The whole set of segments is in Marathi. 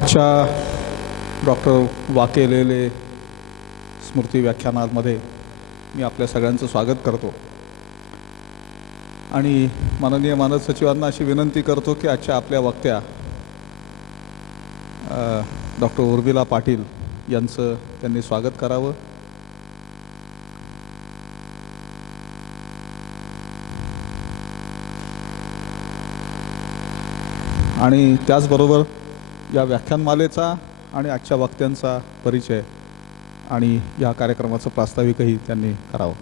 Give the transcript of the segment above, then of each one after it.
आजच्या डॉक्टर वाकेलेले स्मृती व्याख्यानामध्ये मी आपल्या सगळ्यांचं स्वागत करतो आणि माननीय मानद सचिवांना अशी विनंती करतो की आजच्या आपल्या वक्त्या डॉक्टर उर्मिला पाटील यांचं त्यांनी स्वागत करावं. आणि त्याचबरोबर या व्याख्यानमालेचा आणि आजच्या वक्त्यांचा परिचय आणि या कार्यक्रमाचं प्रास्ताविकही त्यांनी करावं.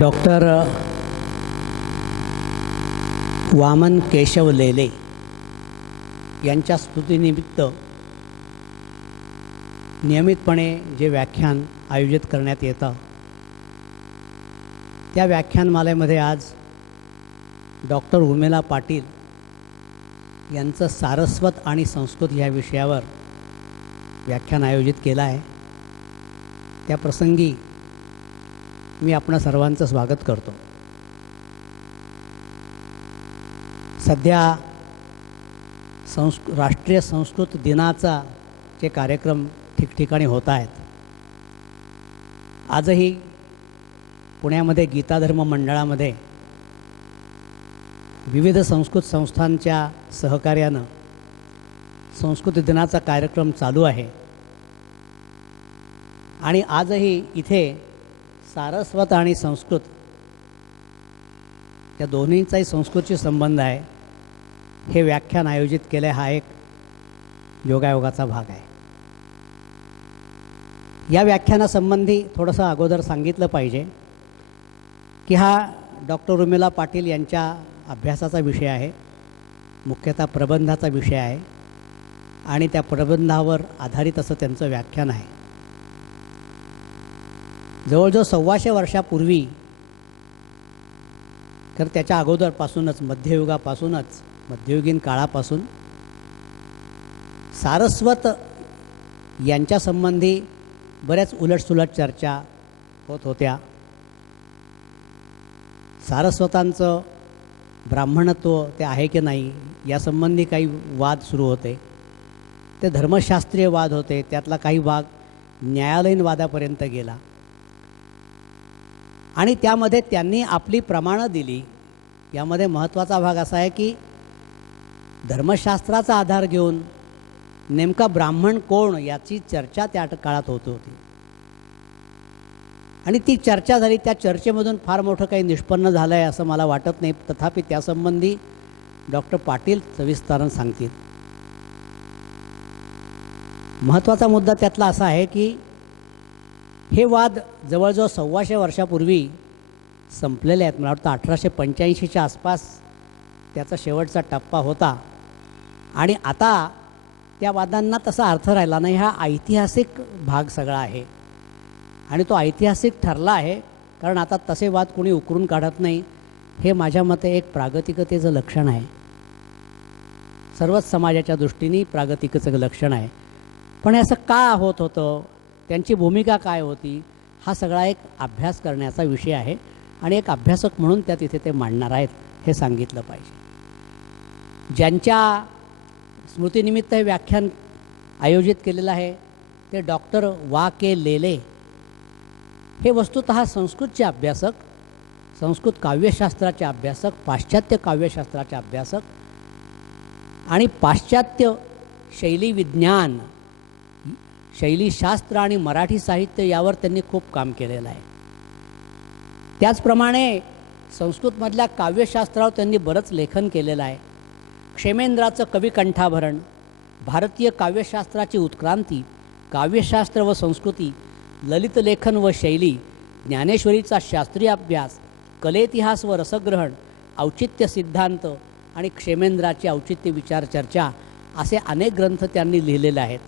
डॉक्टर वामन केशव लेले यांच्या स्मृतीनिमित्त नियमितपणे जे व्याख्यान आयोजित करण्यात येतं त्या व्याख्यानमालेमध्ये आज डॉक्टर उर्मिला पाटील यांचं सारस्वत आणि संस्कृत ह्या विषयावर व्याख्यान आयोजित केलं आहे. त्या प्रसंगी मी आपणा सर्वांचं स्वागत करतो. सध्या राष्ट्रीय संस्कृत दिनाचा जे कार्यक्रम ठिकठिकाणी होत आहेत. आजही पुण्यामध्ये गीताधर्म मंडळामध्ये विविध संस्कृत संस्थांच्या सहकार्यानं संस्कृत दिनाचा कार्यक्रम चालू आहे आणि आजही इथे सारस्वत आणि संस्कृत या दोन्हींचाही संस्कृतशी संबंध आहे. हे व्याख्यान आयोजित केले हा एक योगायोगाचा भाग आहे. या व्याख्यानासंबंधी थोडंसं अगोदर सांगितलं पाहिजे की हा डॉक्टर उर्मिला पाटील यांच्या अभ्यासाचा विषय आहे, मुख्यतः प्रबंधाचा विषय आहे आणि त्या प्रबंधावर आधारित असं त्यांचं व्याख्यान आहे. जवळजवळ 125 वर्षापूर्वी तर त्याच्या अगोदरपासूनच मध्ययुगीन काळापासून सारस्वत यांच्यासंबंधी बऱ्याच उलटसुलट चर्चा होत होत्या. सारस्वतांचं ब्राह्मणत्व ते आहे की नाही यासंबंधी काही वाद सुरू होते. ते धर्मशास्त्रीय वाद होते. त्यातला काही भाग न्यायालयीन वादापर्यंत गेला आणि त्यामध्ये त्यांनी आपली प्रमाणं दिली. यामध्ये महत्त्वाचा भाग असा आहे की धर्मशास्त्राचा आधार घेऊन नेमका ब्राह्मण कोण याची चर्चा त्या काळात होत होती आणि ती चर्चा झाली. त्या चर्चेमधून फार मोठं काही निष्पन्न झालं आहे असं मला वाटत नाही. तथापि त्यासंबंधी डॉक्टर पाटील सविस्ताराने सांगतील. महत्त्वाचा मुद्दा त्यातला असा आहे की हे वाद जवळजवळ 125 वर्षापूर्वी संपलेले आहेत. मला वाटतं 1885च्या आसपास त्याचा शेवटचा टप्पा होता आणि आता त्या वादांना तसा अर्थ राहिला नाही. हा ऐतिहासिक भाग सगळा आहे आणि तो ऐतिहासिक ठरला आहे कारण आता तसे वाद कोणी उकरून काढत नाही. हे माझ्या मते एक प्रागतिकतेचं लक्षण आहे. सर्वच समाजाच्या दृष्टीने प्रागतिकतेचं लक्षण आहे. पण असं का होत होतं, त्यांची भूमिका काय होती, हा सगळा एक अभ्यास करण्याचा विषय आहे आणि एक अभ्यासक म्हणून त्या तिथे ते मांडणार आहेत हे सांगितलं पाहिजे. ज्यांच्या स्मृतीनिमित्त हे व्याख्यान आयोजित केलेलं आहे ते डॉक्टर वा के लेले. हे वस्तुतः संस्कृतचे अभ्यासक, संस्कृत काव्यशास्त्राचे अभ्यासक, पाश्चात्य काव्यशास्त्राचे अभ्यासक आणि पाश्चात्य शैली विज्ञान, शैलीशास्त्र आणि मराठी साहित्य यावर त्यांनी खूप काम केलेलं आहे. त्याचप्रमाणे संस्कृतमधल्या काव्यशास्त्रावर त्यांनी बरंच लेखन केलेलं आहे. क्षेमेंद्राचं कविकंठाभरण, भारतीय काव्यशास्त्राची उत्क्रांती, काव्यशास्त्र व संस्कृती, ललित लेखन व शैली, ज्ञानेश्वरीचा शास्त्रीय अभ्यास, कलेतिहास व रसग्रहण, औचित्य सिद्धांत आणि क्षेमेंद्राची औचित्य विचार चर्चा असे अनेक ग्रंथ त्यांनी लिहिलेले आहेत.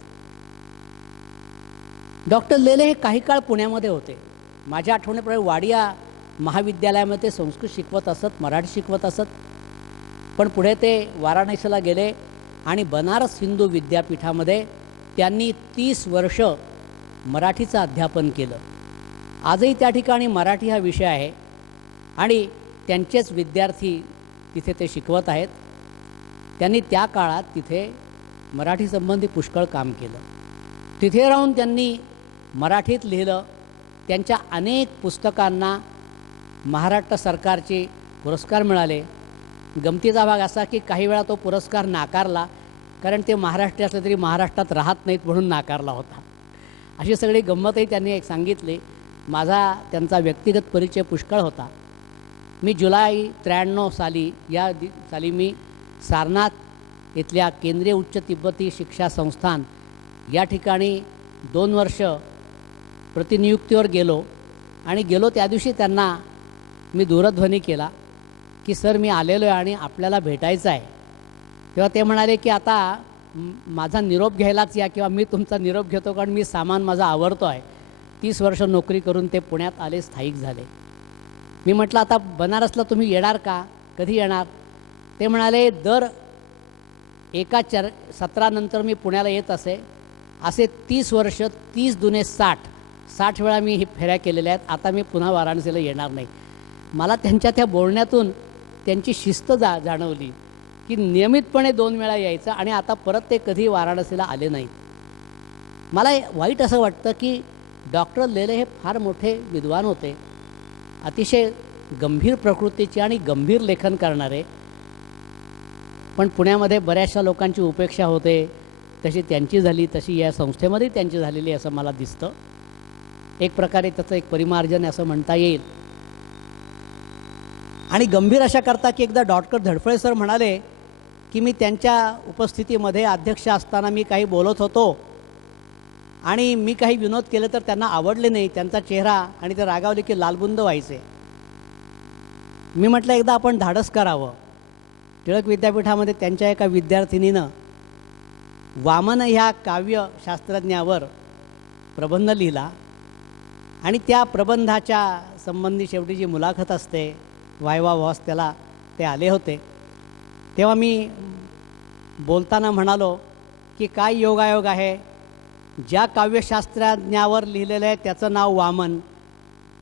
डॉक्टर लेले हे काही काळ पुण्यामध्ये होते. माझ्या आठवणीप्रमाणे वाडिया महाविद्यालयामध्ये संस्कृत शिकवत असत, मराठी शिकवत असत. पण पुढे ते वाराणसीला गेले आणि बनारस हिंदू विद्यापीठामध्ये त्यांनी 30 वर्ष मराठीचं अध्यापन केलं. आजही त्या ठिकाणी मराठी हा विषय आहे आणि त्यांचेच विद्यार्थी तिथे ते शिकवत आहेत. त्यांनी त्या काळात तिथे मराठीसंबंधी पुष्कळ काम केलं. तिथे राहून त्यांनी मराठीत लिहिलं. त्यांच्या अनेक पुस्तकांना महाराष्ट्र सरकारचे पुरस्कार मिळाले. गमतीचा भाग असा की काही वेळा तो पुरस्कार नाकारला, कारण ते महाराष्ट्र असले तरी महाराष्ट्रात राहत नाहीत म्हणून नाकारला होता. अशी सगळी गंमतही त्यांनी एक सांगितली. माझा त्यांचा व्यक्तिगत परिचय पुष्कळ होता. मी जुलै 93 साली मी सारनाथ इथल्या केंद्रीय उच्च तिब्बती शिक्षा संस्थान या ठिकाणी 2 वर्ष प्रतिनियुक्तीवर गेलो आणि त्या दिवशी त्यांना मी दूरध्वनी केला की सर मी आलेलो आहे आणि आपल्याला भेटायचं आहे. तेव्हा ते म्हणाले की आता माझा निरोप घ्यायलाच या किंवा मी तुमचा निरोप घेतो, कारण मी सामान माझा आवरतो आहे. 30 वर्ष नोकरी करून ते पुण्यात आले, स्थायिक झाले. मी म्हटलं आता बनारसला तुम्ही येणार का, कधी येणार? ते म्हणाले दर एका सत्रानंतर मी पुण्याला येत असे. असे 30 वर्ष 30 दुने 60 वेळा मी ही फेऱ्या केलेल्या आहेत. आता मी पुन्हा वाराणसीला येणार नाही. मला त्यांच्या त्या बोलण्यातून त्यांची शिस्त जाणवली की नियमितपणे 2 वेळा यायचं आणि आता परत ते कधी वाराणसीला आले नाहीत. मला वाईट असं वाटतं की डॉक्टर लेले हे फार मोठे विद्वान होते, अतिशय गंभीर प्रकृतीचे आणि गंभीर लेखन करणारे. पण पुण्यामध्ये बऱ्याचशा लोकांची उपेक्षा होते, तशी त्यांची झाली, तशी या संस्थेमध्ये त्यांची झालेली असं मला दिसतं. एक प्रकारे त्याचं एक परिमार्जन असं म्हणता येईल. आणि गंभीर अशा करता की एकदा डॉक्टर धडफळे सर म्हणाले की मी त्यांच्या उपस्थितीमध्ये अध्यक्ष असताना मी काही बोलत होतो आणि मी काही विनोद केले तर त्यांना आवडले नाही. त्यांचा चेहरा आणि ते रागावले की लालबुंद व्हायचे. मी म्हटलं एकदा आपण धाडस करावं. टिळक विद्यापीठामध्ये त्यांच्या एका विद्यार्थिनीनं वामन ह्या काव्यशास्त्रज्ञावर प्रबंध लिहिला आणि त्या प्रबंधाच्या संबंधी शेवटी जी मुलाखत असते, वायवा वॉस, त्याला ते आले होते. तेव्हा मी बोलताना म्हणालो की काय योगायोग आहे, ज्या काव्यशास्त्रज्ञावर लिहिलेलं आहे त्याचं नाव वामन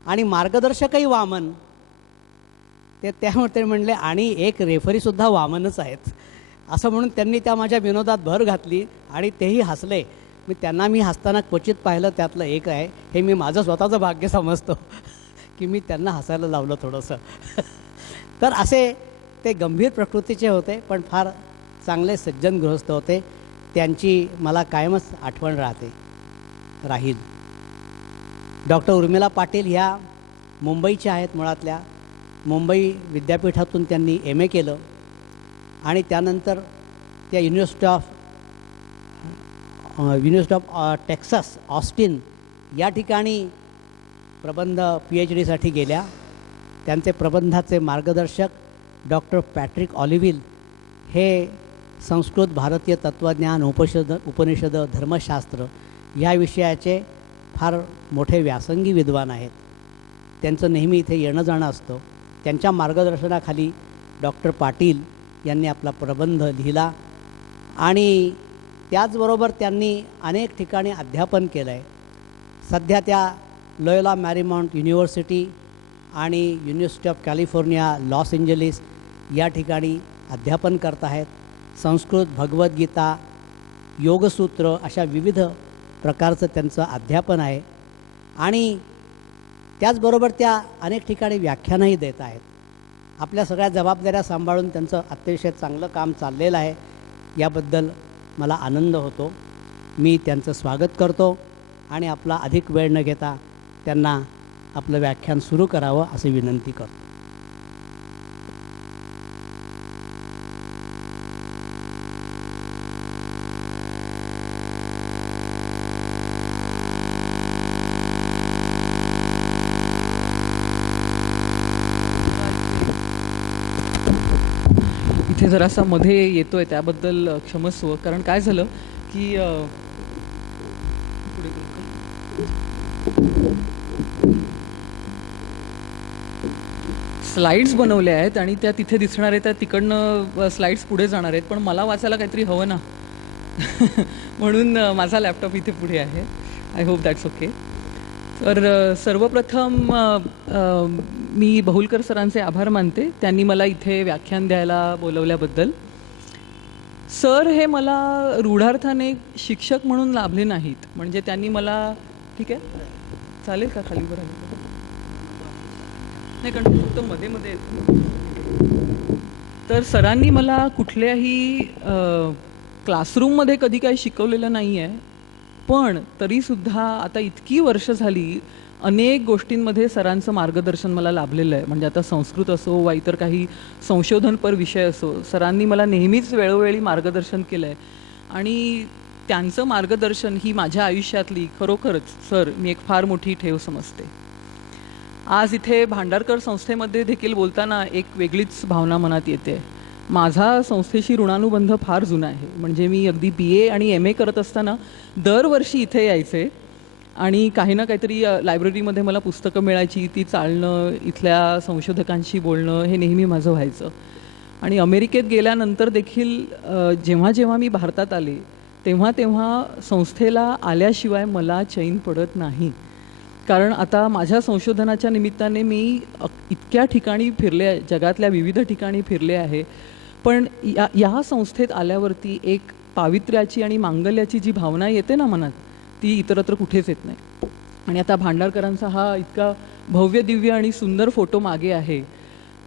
आणि मार्गदर्शकही वामन. त्यामुळे ते म्हणले आणि एक रेफरीसुद्धा वामनच आहेत असं म्हणून त्यांनी त्या माझ्या विनोदात भर घातली आणि तेही हसले. मी हसताना क्वचित पाहिलं, त्यातलं एक आहे. हे मी माझं स्वतःचं भाग्य समजतो की मी त्यांना हसायला लावलं थोडंसं. तर असे ते गंभीर प्रकृतीचे होते, पण फार चांगले सज्जन गृहस्थ होते. त्यांची मला कायमच आठवण राहील. डॉक्टर उर्मिला पाटील ह्या मुंबईच्या आहेत, मुळातल्या मुंबई विद्यापीठातून त्यांनी MA केलं आणि त्यानंतर त्या युनिव्हर्सिटी ऑफ टेक्सास ऑस्टिन या ठिकाणी प्रबंध PhDसाठी गेल्या. त्यांचे प्रबंधाचे मार्गदर्शक डॉक्टर पॅट्रिक ऑलिव्हिल हे संस्कृत, भारतीय तत्त्वज्ञान, उपनिषद, धर्मशास्त्र या विषयाचे फार मोठे व्यासंगी विद्वान आहेत. त्यांचं नेहमी इथे येणं जाणं असतं. त्यांच्या मार्गदर्शनाखाली डॉक्टर पाटील यांनी आपला प्रबंध लिहिला आणि त्याचबरोबर त्यांनी अनेक ठिकाणी अध्यापन केलं आहे. सध्या त्या लोयोला मॅरीमाउंट युनिव्हर्सिटी आणि university of California, Los Angeles या ठिकाणी अध्यापन करत आहेत. संस्कृत, भगवद्गीता, योगसूत्र अशा विविध प्रकारचं त्यांचं अध्यापन आहे आणि त्याचबरोबर त्या अनेक ठिकाणी व्याख्यानंही देत आहेत. आपल्या सगळ्या जबाबदाऱ्या सांभाळून त्यांचं अतिशय चांगलं काम चाललेलं आहे. याबद्दल मला आनंद होतो. मी त्यांचं स्वागत करतो आणि आपला अधिक वेळ न घेता त्यांना आपलं व्याख्यान सुरू करावं अशी विनंती करतो. इथे जरासा मध्ये येतोय त्याबद्दल क्षमस्व, कारण काय झालं की स्लाइड्स बनवल्या आहेत आणि त्या तिथे दिसणार आहेत, त्या तिकडनं स्लाइड्स पुढे जाणार आहेत, पण मला वाचायला काहीतरी हवं ना. म्हणून माझा लॅपटॉप इथे पुढे आहे. I hope that's okay. तर सर्वप्रथम मी बहुलकर सरांचे आभार मानते, त्यांनी मला इथे व्याख्यान द्यायला बोलवल्याबद्दल. सर हे मला रूढार्थाने शिक्षक म्हणून लाभले नाहीत, म्हणजे त्यांनी मला, ठीक आहे चालेल का खाली उभं राहिलं? नाही, कारण फक्त मध्ये मध्ये येतं. तर सरांनी मला कुठल्याही क्लासरूममध्ये कधी काही शिकवलेलं नाही आहे, पण तरीसुद्धा आता इतकी वर्ष झाली अनेक गोष्टींमध्ये सरांचं मार्गदर्शन मला लाभलेलं आहे. म्हणजे आता संस्कृत असो वा इतर काही संशोधनपर विषय असो, सरांनी मला नेहमीच वेळोवेळी मार्गदर्शन केलं आहे. आणि त्यांचं मार्गदर्शन ही माझ्या आयुष्यातली खरोखरच सर मी एक फार मोठी ठेव समजते. आज इथे भांडारकर संस्थेमध्ये देखील बोलताना एक वेगळीच भावना मनात येते. माझा संस्थेशी ऋणानुबंध फार जुना आहे. म्हणजे मी अगदी BA आणि MA करत असताना दरवर्षी इथे यायचे आणि काही ना काहीतरी लायब्ररीमध्ये मला पुस्तकं मिळायची, ती चालणं, इथल्या संशोधकांशी बोलणं हे नेहमी माझं व्हायचं. आणि अमेरिकेत गेल्यानंतर देखील जेव्हा जेव्हा मी भारतात आले तेव्हा तेव्हा संस्थेला आल्याशिवाय मला चैन पडत नाही. कारण आता माझ्या संशोधनाच्या निमित्ताने मी इतक्या ठिकाणी फिरले आहे, जगातल्या विविध ठिकाणी फिरले आहे, पण या संस्थेत आल्यावरती एक पावित्र्याची आणि मांगल्याची जी भावना येते ना मनात, ती इतरत्र कुठेच येत नाही. आणि आता भांडारकरांचा हा इतका भव्य दिव्य आणि सुंदर फोटो मागे आहे.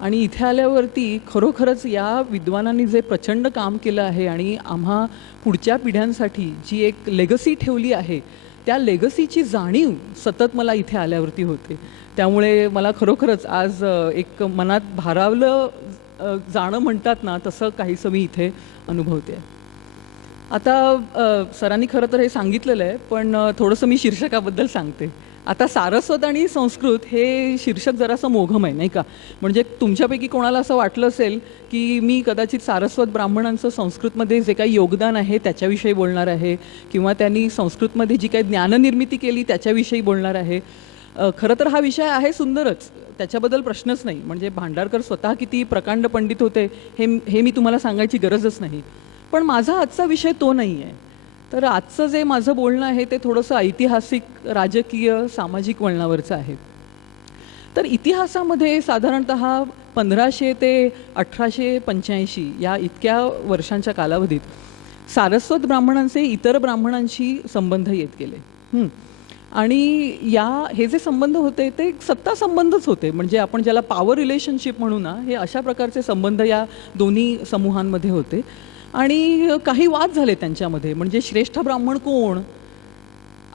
आणि इथे आल्यावरती खरोखरच या विद्वानांनी जे प्रचंड काम केलं आहे आणि आम्हा पुढच्या पिढ्यांसाठी जी एक लेगसी ठेवली आहे, त्या लेगसीची जाणीव सतत मला इथे आल्यावरती होते. त्यामुळे मला खरोखरच आज एक मनात भारावलं जाणं म्हणतात ना, तसं काहीसं मी इथे अनुभवते. आता सरांनी खरं तर हे सांगितलेलं आहे, पण थोडंसं मी शीर्षकाबद्दल सांगते. आता सारस्वत आणि संस्कृत हे शीर्षक जरासं मोघम आहे, नाही का? म्हणजे तुमच्यापैकी कोणाला असं वाटलं असेल की मी कदाचित सारस्वत ब्राह्मणांचं संस्कृतमध्ये जे काही योगदान आहे त्याच्याविषयी बोलणार आहे, किंवा त्यांनी संस्कृतमध्ये जी काही ज्ञाननिर्मिती केली त्याच्याविषयी बोलणार आहे. खरं तर हा विषय आहे सुंदरच, त्याच्याबद्दल प्रश्नच नाही. म्हणजे भांडारकर स्वतः किती प्रकांड पंडित होते हे मी तुम्हाला सांगायची गरजच नाही. पण माझा आजचा विषय तो नाही आहे. तर आजचं जे माझं बोलणं आहे ते थोडंसं ऐतिहासिक, राजकीय, सामाजिक वळणावरचं आहे. तर इतिहासामध्ये साधारणतः 1500 ते 1885 या इतक्या वर्षांच्या कालावधीत सारस्वत ब्राह्मणांचे इतर ब्राह्मणांशी संबंध येत गेले. आणि हे जे संबंध होते ते सत्ता संबंधच होते. म्हणजे आपण ज्याला पॉवर रिलेशनशिप म्हणू ना, हे अशा प्रकारचे संबंध या दोन्ही समूहांमध्ये होते. आणि काही वाद झाले त्यांच्यामध्ये. म्हणजे श्रेष्ठ ब्राह्मण कोण?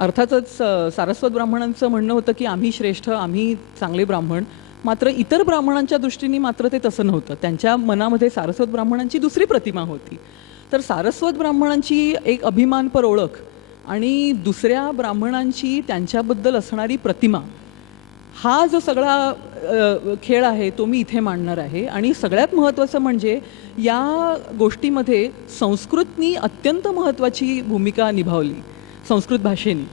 अर्थातच सारस्वत ब्राह्मणांचं म्हणणं होतं की आम्ही श्रेष्ठ, आम्ही चांगले ब्राह्मण. मात्र इतर ब्राह्मणांच्या दृष्टीने मात्र ते तसं नव्हतं. त्यांच्या मनामध्ये सारस्वत ब्राह्मणांची दुसरी प्रतिमा होती. तर सारस्वत ब्राह्मणांची एक अभिमानपर ओळख आणि दुसऱ्या ब्राह्मणांची त्यांच्याबद्दल असणारी प्रतिमा, हा जो सगळा खेळ आहे तो मी इथे मांडणार आहे. आणि सगळ्यात महत्त्वाचं म्हणजे या गोष्टीमध्ये संस्कृतनी अत्यंत महत्त्वाची भूमिका निभावली, संस्कृत भाषेने.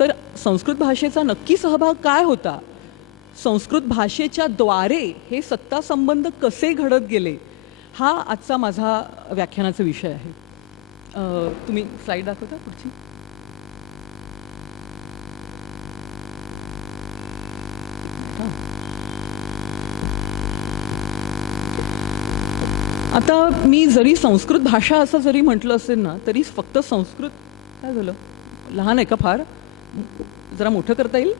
तर संस्कृत भाषेचा नक्की सहभाग काय होता, संस्कृत भाषेच्या द्वारे हे सत्ता संबंध कसे घडत गेले, हा आजचा माझा व्याख्यानाचा विषय आहे. तुम्ही स्लाईड दाखवता पुढची? आता मी जरी संस्कृत भाषा असं जरी म्हटलं असेल ना, तरी फक्त संस्कृत, काय झालं, लहान आहे का फार? जरा मोठं करता येईल?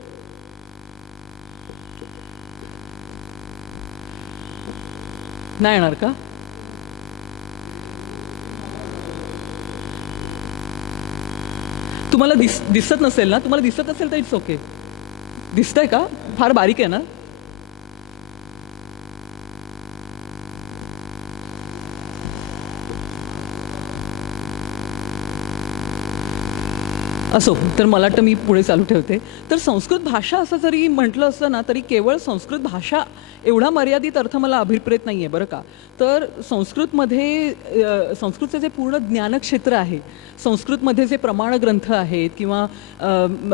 नाही येणार का? तुम्हाला दिसत नसेल ना? तुम्हाला दिसत असेल तर इट्स ओके. दिसतंय का? फार बारीक आहे ना? असो, तर मला वाटतं मी पुढे चालू ठेवते. तर संस्कृत भाषा असं जरी म्हटलं असतं ना, तरी केवळ संस्कृत भाषा एवढा मर्यादित अर्थ मला अभिप्रेत नाही आहे बरं का. तर संस्कृतचं जे पूर्ण ज्ञानक्षेत्र आहे, संस्कृतमध्ये जे प्रमाण ग्रंथ आहेत किंवा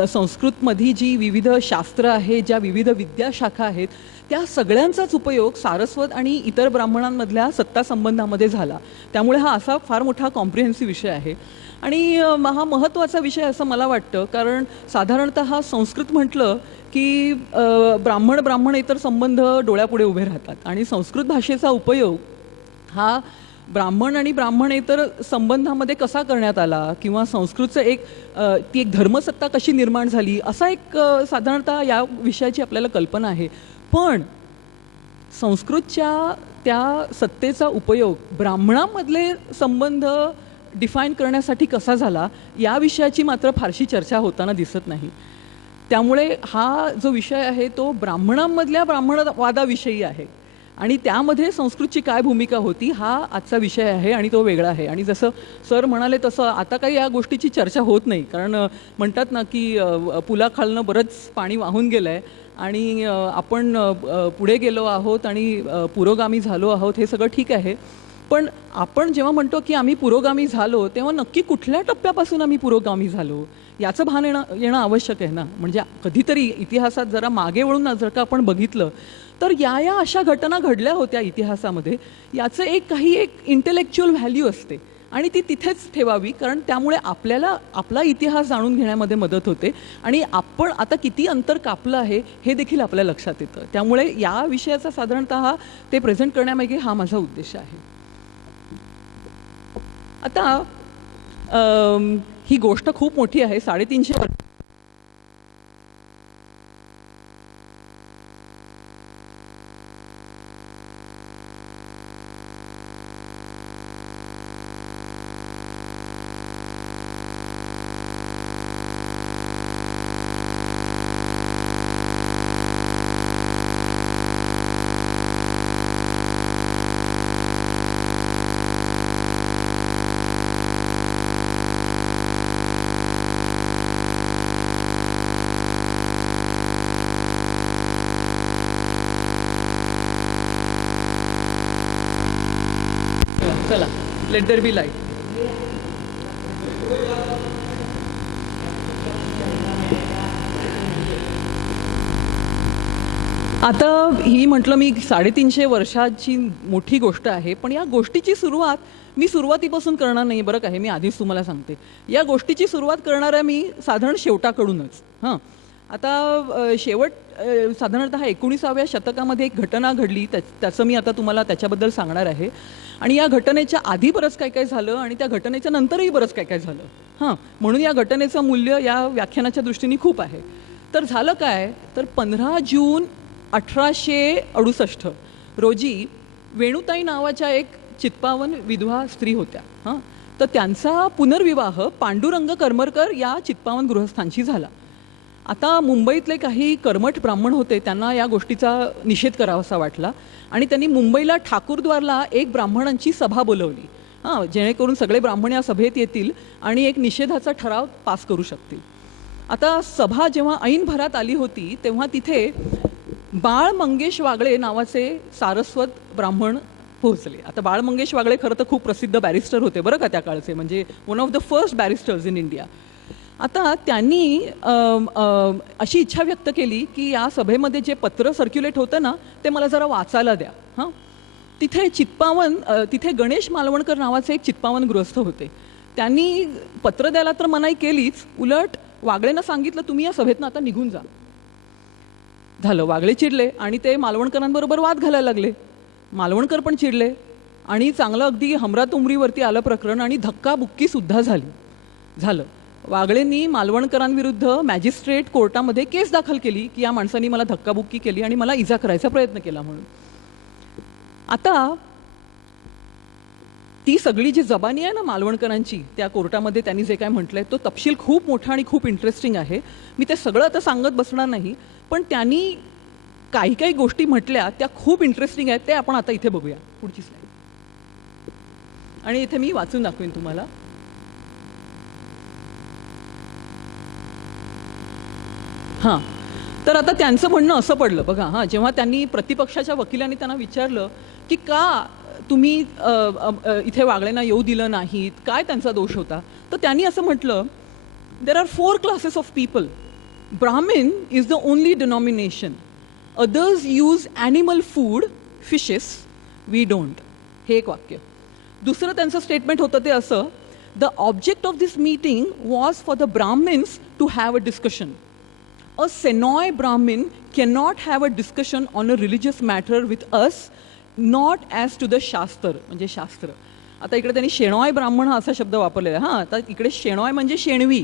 संस्कृतमधली जी विविध शास्त्र आहेत, ज्या विविध विद्याशाखा आहेत, त्या सगळ्यांचाच उपयोग सारस्वत आणि इतर ब्राह्मणांमधल्या सत्ता संबंधामध्ये झाला. त्यामुळे हा असा फार मोठा कॉम्प्रिहेन्सिव्ह विषय आहे आणि हा महत्त्वाचा विषय असं मला वाटतं. कारण साधारणतः संस्कृत म्हटलं की ब्राह्मणेतर संबंध डोळ्यापुढे उभे राहतात आणि संस्कृत भाषेचा उपयोग हा ब्राह्मण आणि ब्राह्मणेतर संबंधामध्ये कसा करण्यात आला किंवा संस्कृतचं ती एक धर्मसत्ता कशी निर्माण झाली, असा एक साधारणतः या विषयाची आपल्याला कल्पना आहे. पण संस्कृतच्या त्या सत्तेचा उपयोग ब्राह्मणांमधले संबंध डिफाईन करण्यासाठी कसा झाला, या विषयाची मात्र फारशी चर्चा होताना दिसत नाही. त्यामुळे हा जो विषय आहे तो ब्राह्मणांमधल्या ब्राह्मणवादाविषयी आहे आणि त्यामध्ये संस्कृतची काय भूमिका होती हा आजचा विषय आहे आणि तो वेगळा आहे. आणि जसं सर म्हणाले तसं आता काही या गोष्टीची चर्चा होत नाही, कारण म्हणतात ना की पुलाखालनं बरंच पाणी वाहून गेलं आहे आणि आपण पुढे गेलो आहोत आणि पुरोगामी झालो आहोत, हे सगळं ठीक आहे. पण आपण जेव्हा म्हणतो की आम्ही पुरोगामी झालो, तेव्हा नक्की कुठल्या टप्प्यापासून आम्ही पुरोगामी झालो याचं भान येणं आवश्यक आहे ना. म्हणजे कधीतरी इतिहासात जरा मागे वळून जर का आपण बघितलं तर या अशा घटना घडल्या होत्या इतिहासामध्ये, याचं एक इंटेलेक्च्युअल व्हॅल्यू असते आणि ती तिथेच ठेवावी, कारण त्यामुळे आपल्याला आपला इतिहास जाणून घेण्यामध्ये मदत होते आणि आपण आता किती अंतर कापलं आहे हे देखील आपल्या लक्षात येतं. त्यामुळे या विषयाचा साधारणतः ते प्रेझेंट करण्यामागे हा माझा उद्देश आहे. आता ही गोष्ट खूप मोठी आहे, 350 वर्ष. चला, लेट देअर बी लाईट. आता ही म्हटलं मी 350 वर्षाची मोठी गोष्ट आहे, पण या गोष्टीची सुरुवात मी सुरुवातीपासून करणार नाही बरं का, हे मी आधीच तुम्हाला सांगते. या गोष्टीची सुरुवात करणार आहे मी साधारण शेवटाकडूनच. हां, आता शेवट साधारणतः 19व्या शतकामध्ये एक घटना घडली, त्याचं मी आता तुम्हाला त्याच्याबद्दल सांगणार आहे. आणि या घटनेच्या आधी बरंच काय काय झालं आणि त्या घटनेच्या नंतरही बरंच काय काय झालं. हां, म्हणून या घटनेचं मूल्य या व्याख्यानाच्या दृष्टीने खूप आहे. तर झालं काय, तर 15 जून 1868 रोजी वेणुताई नावाच्या एक चित्पावन विधवा स्त्री होत्या. हां, तर त्यांचा पुनर्विवाह पांडुरंग करमरकर या चित्पावन गृहस्थांशी झाला. आता मुंबईतले काही कर्मठ ब्राह्मण होते, त्यांना या गोष्टीचा निषेध करावासा वाटला आणि त्यांनी मुंबईला ठाकूरद्वारला एक ब्राह्मणांची सभा बोलवली. हां, जेणेकरून सगळे ब्राह्मण या सभेत येतील आणि एक निषेधाचा ठराव पास करू शकतील. आता सभा जेव्हा ऐन भरात आली होती तेव्हा तिथे बाळ मंगेश वागळे नावाचे सारस्वत ब्राह्मण पोहोचले. आता बाळ मंगेश वागळे खरं तर खूप प्रसिद्ध बॅरिस्टर होते बरं का त्या काळचे, म्हणजे one of the first barristers in India. आता त्यांनी अशी इच्छा व्यक्त केली की या सभेमध्ये जे पत्र सर्क्युलेट होतं ना ते मला जरा वाचायला द्या. हां, तिथे गणेश मालवणकर नावाचे एक चित्पावन गृहस्थ होते. त्यांनी पत्र द्यायला तर मनाई केलीच, उलट वागळेंना सांगितलं तुम्ही या सभेतनं आता निघून जा. झालं, वागळे चिडले आणि ते मालवणकरांबरोबर वाद घालायला लागले. मालवणकर पण चिडले आणि चांगलं अगदी हमरातुमरीवरती आलं प्रकरण आणि धक्काबुक्की सुद्धा झाली. झालं, वागळेंनी मालवणकरांविरुद्ध मॅजिस्ट्रेट कोर्टामध्ये केस दाखल केली की या माणसांनी मला धक्काबुक्की केली आणि मला इजा करायचा प्रयत्न केला म्हणून. आता ती सगळी जी जबानी आहे ना मालवणकरांची त्या कोर्टामध्ये त्यांनी जे काय म्हटलंय तो तपशील खूप मोठा आणि खूप इंटरेस्टिंग आहे. मी ते सगळं आता सांगत बसणार नाही, पण त्यांनी काही काही गोष्टी म्हटल्या त्या खूप इंटरेस्टिंग आहेत, ते आपण आता इथे बघूया. पुढची स्लाईड. आणि इथे मी वाचून दाखवेन तुम्हाला. हां, तर आता त्यांचं म्हणणं असं पडलं बघा. हां, जेव्हा त्यांनी प्रतिपक्षाच्या वकिलांनी त्यांना विचारलं की का तुम्ही इथे वागळेंना येऊ दिलं नाहीत, काय त्यांचा दोष होता, तर त्यांनी असं म्हटलं, there are 4 classes of people. Brahmin is the only denomination. Others use animal food, fishes, we don't. हे एक वाक्य. दुसरं त्यांचं स्टेटमेंट होतं ते असं, the object of this meeting was for the Brahmins to have a discussion. A Senoi Brahmin cannot have a discussion on a religious matter with us, not as to the Shastra, म्हणजे शास्त्र. आता इकडे त्यांनी शेणॉय ब्राह्मण हा असा शब्द वापरलेला आहे. हां, आता इकडे शेणॉय म्हणजे शेणवी.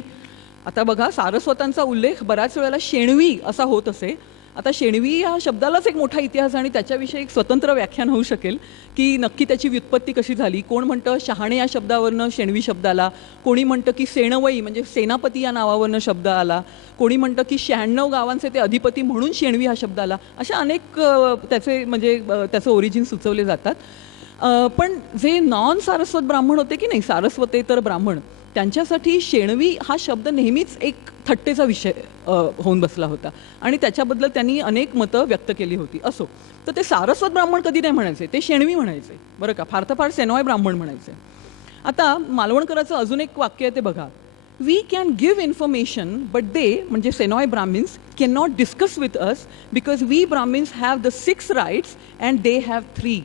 आता बघा, सारस्वतांचा उल्लेख बऱ्याच वेळेला शेणवी असा होत असे. आता शेणवी या शब्दालाच एक मोठा इतिहास आणि त्याच्याविषयी एक स्वतंत्र व्याख्यान होऊ शकेल की नक्की त्याची व्युत्पत्ती कशी झाली. कोण म्हणतं शहाणे या शब्दावरनं शेणवी शब्द आला, कोणी म्हणतं की सेणवई म्हणजे सेनापती या नावावरनं शब्द आला, कोणी म्हणतं की 96 गावांचे ते अधिपती म्हणून शेणवी हा शब्द आला. अशा अनेक त्याचे म्हणजे त्याचं ओरिजिन सुचवले जातात. पण जे नॉन सारस्वत ब्राह्मण होते की नाही, सारस्वतेतर ब्राह्मण, त्यांच्यासाठी शेणवी हा शब्द नेहमीच एक थट्टेचा विषय होऊन बसला होता आणि त्याच्याबद्दल त्यांनी अनेक मतं व्यक्त केली होती. असो, तर ते सारस्वत ब्राह्मण कधी नाही म्हणायचे, ते शेणवी म्हणायचे बरं का, फार तर फार सेनॉय ब्राह्मण म्हणायचे. आता मालवणकराचं अजून एक वाक्य आहे ते बघा, we can give information but they म्हणजे Shenoy Brahmins can not discuss with us because we Brahmins have the 6 rights and they have 3.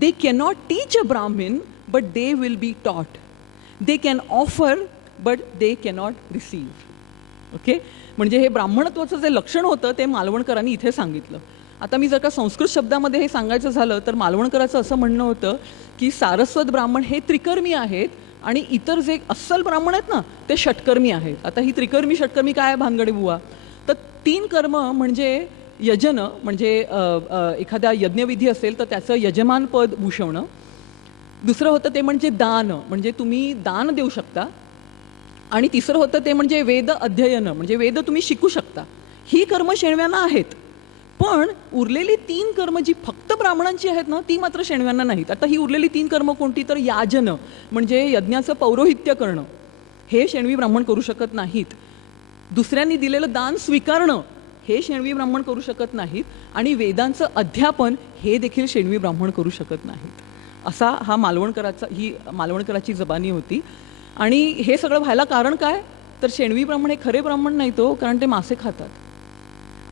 They cannot teach a Brahmin but they will be taught. They can offer but they cannot receive. Okay, म्हणजे हे ब्राह्मणत्वाचं जे लक्षण होतं ते मालवणकरांनी इथे सांगितलं. आता मी जर का संस्कृत शब्दामध्ये हे सांगायचं झालं तर मालवणकराचं असं म्हणणं होतं की सारस्वत ब्राह्मण हे त्रिकर्मी आहेत आणि इतर जे अस्सल ब्राह्मण आहेत ना ते षटकर्मी आहेत. आता ही त्रिकर्मी षटकर्मी काय भानगडे बुवा, तर 3 कर्म म्हणजे यजन म्हणजे एखाद्या यज्ञविधी असेल तर त्याचं यजमान पद भूषवणं. दुसरं होतं ते म्हणजे दान, म्हणजे तुम्ही दान देऊ शकता. आणि तिसरं होतं ते म्हणजे वेद अध्ययन, म्हणजे वेद तुम्ही शिकू शकता. ही कर्म शेणव्यांना आहेत, पण उरलेली 3 कर्म जी फक्त ब्राह्मणांची आहेत ना ती मात्र शेणव्यांना नाहीत. आता ही उरलेली 3 कर्म कोणती, तर याजन म्हणजे यज्ञाचं पौरोहित्य करणं, हे शेणवी ब्राह्मण करू शकत नाहीत. दुसऱ्यांनी दिलेलं दान स्वीकारणं हे शेणवी ब्राह्मण करू शकत नाहीत. आणि वेदांचं अध्यापन हे देखील शेणवी ब्राह्मण करू शकत नाहीत. असा हा मालवणकराची जबानी होती. आणि हे सगळं व्हायला कारण काय, तर शेणवी ब्राह्मण हे खरे ब्राह्मण नाही तो, कारण ते मासे खातात.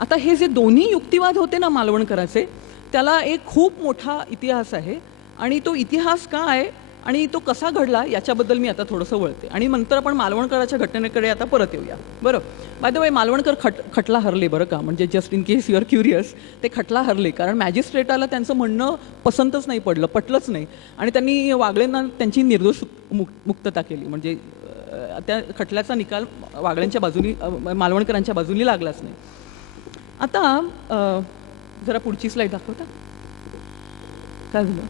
आता हे जे दोन्ही युक्तिवाद होते ना मालवणकराचे, त्याला एक खूप मोठा इतिहास आहे. आणि तो इतिहास काय आणि तो कसा घडला याच्याबद्दल मी आता थोडंसं वळते आणि नंतर आपण मालवणकराच्या घटनेकडे आता परत येऊया. बरं, बाय द वे मालवणकर खटला हरले बरं का, म्हणजे just in case you are curious, ते खटला हरले कारण मॅजिस्ट्रेटाला त्यांचं म्हणणं पसंतच नाही पटलंच नाही आणि त्यांनी वागळेंना त्यांची निर्दोष मुक्तता केली. म्हणजे त्या खटल्याचा निकाल वागळ्यांच्या बाजूनी मालवणकरांच्या बाजूनी लागलाच नाही. आता जरा पुढची स्लाईड दाखवता, काय झालं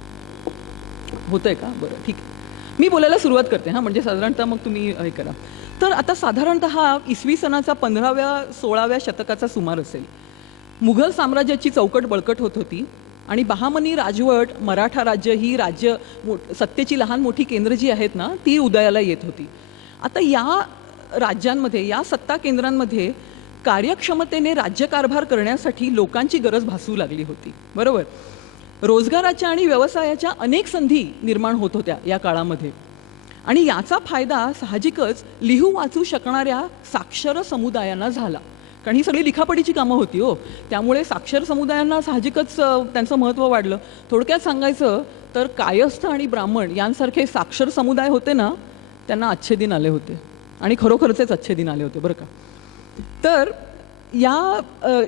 होतंय का, बरं ठीक आहे, मी बोलायला सुरुवात करते. हां, म्हणजे साधारणतः मग तुम्ही हे करा. तर आता साधारणतः इसवी सनाचा 15व्या-16व्या शतकाचा सुमार असेल. मुघल साम्राज्याची चौकट बळकट होत होती आणि बहामनी राजवट, मराठा राज्य ही सत्तेची लहान मोठी केंद्र जी आहेत ना ती उदयाला येत होती. आता या राज्यांमध्ये, या सत्ता केंद्रांमध्ये कार्यक्षमतेने राज्यकारभार करण्यासाठी लोकांची गरज भासू लागली होती. बरोबर, रोजगाराच्या आणि व्यवसायाच्या अनेक संधी निर्माण होत होत्या या काळामध्ये आणि याचा फायदा साहजिकच लिहू वाचू शकणाऱ्या साक्षर समुदायांना झाला, कारण ही सगळी लिखापडीची कामं होती हो. त्यामुळे साक्षर समुदायांना साहजिकच त्यांचं महत्त्व वाढलं. थोडक्यात सांगायचं तर कायस्थ आणि ब्राह्मण यांसारखे साक्षर समुदाय होते ना, त्यांना अच्छे दिन आले होते आणि खरोखरचेच अच्छे दिन आले होते बरं का. तर या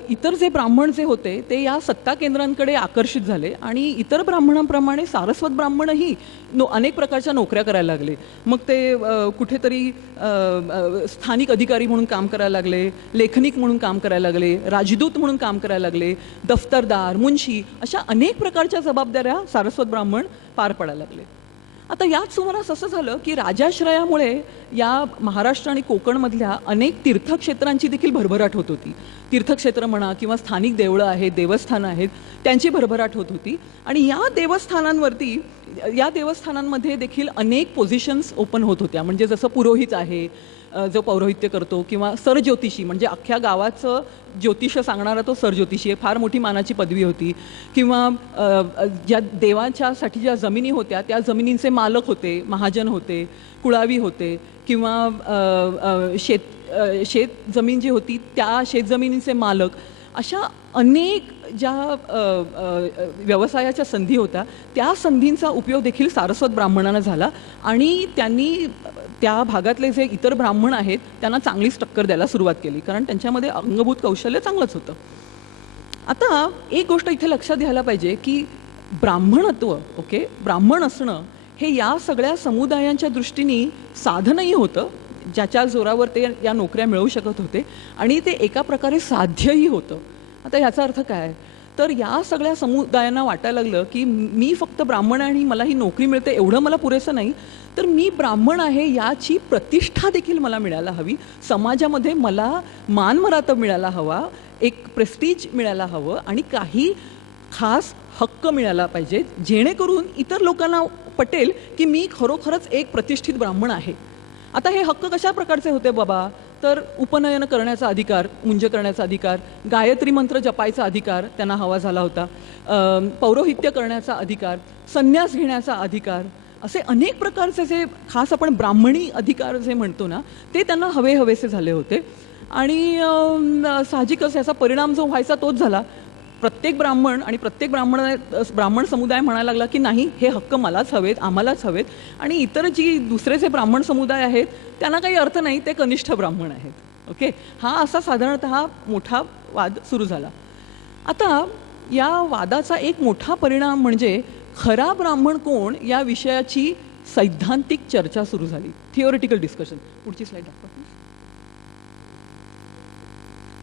इतर जे ब्राह्मण जे होते ते या सत्ता केंद्रांकडे आकर्षित झाले आणि इतर ब्राह्मणांप्रमाणे सारस्वत ब्राह्मणही अनेक प्रकारच्या नोकऱ्या करायला लागले. मग ते कुठेतरी स्थानिक अधिकारी म्हणून काम करायला लागले, लेखनिक म्हणून काम करायला लागले, राजदूत म्हणून काम करायला लागले, दफ्तरदार, मुन्शी, अशा अनेक प्रकारच्या जबाबदाऱ्या सारस्वत ब्राह्मण पार पाडायला लागले. आता याच सुमारास असं झालं की राजाश्रयामुळे या महाराष्ट्र आणि कोकणमधल्या अनेक तीर्थक्षेत्रांची देखील भरभराट होत होती. तीर्थक्षेत्र म्हणा किंवा स्थानिक देवळं आहेत, देवस्थानं आहेत, त्यांची भरभराट होत होती. आणि या देवस्थानांमध्ये देखील अनेक पोझिशन्स ओपन होत होत्या. म्हणजे जसं पुरोहित आहे, जो पौरोहित्य करतो, किंवा सरज्योतिषी म्हणजे अख्ख्या गावाचं ज्योतिष सांगणारा तो सरज्योतिषी आहे, फार मोठी मानाची पदवी होती. किंवा ज्या देवाच्यासाठी ज्या जमिनी होत्या त्या जमिनींचे मालक होते, महाजन होते, कुळावी होते, किंवा शेत जमीन जी होती त्या शेतजमिनीचे मालक, अशा अनेक ज्या व्यवसायाच्या संधी होत्या त्या संधींचा उपयोग देखील सारस्वत ब्राह्मणांना झाला आणि त्यांनी त्या भागातले जे इतर ब्राह्मण आहेत त्यांना चांगलीच टक्कर द्यायला सुरुवात केली, कारण त्यांच्यामध्ये अंगभूत कौशल्य चांगलंच होतं. आता एक गोष्ट इथे लक्षात घ्यायला पाहिजे की ब्राह्मणत्व, ओके, ब्राह्मण असणं हे या सगळ्या समुदायांच्या दृष्टीने साधनही होतं ज्याच्या जोरावर ते या नोकऱ्या मिळवू शकत होते, आणि ते एका प्रकारे साध्यही होतं. आता याचा अर्थ काय? तर या सगळ्या समुदायांना वाटायला लागलं की मी फक्त ब्राह्मण आणि मला ही नोकरी मिळते एवढं मला पुरेसं नाही, तर मी ब्राह्मण आहे याची प्रतिष्ठा देखील मला मिळायला हवी, समाजामध्ये मला मानमरातब मिळायला हवा, एक प्रेस्टीज मिळायला हवं आणि काही खास हक्क मिळाला पाहिजे, जेणेकरून इतर लोकांना पटेल की मी खरोखरच एक प्रतिष्ठित ब्राह्मण आहे. आता हे हक्क कशा प्रकारचे होते बाबा? तर उपनयन करण्याचा अधिकार, मुंज करण्याचा अधिकार, गायत्री मंत्र जपायचा अधिकार त्यांना हवा झाला होता, पौरोहित्य करण्याचा अधिकार, संन्यास घेण्याचा अधिकार, असे अनेक प्रकारचे जे खास आपण ब्राह्मणी अधिकार जे म्हणतो ना ते त्यांना हवेसे झाले होते. आणि साहजिकच याचा परिणाम जो व्हायचा तोच झाला. प्रत्येक ब्राह्मण आणि प्रत्येक ब्राह्मण समुदाय म्हणायला लागला की नाही, हे हक्क मलाच हवेत, आम्हालाच हवेत, आणि इतर जी दुसरे जे ब्राह्मण समुदाय आहेत त्यांना काही अर्थ नाही, ते कनिष्ठ ब्राह्मण आहेत. ओके, हा असा साधारणतः मोठा वाद सुरू झाला. आता या वादाचा एक मोठा परिणाम म्हणजे खरा ब्राह्मण कोण या विषयाची सैद्धांतिक चर्चा सुरू झाली, थिओरिटिकल डिस्कशन. पुढची स्लाइड दाखवा प्लीज.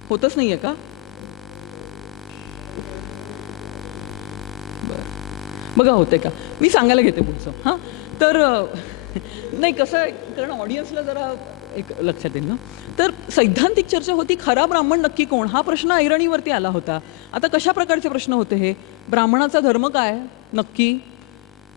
होतच नाहीये का? बघा होते का? मी सांगायला घेते पुढचं. हां, तर नाही कसं आहे, कारण ऑडियन्सला जरा एक लक्षात येईल ना. तर सैद्धांतिक चर्चा होती, खरा ब्राह्मण नक्की कोण हा प्रश्न ऐरणीवरती आला होता. आता कशा प्रकारचे प्रश्न होते हे? ब्राह्मणाचा धर्म काय नक्की?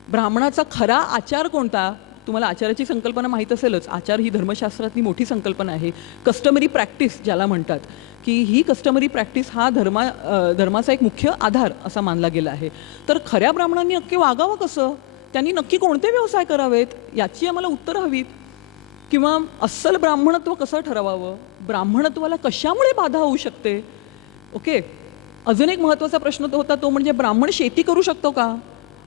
ब्राह्मणाचा खरा आचार कोणता? तुम्हाला आचाराची संकल्पना माहीत असेलच, आचार ही धर्मशास्त्रातली मोठी संकल्पना आहे. कस्टमरी प्रॅक्टिस ज्याला म्हणतात, की ही कस्टमरी प्रॅक्टिस हा धर्माचा एक मुख्य आधार असा मानला गेला आहे. तर खऱ्या ब्राह्मणांनी नक्की वागावं कसं? त्यांनी नक्की कोणते व्यवसाय करावेत याची आम्हाला उत्तरं हवीत. किंवा अस्सल ब्राह्मणत्व कसं ठरवावं? ब्राह्मणत्वाला कशामुळे बाधा होऊ शकते? ओके, अजून एक महत्त्वाचा प्रश्न तो होता, तो म्हणजे ब्राह्मण शेती करू शकतो का?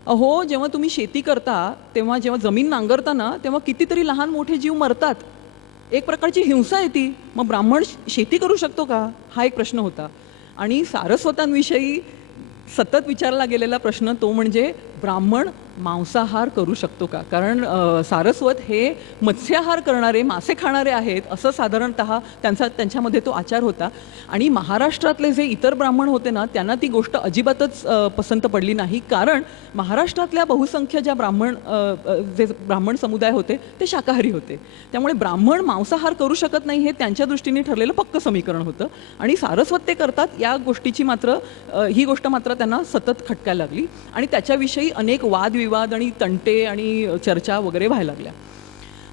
अहो, जेव्हा तुम्ही शेती करता तेव्हा जेव्हा जमीन नांगरता ना तेव्हा कितीतरी लहान मोठे जीव मरतात, एक प्रकारची हिंसा येते. मग ब्राह्मण शेती करू शकतो का? हा एक प्रश्न होता. आणि सारस्वतांविषयी सतत विचारला गेलेला प्रश्न तो म्हणजे ब्राह्मण मांसाहार करू शकतो का? कारण सारस्वत हे मत्स्याहार करणारे, मासे खाणारे आहेत असं साधारणतः त्यांच्यामध्ये तो आचार होता. आणि महाराष्ट्रातले जे इतर ब्राह्मण होते ना त्यांना ती गोष्ट अजिबातच पसंत पडली नाही, कारण महाराष्ट्रातल्या बहुसंख्य ज्या जे ब्राह्मण समुदाय होते ते शाकाहारी होते. त्यामुळे ब्राह्मण मांसाहार करू शकत नाही हे त्यांच्या दृष्टीने ठरलेलं पक्क समीकरण होतं. आणि सारस्वत ते करतात या गोष्टीची मात्र ही गोष्ट मात्र त्यांना सतत खटकायला लागली आणि त्याच्याविषयी अनेक वादविवाद आणि तंटे आणि चर्चा वगैरे व्हायला लागल्या.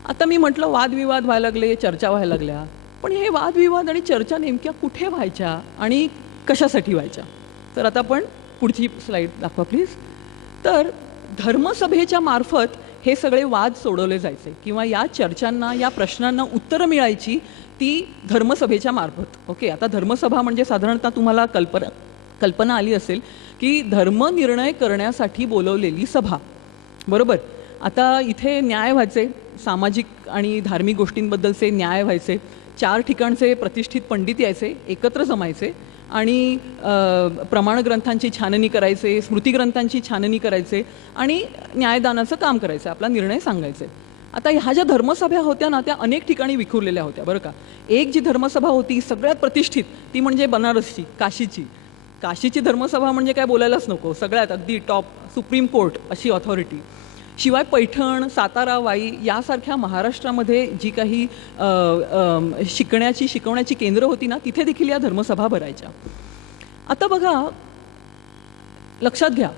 आता मी म्हटलं वादविवाद व्हायला लागले, चर्चा व्हायला लागल्या, पण हे वादविवाद आणि चर्चा नेमक्या कुठे व्हायच्या आणि कशासाठी व्हायच्या? तर आता आपण पुढची स्लाईड दाखवा प्लीज. तर धर्मसभेच्या मार्फत हे सगळे वाद सोडवले जायचे किंवा या चर्चांना, या प्रश्नांना उत्तरं मिळायची ती धर्मसभेच्या मार्फत. ओके, आता धर्मसभा म्हणजे साधारणतः तुम्हाला कल्पना आली असेल की धर्मनिर्णय करण्यासाठी बोलवलेली सभा, बरोबर. आता इथे न्याय व्हायचे, सामाजिक आणि धार्मिक गोष्टींबद्दलचे न्याय व्हायचे. 4 ठिकाणचे प्रतिष्ठित पंडित यायचे, एकत्र जमायचे आणि प्रमाणग्रंथांची छाननी करायचे, स्मृतिग्रंथांची छाननी करायचे आणि न्यायदानाचं काम करायचं, आपला निर्णय सांगायचे. आता ह्या ज्या धर्मसभा होत्या ना त्या अनेक ठिकाणी विखुरलेल्या होत्या, बरं का. एक जी धर्मसभा होती सगळ्यात प्रतिष्ठित ती म्हणजे बनारसची, काशीची धर्मसभा म्हणजे काय बोलायलाच नको, सगळ्यात अगदी टॉप, सुप्रीम कोर्ट अशी ऑथॉरिटी. शिवाय पैठण, सातारा, वाई यासारख्या महाराष्ट्रामध्ये जी काही शिकवण्याची केंद्र होती ना तिथे देखील या धर्मसभा भरायच्या. आता बघा, लक्षात घ्या,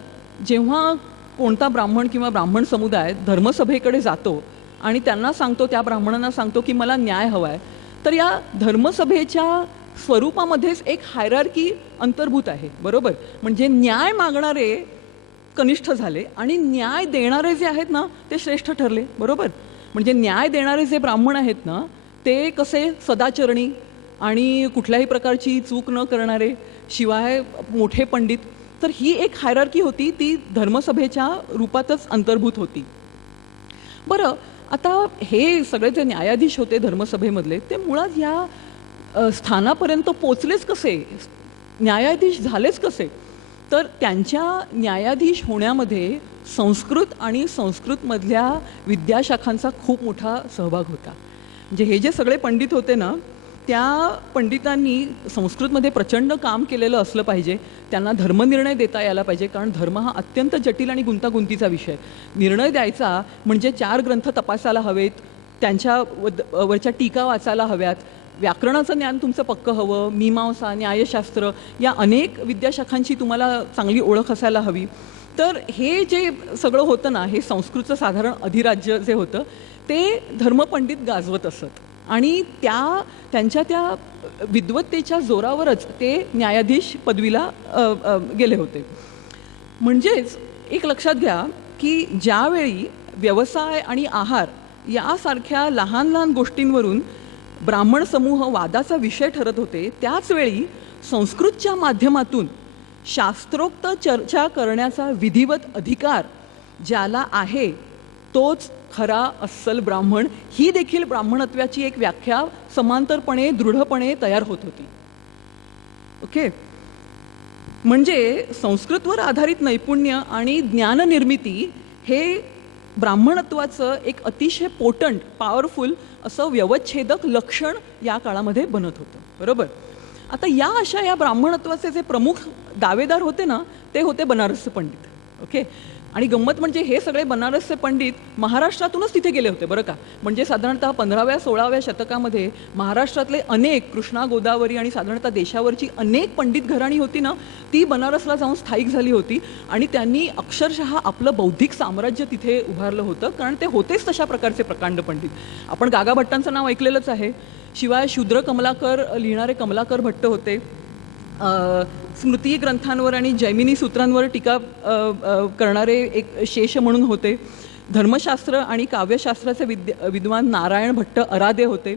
जेव्हा कोणता ब्राह्मण किंवा ब्राह्मण समुदाय धर्मसभेकडे जातो आणि त्यांना सांगतो, त्या ब्राह्मणांना सांगतो की मला न्याय हवा आहे, तर या धर्मसभेच्या स्वरूपामध्येच एक हायरार्की अंतर्भूत आहे, बरोबर. म्हणजे न्याय मागणारे कनिष्ठ झाले आणि न्याय देणारे जे आहेत ना ते श्रेष्ठ ठरले, बरोबर. म्हणजे न्याय देणारे जे ब्राह्मण आहेत ना ते कसे सदाचरणी आणि कुठल्याही प्रकारची चूक न करणारे, शिवाय मोठे पंडित. तर ही एक हायरार्की होती, ती धर्मसभेच्या रूपातच अंतर्भूत होती. बरं, आता हे सगळे जे न्यायाधीश होते धर्मसभेमधले ते मुळात या स्थानापर्यंत पोचलेच कसे, न्यायाधीश झालेच कसे, तर त्यांच्या न्यायाधीश होण्यामध्ये संस्कृत आणि संस्कृतमधल्या विद्याशाखांचा खूप मोठा सहभाग होता. म्हणजे हे जे सगळे पंडित होते ना त्या पंडितांनी संस्कृतमध्ये प्रचंड काम केलेलं असलं पाहिजे. त्यांना धर्मनिर्णय देता यायला पाहिजे, कारण धर्म हा अत्यंत जटिल आणि गुंतागुंतीचा विषय. निर्णय द्यायचा म्हणजे 4 ग्रंथ तपासायला हवेत, त्यांच्या वरच्या टीका वाचायला हव्यात, व्याकरणाचं ज्ञान तुमचं पक्कं हवं, मीमांसा, न्यायशास्त्र या अनेक विद्याशाखांची तुम्हाला चांगली ओळख असायला हवी. तर हे जे सगळं होतं ना, हे संस्कृतचं साधारण अधिराज्य जे होतं ते धर्मपंडित गाजवत असत आणि त्यांच्या त्या विद्वत्तेच्या जोरावरच ते न्यायाधीश पदवीला गेले होते. म्हणजेच एक लक्षात घ्या की ज्यावेळी व्यवसाय आणि आहार यासारख्या लहान लहान गोष्टींवरून ब्राह्मण समूह वादाचा विषय ठरत होते, त्याचवेळी संस्कृतच्या माध्यमातून शास्त्रोक्त चर्चा करण्याचा विधिवत अधिकार ज्याला आहे तोच खरा अस्सल ब्राह्मण, ही देखील ब्राह्मणत्वाची एक व्याख्या समांतरपणे दृढपणे तयार होत होती. ओके, म्हणजे संस्कृतवर आधारित नैपुण्य आणि ज्ञाननिर्मिती हे ब्राह्मणत्वाचं एक अतिशय पोटंट, पॉवरफुल असं व्यवच्छेदक लक्षण या काळामध्ये बनत होतं, बरोबर. आता या ब्राह्मणत्वाचे जे प्रमुख दावेदार होते ना ते होते बनारसचे पंडित. ओके, आणि गंमत म्हणजे हे सगळे बनारसचे पंडित महाराष्ट्रातूनच तिथे गेले होते, बरं का. म्हणजे साधारणतः 15व्या-16व्या शतकामध्ये महाराष्ट्रातले अनेक कृष्णा गोदावरी आणि साधारणतः देशावरची अनेक पंडित घराणी होती ना ती बनारसला जाऊन स्थायिक झाली होती आणि त्यांनी अक्षरशः आपलं बौद्धिक साम्राज्य तिथे उभारलं होतं, कारण ते होतेच तशा प्रकारचे प्रकांड पंडित. आपण गागा भट्टांचं नाव ऐकलेलंच आहे. शिवाय शूद्र कमलाकर लिहिणारे कमलाकर भट्ट होते. स्मृती ग्रंथांवर आणि जैमिनी सूत्रांवर टीका करणारे एक शेष म्हणून होते. धर्मशास्त्र आणि काव्यशास्त्राचे विद्वान नारायण भट्ट अरादे होते.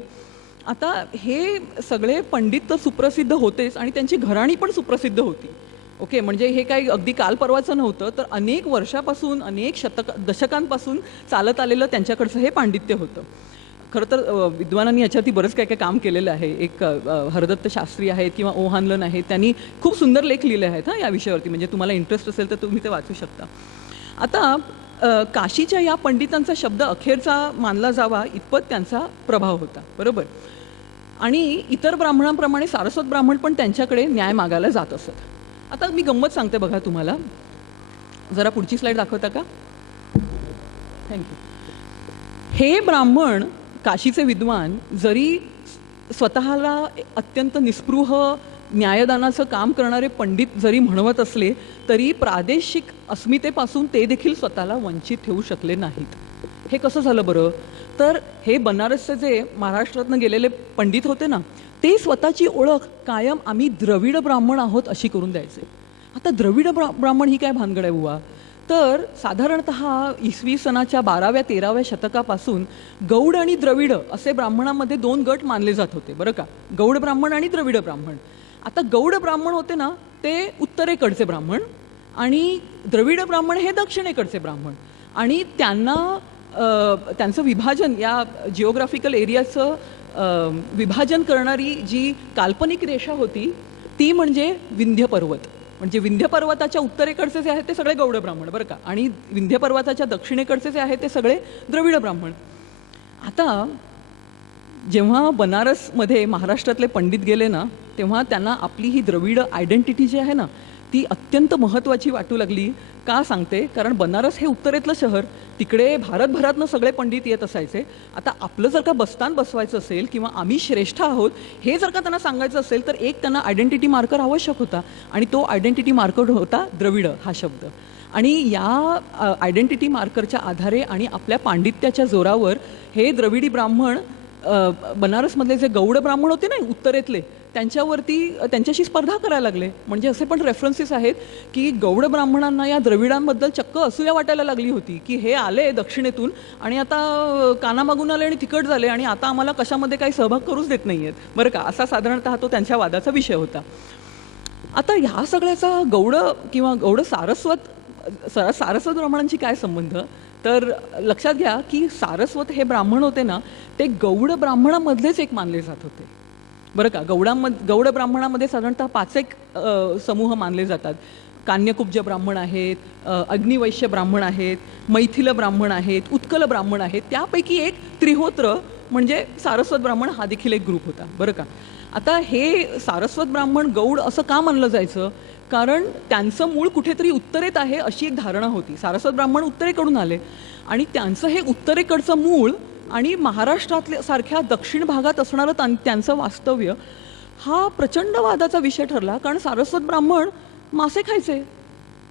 आता हे सगळे पंडित तर सुप्रसिद्ध होतेच आणि त्यांची घराणी पण सुप्रसिद्ध होती. ओके, म्हणजे हे काही अगदी काल परवाचं नव्हतं, तर अनेक वर्षापासून अनेक दशकांपासून चालत आलेलं त्यांच्याकडचं हे पांडित्य होतं. खरं तर विद्वानांनी याच्यावरती बरंच काय काय काम केलेलं आहे. एक हरदत्त शास्त्री आहेत किंवा ओ हानलन आहेत, त्यांनी खूप सुंदर लेख लिहिले आहेत या विषयावरती. म्हणजे तुम्हाला इंटरेस्ट असेल तर तुम्ही ते वाचू शकता. आता काशीच्या या पंडितांचा शब्द अखेरचा मानला जावा इतपत त्यांचा प्रभाव होता, बरोबर. आणि इतर ब्राह्मणांप्रमाणे सारस्वत ब्राह्मण पण त्यांच्याकडे न्याय मागायला जात असत. आता मी गंमत सांगते बघा तुम्हाला. जरा पुढची स्लाईड दाखवता का? थँक्यू. हे ब्राह्मण काशीचे विद्वान जरी स्वतःला अत्यंत निस्पृह न्यायदानाचं काम करणारे पंडित जरी म्हणवत असले तरी प्रादेशिक अस्मितेपासून ते देखील स्वतःला वंचित ठेवू शकले नाहीत. हे कसं झालं बरं? तर हे बनारसचे जे महाराष्ट्रातनं गेलेले पंडित होते ना ते स्वतःची ओळख कायम आम्ही द्रविड ब्राह्मण आहोत अशी करून द्यायचे. आता द्रविड ब्राह्मण ही काय भानगड आहे बुवा? तर साधारणतः इसवी सनाच्या 12व्या-13व्या शतकापासून गौड आणि द्रविड असे ब्राह्मणांमध्ये 2 गट मानले जात होते, बरं का. गौड ब्राह्मण आणि द्रविड ब्राह्मण. आता गौड ब्राह्मण होते ना ते उत्तरेकडचे ब्राह्मण आणि द्रविड ब्राह्मण हे दक्षिणेकडचे ब्राह्मण. आणि त्यांचं विभाजन, या जिओग्राफिकल एरियाचं विभाजन करणारी जी काल्पनिक रेषा होती ती म्हणजे विंध्य पर्वत. म्हणजे विंध्य पर्वताच्या उत्तरेकडचे जे आहेत ते सगळे गौड ब्राह्मण, बरं का. आणि विंध्य पर्वताच्या दक्षिणेकडचे जे आहेत ते सगळे द्रविड ब्राह्मण. आता जेव्हा बनारसमध्ये महाराष्ट्रातले पंडित गेले ना तेव्हा त्यांना आपली ही द्रविड आयडेंटिटी जी आहे ना ती अत्यंत महत्त्वाची वाटू लागली. का सांगते? कारण बनारस हे उत्तरेतलं शहर, तिकडे भारतभरातनं सगळे पंडित येत असायचे. आता आपलं जर का बस्तान बसवायचं असेल किंवा आम्ही श्रेष्ठ आहोत हे जर का त्यांना सांगायचं असेल तर एक त्यांना आयडेंटिटी मार्कर आवश्यक होता आणि तो आयडेंटिटी मार्कर होता द्रविड हा शब्द. आणि या आयडेंटिटी मार्करच्या आधारे आणि आपल्या पांडित्याच्या जोरावर हे द्रविडी ब्राह्मण बनारसमधले जे गौड ब्राह्मण होते ना उत्तरेतले, त्यांच्याशी स्पर्धा करायला लागले. म्हणजे असे पण रेफरन्सेस आहेत की गौड ब्राह्मणांना या द्रविडांबद्दल चक्क असूया वाटायला लागली होती की हे आले दक्षिणेतून आणि आता कानामागून आले आणि तिकट झाले आणि आता आम्हाला कशामध्ये काही सहभाग करूच देत नाही आहेत, बरं का. असा साधारणतः तो त्यांच्या वादाचा विषय होता. आता ह्या सगळ्याचा गौड किंवा गौड सारस्वत ब्राह्मणांची काय संबंध, तर लक्षात घ्या की सारस्वत हे ब्राह्मण होते ना, ते गौड ब्राह्मणामधलेच एक मानले जात होते, बरं का. गौड ब्राह्मणामध्ये साधारणतः 5 समूह मानले जातात. कान्यकुब्ज ब्राह्मण आहेत, अग्निवैश्य ब्राह्मण आहेत, मैथिल ब्राह्मण आहेत, उत्कल ब्राह्मण आहेत. त्यापैकी एक त्रिहोत्र म्हणजे सारस्वत ब्राह्मण हा देखील एक ग्रुप होता, बरं का. आता हे सारस्वत ब्राह्मण गौड असं का मानलं जायचं, कारण त्यांचं मूळ कुठेतरी उत्तरेत आहे अशी एक धारणा होती. सारस्वत ब्राह्मण उत्तरेकडून आले आणि त्यांचं हे उत्तरेकडचं मूळ आणि महाराष्ट्रातल्या सारख्या दक्षिण भागात असणारं त्यांचं वास्तव्य हा प्रचंड वादाचा विषय ठरला. कारण सारस्वत ब्राह्मण मासे खायचे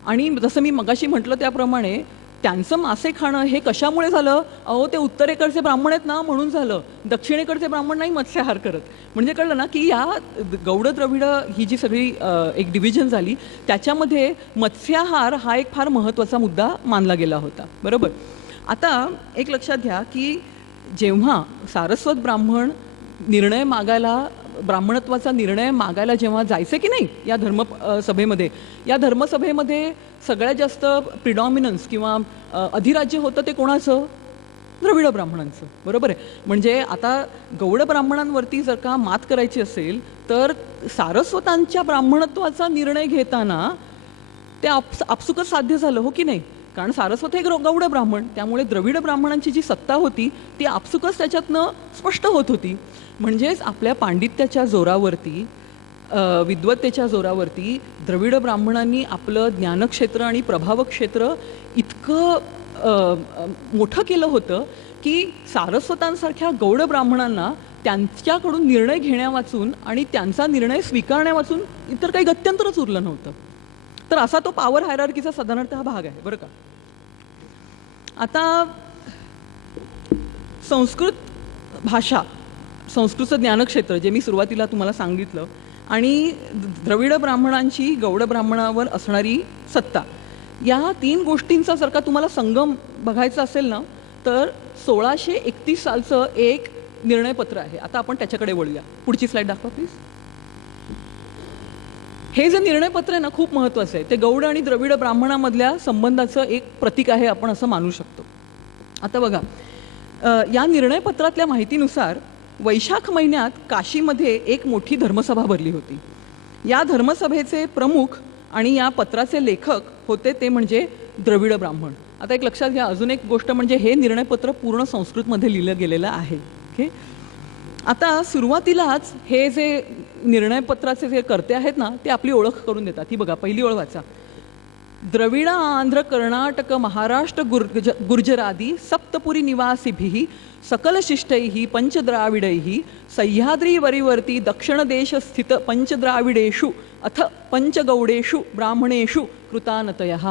आणि जसं मी मगाशी म्हटलं त्याप्रमाणे त्यांचं मासे खाणं हे कशामुळे झालं, अहो ते उत्तरेकडचे ब्राह्मण आहेत ना म्हणून झालं. दक्षिणेकडचे ब्राह्मण नाही मत्स्याहार करत. म्हणजे कळलं ना की या गौड द्रविड ही जी सगळी एक डिव्हिजन झाली त्याच्यामध्ये मत्स्याहार हा एक फार महत्त्वाचा मुद्दा मानला गेला होता, बरोबर. आता एक लक्षात घ्या की जेव्हा सारस्वत ब्राह्मण निर्णय मागायला, ब्राह्मणत्वाचा निर्णय मागायला जेव्हा जायचे की नाही या धर्मसभेमध्ये सगळ्यात जास्त प्रिडॉमिनन्स किंवा अधिराज्य होतं ते कोणाचं, द्रविड ब्राह्मणांचं, बरोबर आहे. म्हणजे आता गौड ब्राह्मणांवरती जर का मात करायची असेल तर सारस्वतांच्या ब्राह्मणत्वाचा निर्णय घेताना ते आपसुकच साध्य झालं, हो की नाही. कारण सारस्वत हे गौड ब्राह्मण, त्यामुळे द्रविड ब्राह्मणांची जी सत्ता होती ती आपसुकच त्याच्यातनं स्पष्ट होत होती. म्हणजेच आपल्या पांडित्याच्या जोरावरती, विद्वत्तेच्या जोरावरती द्रविड ब्राह्मणांनी आपलं ज्ञानक्षेत्र आणि प्रभावक्षेत्र इतकं मोठं केलं होतं की सारस्वतांसारख्या गौड ब्राह्मणांना त्यांच्याकडून निर्णय घेण्यावाचून आणि त्यांचा निर्णय स्वीकारण्यावाचून इतर काही गत्यंतरच उरलं नव्हतं. तर असा तो पॉवर हायरार्कीचा साधारणतः भाग आहे, बरं का. आता संस्कृत भाषा, संस्कृतचं ज्ञानक्षेत्र जे मी सुरुवातीला तुम्हाला सांगितलं आणि द्रविड ब्राह्मणांची गौड ब्राह्मणावर असणारी सत्ता, या 3 गोष्टींचा जर का तुम्हाला संगम बघायचा असेल ना तर 1631 सालचं एक निर्णयपत्र आहे. आता आपण त्याच्याकडे वळूया. पुढची स्लाईड दाखवा प्लीज. हे जे निर्णयपत्र आहे ना खूप महत्त्वाचं आहे. ते गौड आणि द्रविड ब्राह्मणामधल्या संबंधाचं एक प्रतीक आहे, आपण असं मानू शकतो. आता बघा, या निर्णयपत्रातल्या माहितीनुसार वैशाख महिन्यात काशीमध्ये एक मोठी धर्मसभा भरली होती. या धर्मसभेचे प्रमुख आणि या पत्राचे लेखक होते ते म्हणजे द्रविड ब्राह्मण. आता एक लक्षात घ्या, अजून एक गोष्ट म्हणजे हे निर्णयपत्र पूर्ण संस्कृतमध्ये लिहिलं गेलेलं आहे, ओके. आता सुरुवातीलाच हे जे निर्णयपत्राचे जे कर्ते आहेत ना ते आपली ओळख करून देतात. ही बघा, पहिली ओळ वाचा. द्रविड आंध्र कर्नाटक महाराष्ट्र गुर्जरादी सप्तपुरी निवासिभिः सकलशिष्टैः पंचद्राविडैः सह्याद्री वरीवर्ती दक्षिण देश स्थित पंचद्राविडेषु अथ पंचगौडेषु ब्राह्मणेषु कृतानतयः.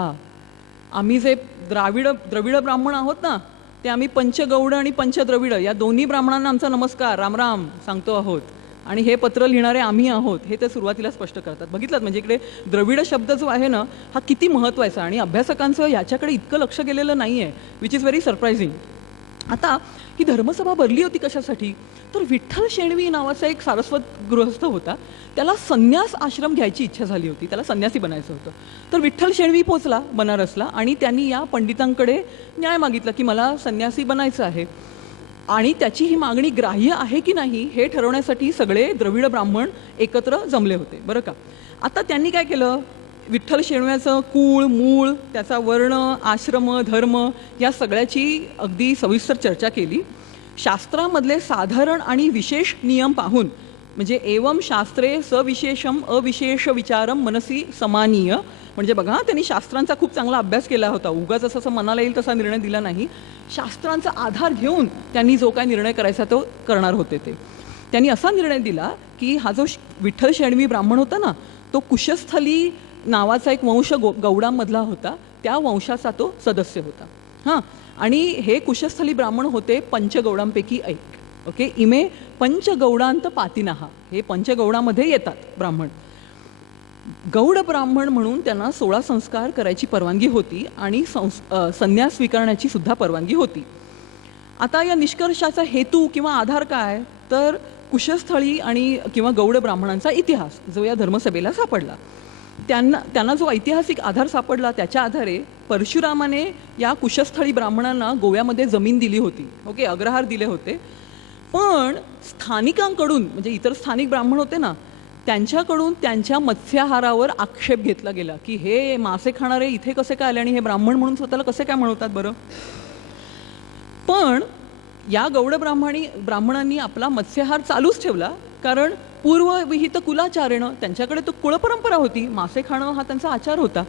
आम्ही जे द्रविड ब्राह्मण आहोत ना ते आम्ही पंचगौड आणि पंचद्रविड या दोन्ही ब्राह्मणांना आमचा नमस्कार रामराम सांगतो आहोत आणि हे पत्र लिहिणारे आम्ही आहोत हे ते सुरुवातीला स्पष्ट करतात. बघितलं म्हणजे इकडे द्रविड शब्द जो आहे ना हा किती महत्त्वाचा आणि अभ्यासकांचं याच्याकडे इतकं लक्ष गेलेलं नाही आहे, विच इज व्हेरी सरप्रायझिंग. आता ही धर्मसभा भरली होती कशासाठी, तर विठ्ठल शेणवी नावाचा एक सारस्वत गृहस्थ होता, त्याला संन्यास आश्रम घ्यायची इच्छा झाली होती, त्याला संन्यासी बनायचं होतं. तर विठ्ठल शेणवी पोचला बनारसला आणि त्यांनी या पंडितांकडे न्याय मागितला की मला संन्यासी बनायचं आहे आणि त्याची ही मागणी ग्राह्य आहे की नाही हे ठरवण्यासाठी सगळे द्रविड ब्राह्मण एकत्र जमले होते, बरं का. आता त्यांनी काय केलं, विठ्ठल शेणव्याचं कुळ मूळ, त्याचा वर्ण, आश्रम, धर्म या सगळ्याची अगदी सविस्तर चर्चा केली. शास्त्रामधले साधारण आणि विशेष नियम पाहून म्हणजे एवं शास्त्रे सविशेषम अविशेष विचारम मनसी समानीय, म्हणजे बघा त्यांनी शास्त्रांचा खूप चांगला अभ्यास केला होता, उगाच असं मनाला येईल तसा निर्णय दिला नाही. शास्त्रांचा आधार घेऊन त्यांनी जो काय निर्णय करायचा तो करणार होते. त्यांनी असा निर्णय दिला की हा जो विठ्ठल शेणवी ब्राह्मण होता ना तो कुशस्थली नावाचा एक वंश गौडांमधला होता, त्या वंशाचा तो सदस्य होता. हां, आणि हे कुशस्थली ब्राह्मण होते पंचगौडांपैकी एक. ओके, इमे पंचगौडांत पातिनाहा, हे पंचगौडामध्ये येतात ब्राह्मण. गौड ब्राह्मण म्हणून त्यांना 16 संस्कार करायची परवानगी होती आणि संन्यास स्वीकारण्याची सुद्धा परवानगी होती. आता या निष्कर्षाचा हेतू किंवा आधार काय, तर कुशस्थळी आणि किंवा गौड ब्राह्मणांचा इतिहास जो या धर्मसभेला सापडला. त्यांना जो ऐतिहासिक आधार सापडला त्याच्या आधारे परशुरामाने या कुशस्थळी ब्राह्मणांना गोव्यामध्ये जमीन दिली होती. ओके, अग्रहार दिले होते. पण स्थानिकांकडून, म्हणजे इतर स्थानिक ब्राह्मण होते ना, त्यांच्याकडून त्यांच्या मत्स्याहारावर आक्षेप घेतला गेला की हे मासे खाणारे इथे कसे काय आले आणि हे ब्राह्मण म्हणून स्वतःला कसे काय म्हणतात बरं. पण या गौड ब्राह्मणांनी आपला मत्स्याहार चालूच ठेवला, कारण पूर्वविहित कुलाचारेण त्यांच्याकडे तो कुळपरंपरा होती, मासे खाणं हा त्यांचा आचार होता.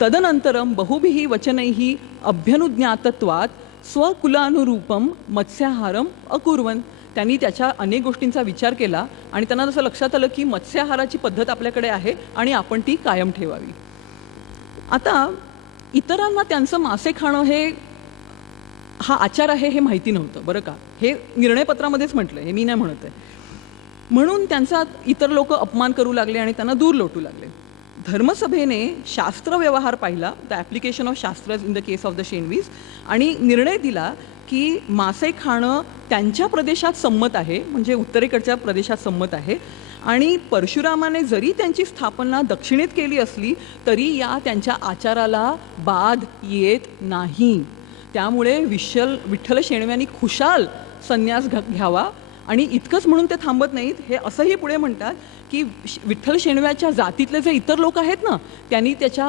तदनंतरम बहुभिः वचनैः अभ्यनुज्ञातत्वात स्वकुलानुरूपम मत्स्याहारम अकुर्वन. त्यांनी त्याच्या अनेक गोष्टींचा विचार केला आणि त्यांना जसं लक्षात आलं की मत्स्याहाराची पद्धत आपल्याकडे आहे आणि आपण ती कायम ठेवावी. आता इतरांना त्यांचं मासे खाणं हे हा आचार आहे हे माहिती नव्हतं बरं का, हे निर्णयपत्रामध्येच म्हटलं, हे मी नाही म्हणत आहे. म्हणून त्यांचा इतर लोक अपमान करू लागले आणि त्यांना दूर लोटू लागले. धर्मसभेने शास्त्र व्यवहार पाहिला, the application of shastras in the case of the Shenvis, आणि निर्णय दिला की मासे खाणं त्यांच्या प्रदेशात संमत आहे, म्हणजे उत्तरेकडच्या प्रदेशात संमत आहे. आणि परशुरामाने जरी त्यांची स्थापना दक्षिणेत केली असली तरी या त्यांच्या आचाराला बाध येत नाही. त्यामुळे विठ्ठल शेणव्यांनी खुशाल संन्यास घ्यावा. आणि इतकंच म्हणून ते थांबत नाहीत, हे असंही पुढे म्हणतात की विठ्ठल शेणव्याच्या जातीतले जे इतर लोक आहेत ना, त्यांनी त्याच्या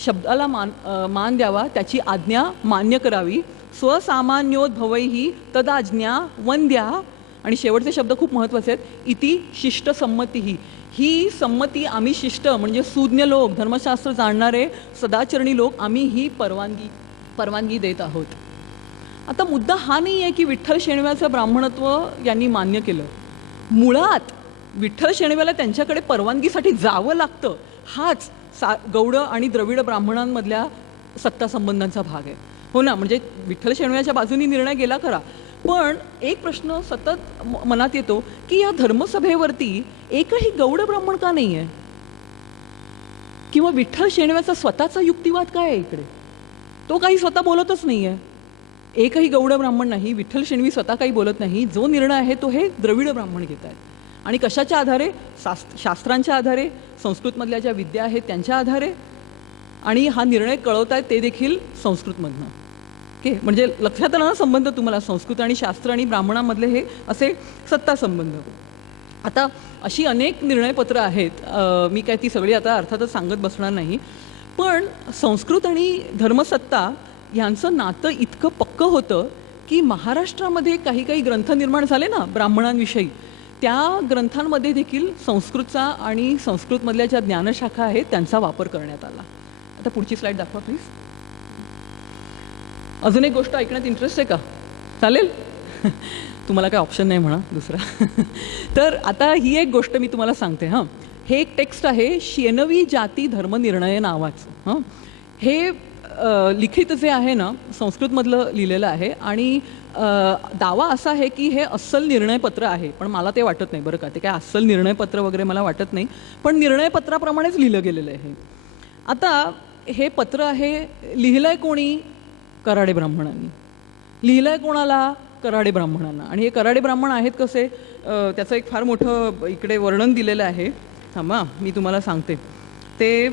शब्दाला मान द्यावा, त्याची आज्ञा मान्य करावी. स्वसामान्योद्भवैः तदाज्ञा वंद्या. आणि शेवटचे शब्द खूप महत्त्वाचे आहेत, इति शिष्ट संमती. ही संमती आम्ही शिष्ट म्हणजे सुज्ञ लोक, धर्मशास्त्र जाणणारे सदाचरणी लोक, आम्ही ही परवानगी देत आहोत. आता मुद्दा हा नाही आहे की विठ्ठल शेणव्याचं ब्राह्मणत्व यांनी मान्य केलं. मुळात विठ्ठल शेणव्याला त्यांच्याकडे परवानगीसाठी जावं लागतं, हाच गौड आणि द्रविड ब्राह्मणांमधल्या सत्ता संबंधांचा भाग आहे. हो ना, म्हणजे विठ्ठल शेणव्याच्या बाजूनी निर्णय गेला खरा, पण एक प्रश्न सतत मनात येतो की या धर्मसभेवरती एकही गौड ब्राह्मण का नाही आहे, किंवा विठ्ठल शेणव्याचा स्वतःचा युक्तिवाद काय आहे इकडे, तो काही स्वतः बोलतच नाही आहे. एकही गौड ब्राह्मण नाही, विठ्ठल शेणवी स्वतः काही बोलत नाही. जो निर्णय आहे तो हे द्रविड ब्राह्मण घेत आहेत. आणि कशाच्या आधारे, शास्त्रांच्या आधारे, संस्कृतमधल्या ज्या विद्या आहेत त्यांच्या आधारे, आणि हा निर्णय कळवत आहेत ते देखील संस्कृतमधनं. ओके, म्हणजे लक्षात आलं ना संबंध तुम्हाला, संस्कृत आणि शास्त्र आणि ब्राह्मणामधले हे असे सत्ता संबंध. आता अशी अनेक निर्णयपत्र आहेत, मी काय ती सगळी आता अर्थातच सांगत बसणार नाही, पण संस्कृत आणि धर्मसत्ता यांचं नातं इतकं पक्कं होतं की महाराष्ट्रामध्ये काही काही ग्रंथ निर्माण झाले ना ब्राह्मणांविषयी, त्या ग्रंथांमध्ये देखील संस्कृतचा आणि संस्कृतमधल्या ज्या ज्ञानशाखा आहेत त्यांचा वापर करण्यात आला. आता पुढची स्लाईड दाखवा प्लीज. अजून एक गोष्ट ऐकण्यात इंटरेस्ट आहे का? चालेल तुम्हाला काय ऑप्शन नाही म्हणा दुसरा तर आता ही एक गोष्ट मी तुम्हाला सांगते. हां, हे एक टेक्स्ट आहे शेणवी जाती धर्मनिर्णय नावाचं. हां, हे लिखित जे आहे ना संस्कृतमधलं लिहिलेलं आहे आणि दावा असा आहे की हे अस्सल निर्णयपत्र आहे, पण मला ते वाटत नाही बरं का, ते काय अस्सल निर्णयपत्र वगैरे मला वाटत नाही, पण निर्णयपत्राप्रमाणेच लिहिलं गेलेलं आहे. आता हे पत्र आहे, लिहिलंय कोणी? कराडे ब्राह्मणांनी. लिहिलंय कोणाला? कराडे ब्राह्मणांना. आणि हे कराडे ब्राह्मण आहेत कसे, त्याचं एक फार मोठं इकडे वर्णन दिलेलं आहे. थांबा मी तुम्हाला सांगते. ते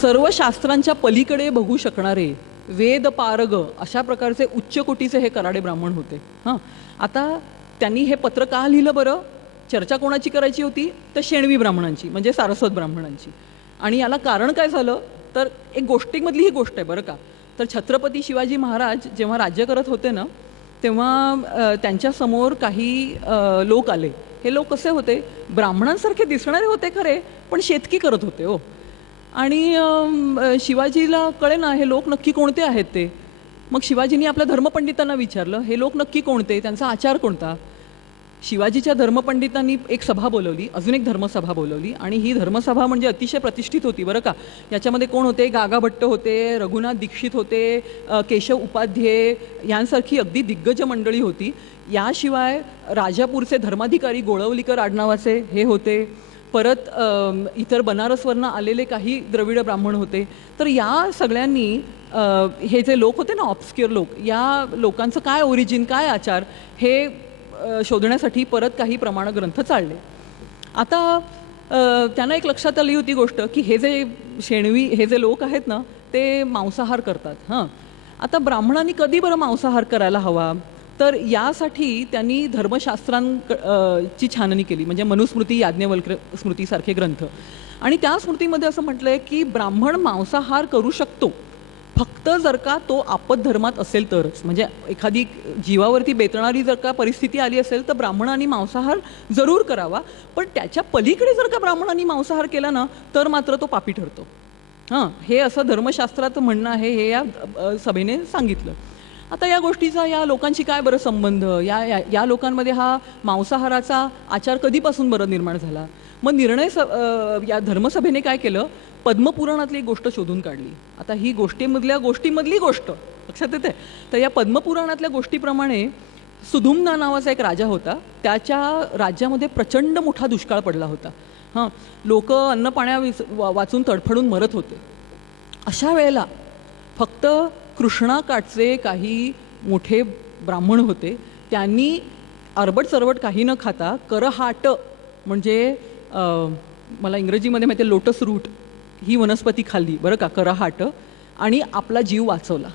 सर्व शास्त्रांच्या पलीकडे बघू शकणारे वेद पारग अशा प्रकारचे उच्च कोटीचे हे कराडे ब्राह्मण होते. हां, आता त्यांनी हे पत्र का लिहिलं बरं? चर्चा कोणाची करायची होती? तर शेणवी ब्राह्मणांची, म्हणजे सारस्वत ब्राह्मणांची. आणि याला कारण काय झालं तर एक गोष्टीमधली ही गोष्ट आहे बरं का. तर छत्रपती शिवाजी महाराज जेव्हा राज्य करत होते ना, तेव्हा त्यांच्यासमोर काही लोक आले. हे लोक कसे होते? ब्राह्मणांसारखे दिसणारे होते खरे, पण शेतकी करत होते हो. आणि शिवाजीला कळे ना हे लोक नक्की कोणते आहेत ते. मग शिवाजींनी आपल्या धर्मपंडितांना विचारलं, हे लोक नक्की कोणते, त्यांचा आचार कोणता? शिवाजीच्या धर्मपंडितांनी एक सभा बोलवली, अजून एक धर्मसभा बोलवली, आणि ही धर्मसभा म्हणजे अतिशय प्रतिष्ठित होती बरं का. याच्यामध्ये कोण होते? गागा भट्ट होते, रघुनाथ दीक्षित होते, केशव उपाध्ये यांसारखी अगदी दिग्गज मंडळी होती. याशिवाय राजापूरचे धर्माधिकारी गोळवलीकर आडनावाचे हे होते. परत इतर बनारसवरनं आलेले काही द्रविड ब्राह्मण होते. तर या सगळ्यांनी हे जे लोक होते ना, ऑब्स्क्युअर लोक, या लोकांचं काय ओरिजिन, काय आचार हे शोधण्यासाठी परत काही प्रमाण ग्रंथ चालले. आता त्यांना एक लक्षात आली होती गोष्ट की हे जे लोक आहेत ना ते मांसाहार करतात. हां, आता ब्राह्मणांनी कधी बरं मांसाहार करायला हवा? तर यासाठी त्यांनी धर्मशास्त्रांची छाननी केली, म्हणजे मनुस्मृती, याज्ञवल्क्य स्मृतीसारखे ग्रंथ. आणि त्या स्मृतीमध्ये असं म्हटलं आहे की ब्राह्मण मांसाहार करू शकतो, फक्त जर का तो आपद धर्मात असेल तरच. म्हणजे एखादी जीवावरती बेतणारी जर का परिस्थिती आली असेल तर ब्राह्मणांनी मांसाहार जरूर करावा, पण त्याच्या पलीकडे जर का ब्राह्मणांनी मांसाहार केला ना तर मात्र तो पापी ठरतो. हां, हे असं धर्मशास्त्राचं म्हणणं आहे, हे या सभेने सांगितलं. आता या गोष्टीचा या लोकांशी काय बरं संबंध? या लोकांमध्ये हा मांसाहाराचा आचार कधीपासून बरं निर्माण झाला? मग या धर्मसभेने काय केलं? पद्मपुराणातली एक गोष्ट शोधून काढली. आता ही गोष्टीमधली गोष्ट लक्षात येते. तर या पद्मपुराणातल्या गोष्टीप्रमाणे सुधुम्ना नावाचा एक राजा होता. त्याच्या राज्यामध्ये प्रचंड मोठा दुष्काळ पडला होता. हां, लोक अन्न पाण्या वाचून तडफडून मरत होते. अशा वेळेला फक्त कृष्णाकाठचे काही मोठे ब्राह्मण होते, त्यांनी अरबट चरबट काही न खाता करहाट, म्हणजे मला इंग्रजीमध्ये माहिती आहे लोटस रूट, ही वनस्पती खाल्ली बरं का, करहाट, आणि आपला जीव वाचवला.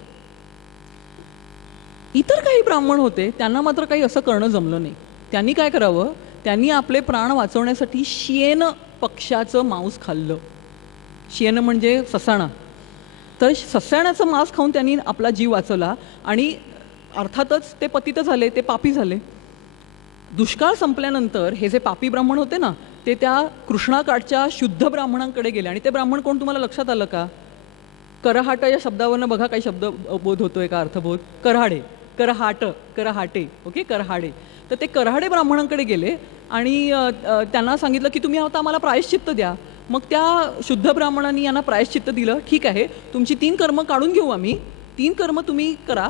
इतर काही ब्राह्मण होते, त्यांना मात्र काही असं करणं जमलं नाही. त्यांनी काय करावं? त्यांनी आपले प्राण वाचवण्यासाठी शियेन पक्ष्याचं मांस खाल्लं. शियेन म्हणजे ससाणा. तर ससाण्याचं मांस खाऊन त्यांनी आपला जीव वाचवला, आणि अर्थातच ते पतित झाले, ते पापी झाले. दुष्काळ संपल्यानंतर हे जे पापी ब्राह्मण होते ना ते त्या कृष्णाकाठच्या शुद्ध ब्राह्मणांकडे गेले. आणि ते ब्राह्मण कोण तुम्हाला लक्षात आलं का? करहाट या शब्दावरनं बघा काही शब्द बोध होतोय का, अर्थबोध? करहाडे, करहाट, करहाटे, ओके, करहाडे. तर ते करहाडे ब्राह्मणांकडे गेले आणि त्यांना सांगितलं की तुम्ही आता आम्हाला प्रायश्चित्त द्या. मग त्या शुद्ध ब्राह्मणांनी यांना प्रायश्चित्त दिलं. ठीक आहे, तुमची 3 कर्म काढून घेऊ आम्ही, 3 कर्म तुम्ही करा,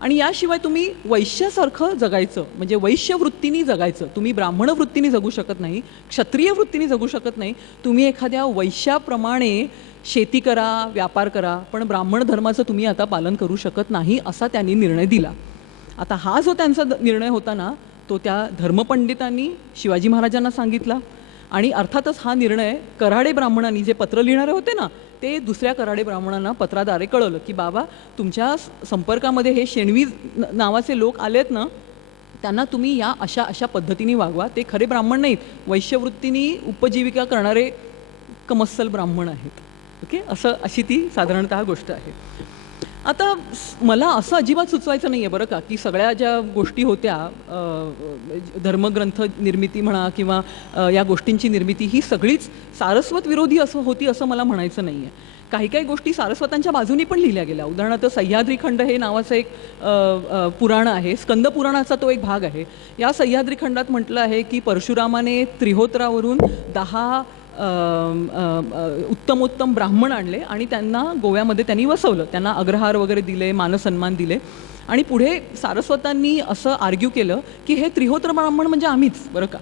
आणि याशिवाय तुम्ही वैश्यासारखं जगायचं, म्हणजे वैश्य वृत्तीने जगायचं. तुम्ही ब्राह्मण वृत्तीने जगू शकत नाही, क्षत्रिय वृत्तीने जगू शकत नाही. तुम्ही एखाद्या वैश्याप्रमाणे शेती करा, व्यापार करा, पण ब्राह्मण धर्माचं तुम्ही आता पालन करू शकत नाही, असा त्यांनी निर्णय दिला. आता हा जो त्यांचा निर्णय होता ना तो त्या धर्मपंडितांनी शिवाजी महाराजांना सांगितला. आणि अर्थातच हा निर्णय कराडे ब्राह्मणांनी, जे पत्र लिहिणारे होते ना, ते दुसऱ्या कराडे ब्राह्मणांना पत्राद्वारे कळवलं की बाबा तुमच्या संपर्कामध्ये हे शेणवी नावाचे लोक आलेत ना, त्यांना तुम्ही या अशा अशा पद्धतीने वागवा. ते खरे ब्राह्मण नाहीत, वैश्यवृत्तीने उपजीविका करणारे कमस्सल ब्राह्मण आहेत. ओके, अशी ती साधारणतः गोष्ट आहे. आता मला असं अजिबात सुचवायचं नाही आहे बरं का की सगळ्या ज्या गोष्टी होत्या, धर्मग्रंथ निर्मिती म्हणा किंवा या गोष्टींची निर्मिती, ही सगळीच सारस्वत विरोधी होती असं मला म्हणायचं नाही आहे. काही काही गोष्टी सारस्वतांच्या बाजूनी पण लिहिल्या गेल्या. उदाहरणार्थ सह्याद्री खंड हे नावाचं एक पुराण आहे, स्कंद पुराणाचा तो एक भाग आहे. या सह्याद्री खंडात म्हटलं आहे की परशुरामाने त्रिहोत्रावरून 10 उत्तमोत्तम ब्राह्मण आणले आणि त्यांना गोव्यामध्ये त्यांनी वसवलं. त्यांना अग्रहार वगैरे दिले, मानसन्मान दिले. आणि पुढे सारस्वतांनी असं आर्ग्यू केलं की हे त्रिहोत्र ब्राह्मण म्हणजे आम्हीच बरं का,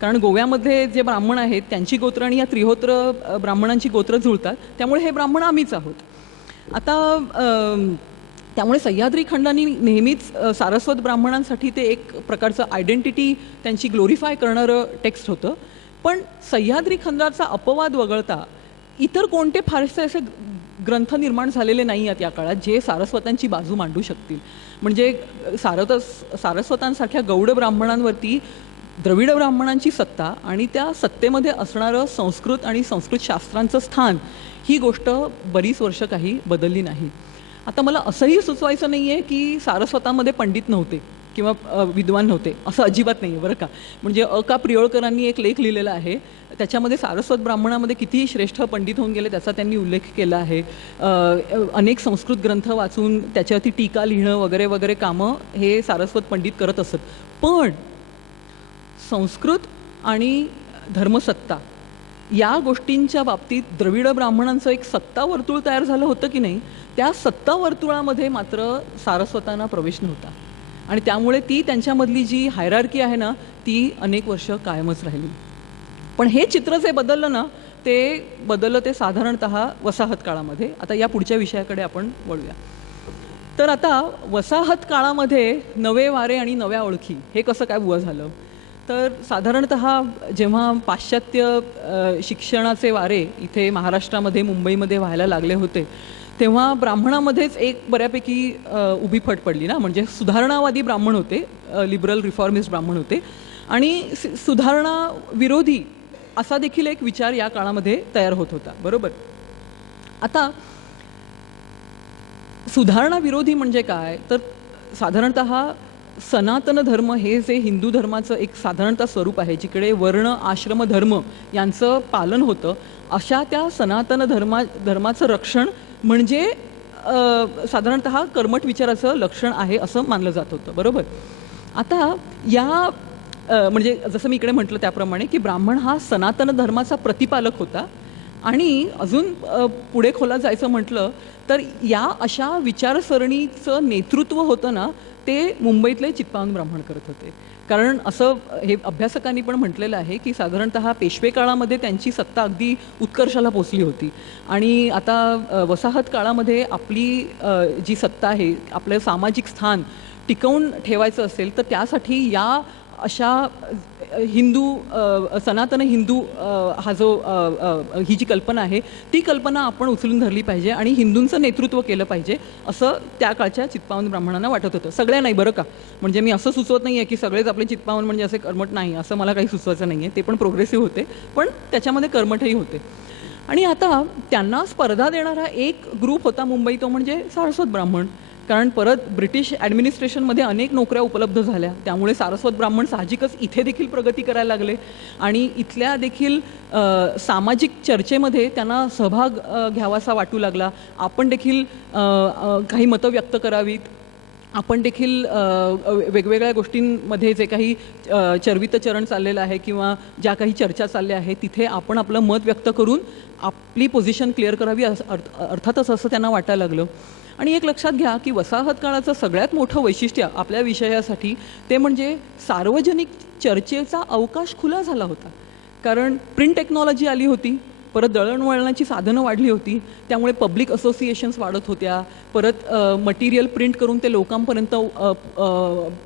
कारण गोव्यामध्ये जे ब्राह्मण आहेत त्यांची गोत्र आणि या त्रिहोत्र ब्राह्मणांची गोत्र जुळतात, त्यामुळे हे ब्राह्मण आम्हीच आहोत. आता त्यामुळे सह्याद्री खंडांनी नेहमीच सारस्वत ब्राह्मणांसाठी ते एक प्रकारचं आयडेंटिटी त्यांची ग्लोरिफाय करणारं टेक्स्ट होतं. पण सह्याद्री खंडाचा अपवाद वगळता इतर कोणते फारसे असे ग्रंथ निर्माण झालेले नाही आहेत या काळात जे सारस्वतांची बाजू मांडू शकतील. म्हणजे सारस्वतांसारख्या गौड ब्राह्मणांवरती द्रविड ब्राह्मणांची सत्ता आणि त्या सत्तेमध्ये असणारं संस्कृत आणि संस्कृत शास्त्रांचं स्थान, ही गोष्ट बरीच वर्ष काही बदलली नाही. आता मला असंही सुचवायचं नाही आहे की सारस्वतांमध्ये पंडित नव्हते किंवा विद्वान नव्हते, असं अजिबात नाही आहे बरं का. म्हणजे का प्रियोळकरांनी एक लेख लिहिलेला आहे, त्याच्यामध्ये सारस्वत ब्राह्मणामध्ये कितीही श्रेष्ठ पंडित होऊन गेले त्याचा त्यांनी उल्लेख केला आहे. अनेक संस्कृत ग्रंथ वाचून त्याच्यावरती टीका लिहिणं वगैरे वगैरे कामं हे सारस्वत पंडित करत असत. पण संस्कृत आणि धर्मसत्ता या गोष्टींच्या बाबतीत द्रविड ब्राह्मणांचं एक सत्ता वर्तुळ तयार झालं होतं की नाही, त्या सत्ता वर्तुळामध्ये मात्र सारस्वतांना प्रवेश नव्हता आणि त्यामुळे ती त्यांच्यामधली जी हायरार्की आहे ना ती अनेक वर्ष कायमच राहिली. पण हे चित्र जे बदललं ना ते बदललं ते साधारणतः वसाहत काळामध्ये. आता या पुढच्या विषयाकडे आपण वळूया. तर आता वसाहत काळामध्ये नवे वारे आणि नव्या ओळखी हे कसं काय बुवा झालं, तर साधारणतः जेव्हा पाश्चात्य शिक्षणाचे वारे इथे महाराष्ट्रामध्ये मुंबईमध्ये व्हायला लागले होते तेव्हा ब्राह्मणामध्येच एक बऱ्यापैकी उभी फट पडली ना, म्हणजे सुधारणावादी ब्राह्मण होते, लिबरल रिफॉर्मिस्ट ब्राह्मण होते आणि सुधारणा विरोधी असा देखील एक विचार या काळामध्ये तयार होत होता. बरोबर. आता सुधारणा विरोधी म्हणजे काय, तर साधारणतः सनातन धर्म हे जे हिंदू धर्माचं एक साधारणतः स्वरूप आहे जिकडे वर्ण आश्रम धर्म यांचं पालन होतं, अशा त्या सनातन धर्माचं रक्षण म्हणजे साधारणतः कर्मठ विचाराचं लक्षण आहे असं मानलं जात होतं. बरोबर. आता या म्हणजे जसं मी इकडे म्हटलं त्याप्रमाणे की ब्राह्मण हा सनातन धर्माचा प्रतिपालक होता आणि अजून पुढे खोलात जायचं म्हटलं तर या अशा विचारसरणीचं नेतृत्व होतं ना ते मुंबईतले चित्पावन ब्राह्मण करत होते. कारण असं हे अभ्यासकांनी पण म्हटलेलं आहे की साधारणतः पेशवे काळामध्ये त्यांची सत्ता अगदी उत्कर्षाला पोचली होती आणि आता वसाहत काळामध्ये आपली जी सत्ता आहे, आपलं सामाजिक स्थान टिकवून ठेवायचं असेल तर त्यासाठी या अशा हिंदू सनातन हिंदू हा जो ही जी कल्पना आहे ती कल्पना आपण उचलून धरली पाहिजे आणि हिंदूंचं नेतृत्व केलं पाहिजे असं त्या काळच्या चित्पावन ब्राह्मणांना वाटत होतं. सगळ्या नाही बरं का, म्हणजे मी असं सुचवत नाही आहे की सगळेच आपले चित्पावन म्हणजे असे कर्मठ नाही, असं मला काही सुचवायचं नाही आहे. ते पण प्रोग्रेसिव्ह होते पण त्याच्यामध्ये कर्मठही होते. आणि आता त्यांना स्पर्धा देणारा एक ग्रुप होता मुंबई, तो म्हणजे सारस्वत ब्राह्मण. कारण परत ब्रिटिश ॲडमिनिस्ट्रेशनमध्ये अनेक नोकऱ्या उपलब्ध झाल्या त्यामुळे सारस्वत ब्राह्मण साहजिकच इथे देखील प्रगती करायला लागले आणि इथल्या देखील सामाजिक चर्चेमध्ये त्यांना सहभाग घ्यावासा वाटू लागला. आपण देखील काही मतं व्यक्त करावीत, आपण देखील वेगवेगळ्या गोष्टींमध्ये जे काही चर्वितचरण चाललेलं आहे किंवा ज्या काही चर्चा चालल्या आहेत तिथे आपण आपलं मत व्यक्त करून आपली पोझिशन क्लिअर करावी अर्थातच असं त्यांना वाटायला लागलं. आणि एक लक्षात घ्या की वसाहत काळाचं सगळ्यात मोठं वैशिष्ट्य आपल्या विषयासाठी ते म्हणजे सार्वजनिक चर्चेचा अवकाश खुला झाला होता. कारण प्रिंट टेक्नॉलॉजी आली होती, परत दळणवळणाची साधनं वाढली होती, त्यामुळे पब्लिक असोसिएशन्स वाढत होत्या, परत मटेरियल प्रिंट करून ते लोकांपर्यंत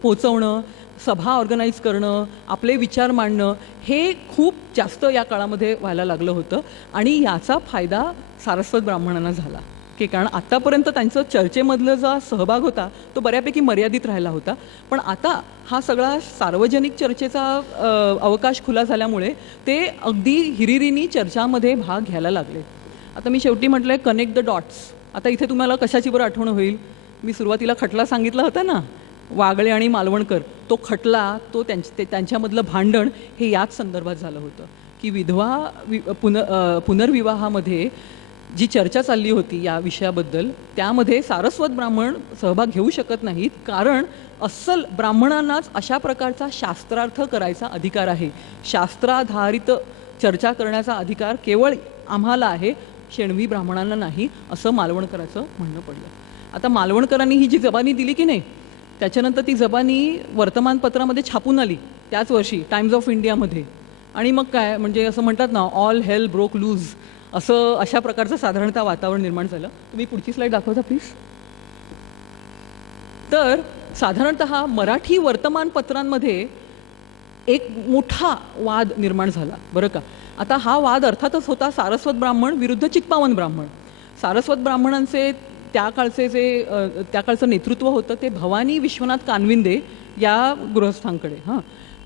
पोचवणं, सभा ऑर्गनाईज करणं, आपले विचार मांडणं हे खूप जास्त या काळामध्ये व्हायला लागलं होतं आणि याचा फायदा सारस्वत ब्राह्मणांना झाला की कारण आत्तापर्यंत त्यांचं चर्चेमधलं जो सहभाग होता तो बऱ्यापैकी मर्यादित राहिला होता. पण आता हा सगळा सार्वजनिक चर्चेचा अवकाश खुला झाल्यामुळे ते अगदी हिरिरीने चर्चामध्ये भाग घ्यायला लागले. आता मी शेवटी म्हटलं आहे कनेक्ट द डॉट्स. आता इथे तुम्हाला कशाची बरं आठवण होईल, मी सुरुवातीला खटला सांगितला होता ना, वागळे आणि मालवणकर, तो खटला तो त्यांच्यामधलं भांडण हे याच संदर्भात झालं होतं की विधवा पुनर्विवाहामध्ये जी चर्चा चालली होती या विषयाबद्दल त्यामध्ये सारस्वत ब्राह्मण सहभाग घेऊ शकत नाहीत कारण अस्सल ब्राह्मणांनाच अशा प्रकारचा शास्त्रार्थ करायचा अधिकार आहे. शास्त्राधारित चर्चा करण्याचा अधिकार केवळ आम्हाला आहे, शेणवी ब्राह्मणांना नाही, असं मालवणकराचं म्हणणं पडलं. आता मालवणकरांनी ही जी जबानी दिली की नाही त्याच्यानंतर ती जबानी वर्तमानपत्रामध्ये छापून आली त्याच वर्षी टाइम्स ऑफ इंडियामध्ये. आणि मग काय म्हणजे असं म्हणतात ना, ऑल हेल ब्रोक लूज, असं अशा प्रकारचं साधारणतः वातावरण निर्माण झालं. तुम्ही पुढची स्लाईड दाखवता प्लीज. तर साधारणतः मराठी वर्तमानपत्रांमध्ये एक मोठा वाद निर्माण झाला बरं का. आता हा वाद अर्थातच होता सारस्वत ब्राह्मण विरुद्ध चित्पावन ब्राह्मण. सारस्वत ब्राह्मणांचे त्या काळचं नेतृत्व होतं ते भवानी विश्वनाथ कानविंदे या गृहस्थांकडे.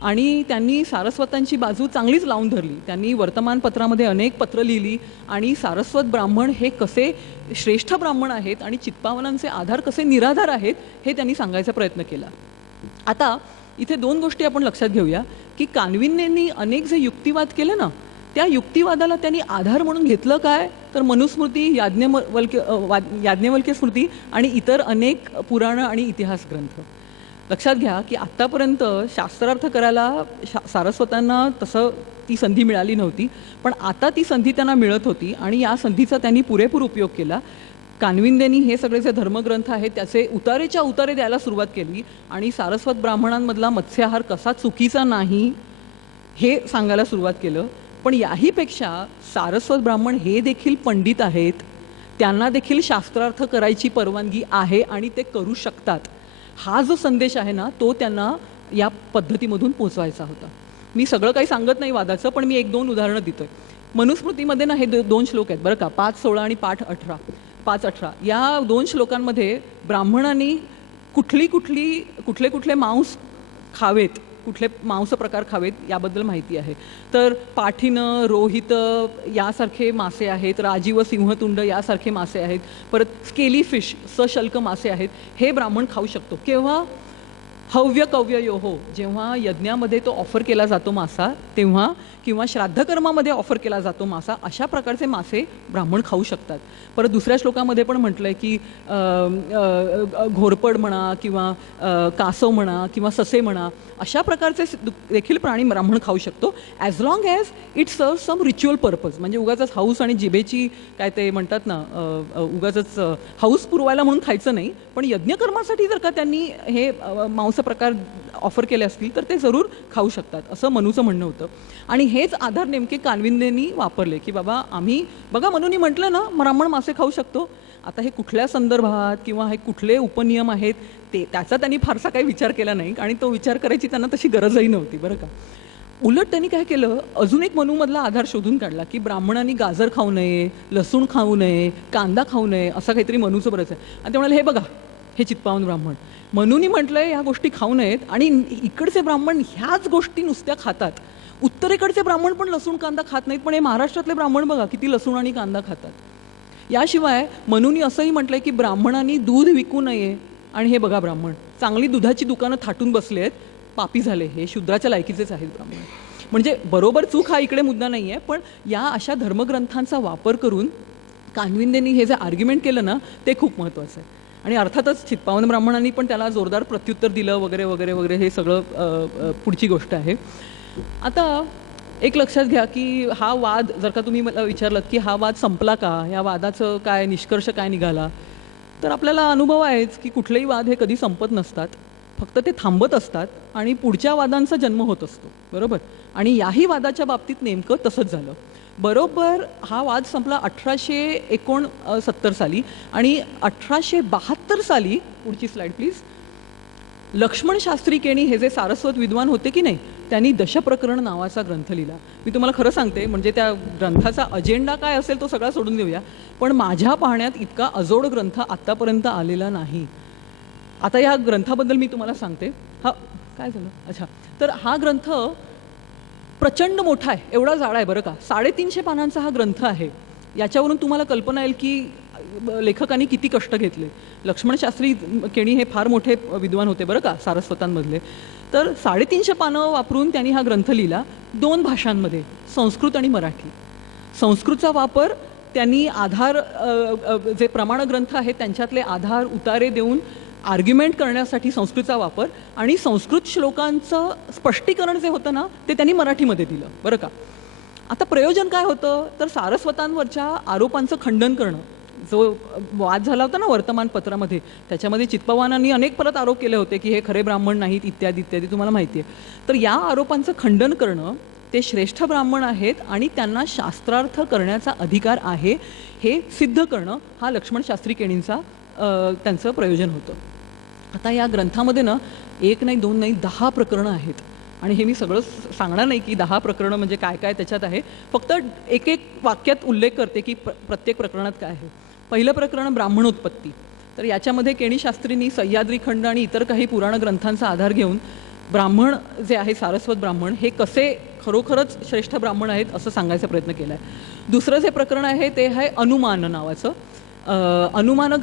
आणि त्यांनी सारस्वतांची बाजू चांगलीच लावून धरली. त्यांनी वर्तमानपत्रामध्ये अनेक पत्र लिहिली आणि सारस्वत ब्राह्मण हे कसे श्रेष्ठ ब्राह्मण आहेत आणि चित्पावनांचे आधार कसे निराधार आहेत हे त्यांनी सांगायचा प्रयत्न केला. आता इथे दोन गोष्टी आपण लक्षात घेऊया की कानविंदेंनी अनेक जे युक्तिवाद केले ना त्या युक्तिवादाला त्यांनी आधार म्हणून घेतलं काय, तर मनुस्मृती, याज्ञवल्क्य स्मृती आणि इतर अनेक पुराणं आणि इतिहास ग्रंथ. लक्षात घ्या की आत्तापर्यंत शास्त्रार्थ करायला सारस्वतांना तसं ती संधी मिळाली नव्हती, पण आता ती संधी त्यांना मिळत होती आणि या संधीचा त्यांनी पुरेपूर उपयोग केला. कान्विंदेंनी हे सगळे जे धर्मग्रंथ आहेत त्याचे उतारेच्या उतारे द्यायला सुरुवात केली आणि सारस्वत ब्राह्मणांमधला मत्स्याहार कसा चुकीचा नाही हे सांगायला सुरुवात केलं. पण याहीपेक्षा सारस्वत ब्राह्मण हे देखील पंडित आहेत, त्यांना देखील शास्त्रार्थ करायची परवानगी आहे आणि ते करू शकतात. हा जो संदेश आहे ना तो त्यांना या पद्धतीमधून पोचवायचा होता. मी सगळं काही सांगत नाही वादाचं, पण मी 1-2 उदाहरणं देतोय. मनुस्मृतीमध्ये ना हे 2 श्लोक आहेत बरं का, 5:16 आणि 5:18. या 2 श्लोकांमध्ये ब्राह्मणांनी कुठले कुठले मांस खावेत, कुठले मांस प्रकार खावेत याबद्दल माहिती आहे. तर पाठीनं, रोहित यासारखे मासे आहेत, राजीव, सिंहतुंड यासारखे मासे आहेत, परत स्केली फिश, सशल्क मासे आहेत, हे ब्राह्मण खाऊ शकतो. केव्हा? हव्य कव्ययोहो, जेव्हा यज्ञामध्ये तो ऑफर केला जातो मासा तेव्हा, किंवा श्राद्धकर्मामध्ये ऑफर केला जातो मासा, अशा प्रकारचे मासे ब्राह्मण खाऊ शकतात. परत दुसऱ्या श्लोकामध्ये पण म्हटलं आहे की घोरपड म्हणा किंवा कासव म्हणा किंवा ससे म्हणा, अशा प्रकारचे देखील प्राणी ब्राह्मण खाऊ शकतो, as long as it serve some ritual purpose. म्हणजे उगाचच हाऊस आणि जिभेची काय ते म्हणतात ना, उगाचच हाऊस पुरवायला म्हणून खायचं नाही, पण यज्ञकर्मासाठी जर का त्यांनी हे मांस प्रकार ऑफर केले असतील तर ते जरूर खाऊ शकतात, असं मनूचं म्हणणं होतं. आणि हेच आधार नेमके कान्विंदेंनी वापरले की बाबा आम्ही बघा, मनूनी म्हटलं ना ब्राह्मण मासे खाऊ शकतो. आता हे कुठल्या संदर्भात किंवा हे कुठले उपनियम आहेत त्याचा त्यांनी फारसा काही विचार केला नाही आणि तो विचार करायची त्यांना तशी गरजही नव्हती बरं का. उलट त्यांनी काय केलं, अजून एक मनूमधला आधार शोधून काढला की ब्राह्मणांनी गाजर खाऊ नये, लसूण खाऊ नये, कांदा खाऊ नये, असं काहीतरी मनूचं बरंच आहे. आणि ते म्हणाले हे बघा हे चित्पावन ब्राह्मण, मनूनी म्हटलंय ह्या गोष्टी खाऊ नयेत आणि इकडचे ब्राह्मण ह्याच गोष्टी नुसत्या खातात. उत्तरेकडचे ब्राह्मण पण लसूण कांदा खात नाहीत, पण हे महाराष्ट्रातले ब्राह्मण बघा किती लसूण आणि कांदा खातात. याशिवाय मनूनी असंही म्हटलंय की ब्राह्मणांनी दूध विकू नये, आणि हे बघा ब्राह्मण चांगली दुधाची दुकानं थाटून बसले आहेत, पापी झाले, हे शूद्राच्या लायकीचेच आहेत ब्राह्मण. म्हणजे बरोबर चूक हा इकडे मुद्दा नाही आहे, पण या अशा धर्मग्रंथांचा वापर करून कान्विंदेंनी हे जे आर्ग्युमेंट केलं ना ते खूप महत्त्वाचं आहे. आणि अर्थातच चित्पावन ब्राह्मणांनी पण त्याला जोरदार प्रत्युत्तर दिलं वगैरे वगैरे वगैरे, हे सगळं पुढची गोष्ट आहे. आता एक लक्षात घ्या की हा वाद जर का तुम्ही मला विचारलात की हा वाद संपला का, या वादाचं काय निष्कर्ष काय निघाला, तर आपल्याला अनुभव आहेच की कुठलेही वाद हे कधी संपत नसतात, फक्त ते थांबत असतात आणि पुढच्या वादांचा जन्म होत असतो बरोबर. आणि याही वादाच्या बाबतीत नेमकं तसंच झालं. बरोबर हा वाद संपला 1869 साली आणि 1872 साली, पुढची स्लाईड प्लीज, लक्ष्मण शास्त्री केणी हे जे सारस्वत विद्वान होते की नाही, त्यांनी दशप्रकरण नावाचा ग्रंथ लिहिला. मी तुम्हाला खरं सांगते, म्हणजे त्या ग्रंथाचा अजेंडा काय असेल तो सगळा सोडून देऊया, पण माझ्या पाहण्यात इतका अजोड ग्रंथ आत्तापर्यंत आलेला नाही. आता या ग्रंथाबद्दल मी तुम्हाला सांगते. हा काय झालं, अच्छा, तर हा ग्रंथ प्रचंड मोठा आहे, एवढा जाडा आहे बरं का, 350 पानांचा हा ग्रंथ आहे. याच्यावरून तुम्हाला कल्पना येईल की लेखकांनी किती कष्ट घेतले. लक्ष्मण शास्त्री केणी हे फार मोठे विद्वान होते बरं का सारस्वतांमधले. तर 350 पानं वापरून त्यांनी हा ग्रंथ लिहिला 2 भाषांमध्ये, संस्कृत आणि मराठी. संस्कृतचा वापर त्यांनी आधार जे प्रमाण ग्रंथ आहेत त्यांच्यातले आधार उतारे देऊन आर्ग्युमेंट करण्यासाठी संस्कृतचा वापर, आणि संस्कृत श्लोकांचं स्पष्टीकरण जे होतं ना ते त्यांनी मराठीमध्ये दिलं बरं का. आता प्रयोजन काय होतं, तर सारस्वतांवरच्या आरोपांचं खंडन करणं. जो वाद झाला होता ना वर्तमानपत्रामध्ये, त्याच्यामध्ये चित्पावानांनी अनेक परत आरोप केले होते की हे खरे ब्राह्मण नाहीत इत्यादी इत्यादी, तुम्हाला माहिती आहे. तर या आरोपांचं खंडन करणं, ते श्रेष्ठ ब्राह्मण आहेत आणि त्यांना शास्त्रार्थ करण्याचा अधिकार आहे हे सिद्ध करणं, हा लक्ष्मण शास्त्री केणींचा त्यांचं प्रयोजन होतं. आता या ग्रंथामध्ये ना 1 नाही 2 नाही 10 प्रकरणं आहेत. आणि हे मी सगळं सांगणार नाही की 10 प्रकरणं म्हणजे काय काय त्याच्यात आहे, फक्त एक वाक्यात उल्लेख करते की प्रत्येक प्रकरणात काय आहे. पहिलं प्रकरण ब्राह्मणोत्पत्ती. तर याच्यामध्ये केणी शास्त्रींनी सह्याद्री खंड आणि इतर काही पुराण ग्रंथांचा आधार घेऊन ब्राह्मण जे आहे सारस्वत ब्राह्मण हे कसे खरोखरच श्रेष्ठ ब्राह्मण आहेत असं सांगायचा प्रयत्न केला आहे. दुसरं जे प्रकरण आहे ते आहे अनुमान नावाचं. अनुमान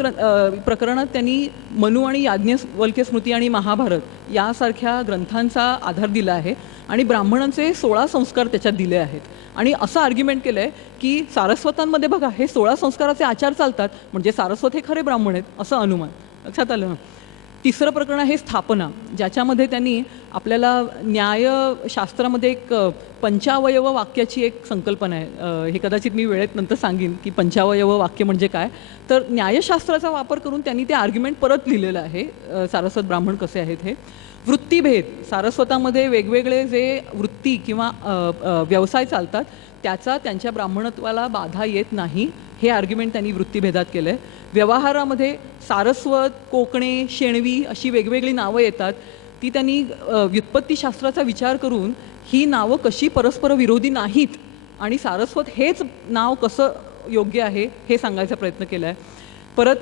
प्रकरणात त्यांनी मनु आणि याज्ञवल्क्य स्मृती आणि महाभारत यासारख्या ग्रंथांचा आधार दिला आहे आणि ब्राह्मणांचे 16 संस्कार त्याच्यात दिले आहेत. आणि असं आर्ग्युमेंट केलं आहे की सारस्वतांमध्ये बघा हे 16 संस्काराचे आचार चालतात, म्हणजे सारस्वत हे खरे ब्राह्मण आहेत असं अनुमान. लक्षात आलं ना. तिसरं प्रकरण आहे स्थापना, ज्याच्यामध्ये त्यांनी आपल्याला न्यायशास्त्रामध्ये एक पंचावयव वाक्याची एक संकल्पना आहे. हे कदाचित मी वेळेत नंतर सांगेन की पंचावयव वाक्य म्हणजे काय. तर न्यायशास्त्राचा वापर करून त्यांनी ते आर्ग्युमेंट परत लिहिलेलं आहे, सारस्वत ब्राह्मण कसे आहेत हे. वृत्तीभेद, सारस्वतामध्ये वेगवेगळे जे वृत्ती किंवा व्यवसाय चालतात त्याचा त्यांच्या ब्राह्मणत्वाला बाधा येत नाही, हे आर्ग्युमेंट त्यांनी वृत्तीभेदात केलं आहे. व्यवहारामध्ये सारस्वत, कोकणे, शेणवी अशी वेगवेगळी नावं येतात, ती त्यांनी व्युत्पत्तीशास्त्राचा विचार करून ही नावं कशी परस्पर विरोधी नाहीत आणि सारस्वत हेच नाव कसं योग्य आहे हे सांगायचा प्रयत्न केला आहे. परत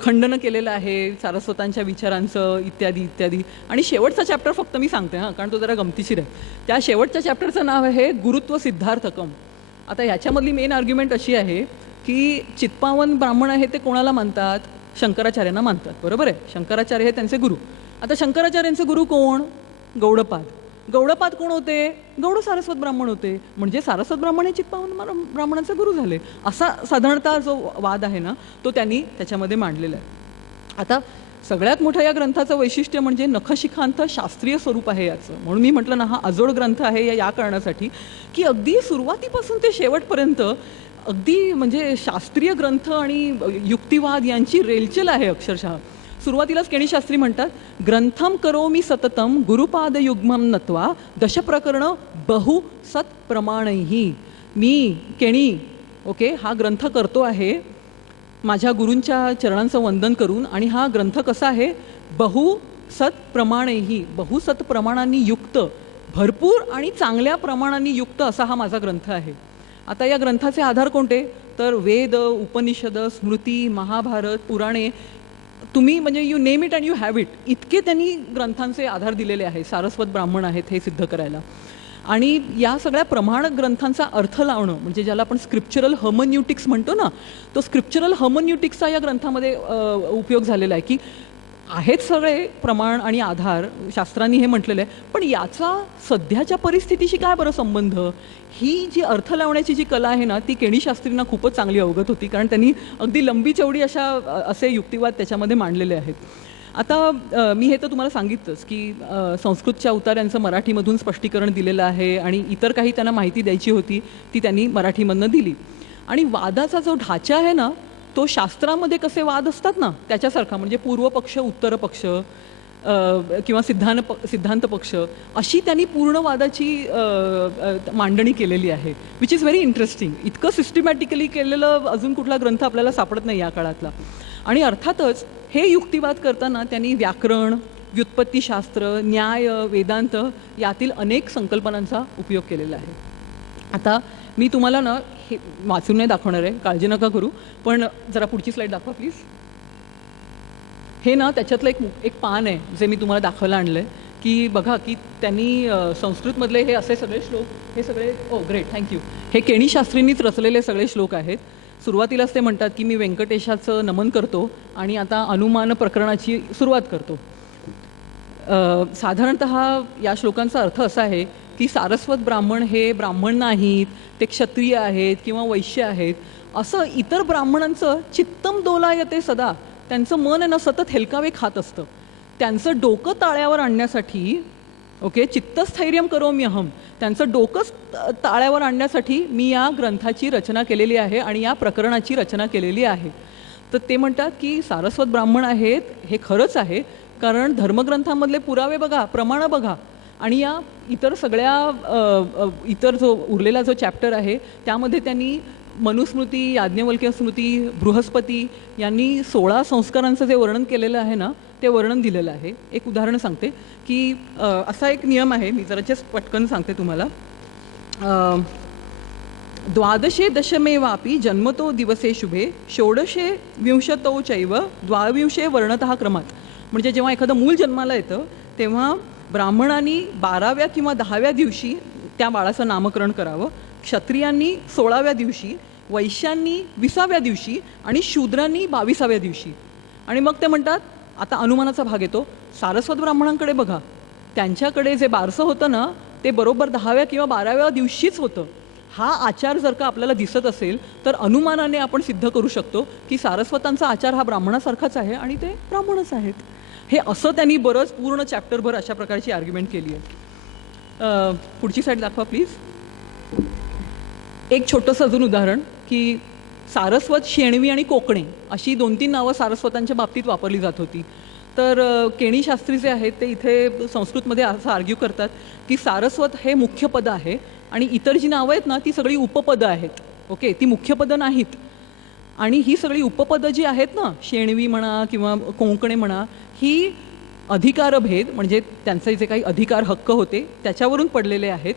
खंडन केलेलं आहे सारस्वतांच्या विचारांचं इत्यादी इत्यादी. आणि शेवटचा चॅप्टर फक्त मी सांगते हां, कारण तो जरा गमतीशीर आहे. त्या शेवटच्या चॅप्टरचं नाव आहे गुरुत्व सिद्धार्थकम. आता ह्याच्यामधली मेन आर्ग्युमेंट अशी आहे की चित्पावन ब्राह्मण आहे ते कोणाला मानतात? शंकराचार्यांना मानतात, बरोबर आहे. शंकराचार्य हे त्यांचे गुरु. आता शंकराचार्यांचे गुरु कोण? गौडपाद. गौडपाद कोण होते? गौड सारस्वत ब्राह्मण होते. म्हणजे सारस्वत ब्राह्मण हे चित्पावन ब्राह्मणांचे गुरु झाले, असा साधारणतः जो वाद आहे ना तो त्यांनी त्याच्यामध्ये मांडलेला आहे. आता सगळ्यात मोठं या ग्रंथाचं वैशिष्ट्य म्हणजे नखशिखांत शास्त्रीय स्वरूप आहे याचं. म्हणून मी म्हटलं ना, हा अजोड ग्रंथ आहे या कारणासाठी की अगदी सुरुवातीपासून ते शेवटपर्यंत अगदी म्हणजे शास्त्रीय ग्रंथ आणि युक्तिवाद यांची रेलचेल आहे अक्षरशः. सुरुवातीलाच केणीशास्त्री म्हणतात, ग्रंथम करोमि सततम गुरुपादयुग्मम नत्वा दशप्रकरण बहु सत्प्रमाणैहि. मी केणी हा ग्रंथ करतो आहे माझ्या गुरूंच्या चरणांचं वंदन करून. आणि हा ग्रंथ कसा आहे? बहुसत्प्रमाणैहि, बहुसत प्रमाणांनी युक्त, भरपूर आणि चांगल्या प्रमाणांनी युक्त असा हा माझा ग्रंथ आहे. आता या ग्रंथाचे आधार कोणते? तर वेद, उपनिषद, स्मृती, महाभारत, पुराणे, तुम्ही म्हणजे you name it and you have it, इतके त्यांनी ग्रंथांचे आधार दिलेले आहे. सारस्वत ब्राह्मण आहेत हे सिद्ध करायला. आणि या सगळ्या प्रमाण ग्रंथांचा अर्थ लावणं म्हणजे ज्याला आपण स्क्रिप्चरल हर्मन्युटिक्स म्हणतो ना, तो स्क्रिप्चरल हर्मन्युटिक्सचा या ग्रंथामध्ये उपयोग झालेला आहे की आहेत सगळे प्रमाण आणि आधार, शास्त्रांनी हे म्हटलेलं आहे, पण याचा सध्याच्या परिस्थितीशी काय बरं संबंध? ही जी अर्थ लावण्याची जी कला आहे ना ती केणीशास्त्रींना खूपच चांगली अवगत होती, कारण त्यांनी अगदी लंबी चौडी असे युक्तिवाद त्याच्यामध्ये मांडलेले आहेत. आता मी हे तर तुम्हाला सांगितलंच की संस्कृतच्या उतार्यांचं मराठीमधून स्पष्टीकरण दिलेलं आहे आणि इतर काही त्यांना माहिती द्यायची होती ती त्यांनी मराठीमधनं दिली. आणि वादाचा जो ढाचा आहे ना तो शास्त्रामध्ये कसे वाद असतात ना त्याच्यासारखा, म्हणजे पूर्व पक्ष, उत्तर पक्ष किंवा सिद्धांत पक्ष, अशी त्यांनी पूर्ण वादाची मांडणी केलेली आहे, विच इज व्हेरी इंटरेस्टिंग. इतकं सिस्टमॅटिकली केलेलं अजून कुठला ग्रंथ आपल्याला सापडत नाही या काळातला. आणि अर्थातच हे युक्तिवाद करताना त्यांनी व्याकरण, व्युत्पत्तीशास्त्र, न्याय, वेदांत यातील अनेक संकल्पनांचा उपयोग केलेला आहे. आता मी तुम्हाला ना हे वाचून नाही दाखवणार आहे, काळजी नका करू, पण जरा पुढची स्लाईड दाखवा प्लीज. हे ना त्याच्यातलं एक पान आहे जे मी तुम्हाला दाखवायला आणलं आहे की बघा की त्यांनी संस्कृतमधले हे असे सगळे श्लोक, हे सगळे ग्रेट थँक्यू, हे केणीशास्त्रींनीच रचलेले सगळे श्लोक आहेत. सुरुवातीलाच ते म्हणतात की मी व्यंकटेशाचं नमन करतो आणि आता अनुमान प्रकरणाची सुरुवात करतो. साधारणतः या श्लोकांचा अर्थ असा आहे की सारस्वत ब्राह्मण हे ब्राह्मण नाहीत, ते क्षत्रिय आहेत किंवा वैश्य आहेत, असं इतर ब्राह्मणांचं चित्तम दोलायते सदा, त्यांचं मन आहे ना सतत हेलकावे खात असतं. त्यांचं डोकं ताळ्यावर आणण्यासाठी चित्तस्थैर्यम करोम्यहम, त्यांचं डोकंच ताळ्यावर आणण्यासाठी मी या ग्रंथाची रचना केलेली आहे आणि या प्रकरणाची रचना केलेली आहे. तर ते म्हणतात की सारस्वत ब्राह्मण आहेत हे खरंच आहे, कारण धर्मग्रंथांमधले पुरावे बघा, प्रमाणं बघा, आणि या इतर सगळ्या इतर जो उरलेला जो चॅप्टर आहे त्यामध्ये त्यांनी मनुस्मृती, याज्ञवल्क्य स्मृती, बृहस्पती यांनी 16 संस्कारांचं जे वर्णन केलेलं आहे ना ते वर्णन दिलेलं आहे. एक उदाहरण सांगते की असा एक नियम आहे, मी जराच पटकन सांगते तुम्हाला. द्वादशे दशमे वापी जन्मतो दिवसे शुभे षोडशे विंशतो चैव द्वाविंशे वर्णतः क्रमात. म्हणजे जेव्हा एखादं मूल जन्माला येतं तेव्हा ब्राह्मणांनी 12व्या किंवा 10व्या दिवशी त्या बाळाचं नामकरण करावं, क्षत्रियांनी 16व्या दिवशी, वैश्यांनी 20व्या दिवशी आणि शूद्रांनी 22व्या दिवशी. आणि मग ते म्हणतात, आता अनुमानाचा भाग येतो, सारस्वत ब्राह्मणांकडे बघा, त्यांच्याकडे जे बारसं होतं ना ते बरोबर 10व्या किंवा 12व्या दिवशीच होतं. हा आचार जर का आपल्याला दिसत असेल तर अनुमानाने आपण सिद्ध करू शकतो की सारस्वतांचा आचार हा ब्राह्मणासारखाच आहे आणि ते ब्राह्मणच आहेत. हे असं त्यांनी बरंच पूर्ण चॅप्टरभर अशा प्रकारची आर्ग्युमेंट केली आहे. पुढची साईड दाखवा प्लीज. एक छोटंसं अजून उदाहरण की सारस्वत, शेणवी आणि कोकणे अशी 2-3 नावं सारस्वतांच्या बाबतीत वापरली जात होती. तर केणी शास्त्री जे आहेत ते इथे संस्कृतमध्ये असं आर्ग्यू करतात की सारस्वत हे मुख्य पद आहे आणि इतर जी नावं आहेत ना ती सगळी उपपदं आहेत. ओके, ती मुख्य पदं नाहीत. आणि ही सगळी उपपदं जी आहेत ना, शेणवी म्हणा किंवा कोंकणे म्हणा, ही अधिकारभेद म्हणजे त्यांचे जे काही अधिकार हक्क होते त्याच्यावरून पडलेले आहेत.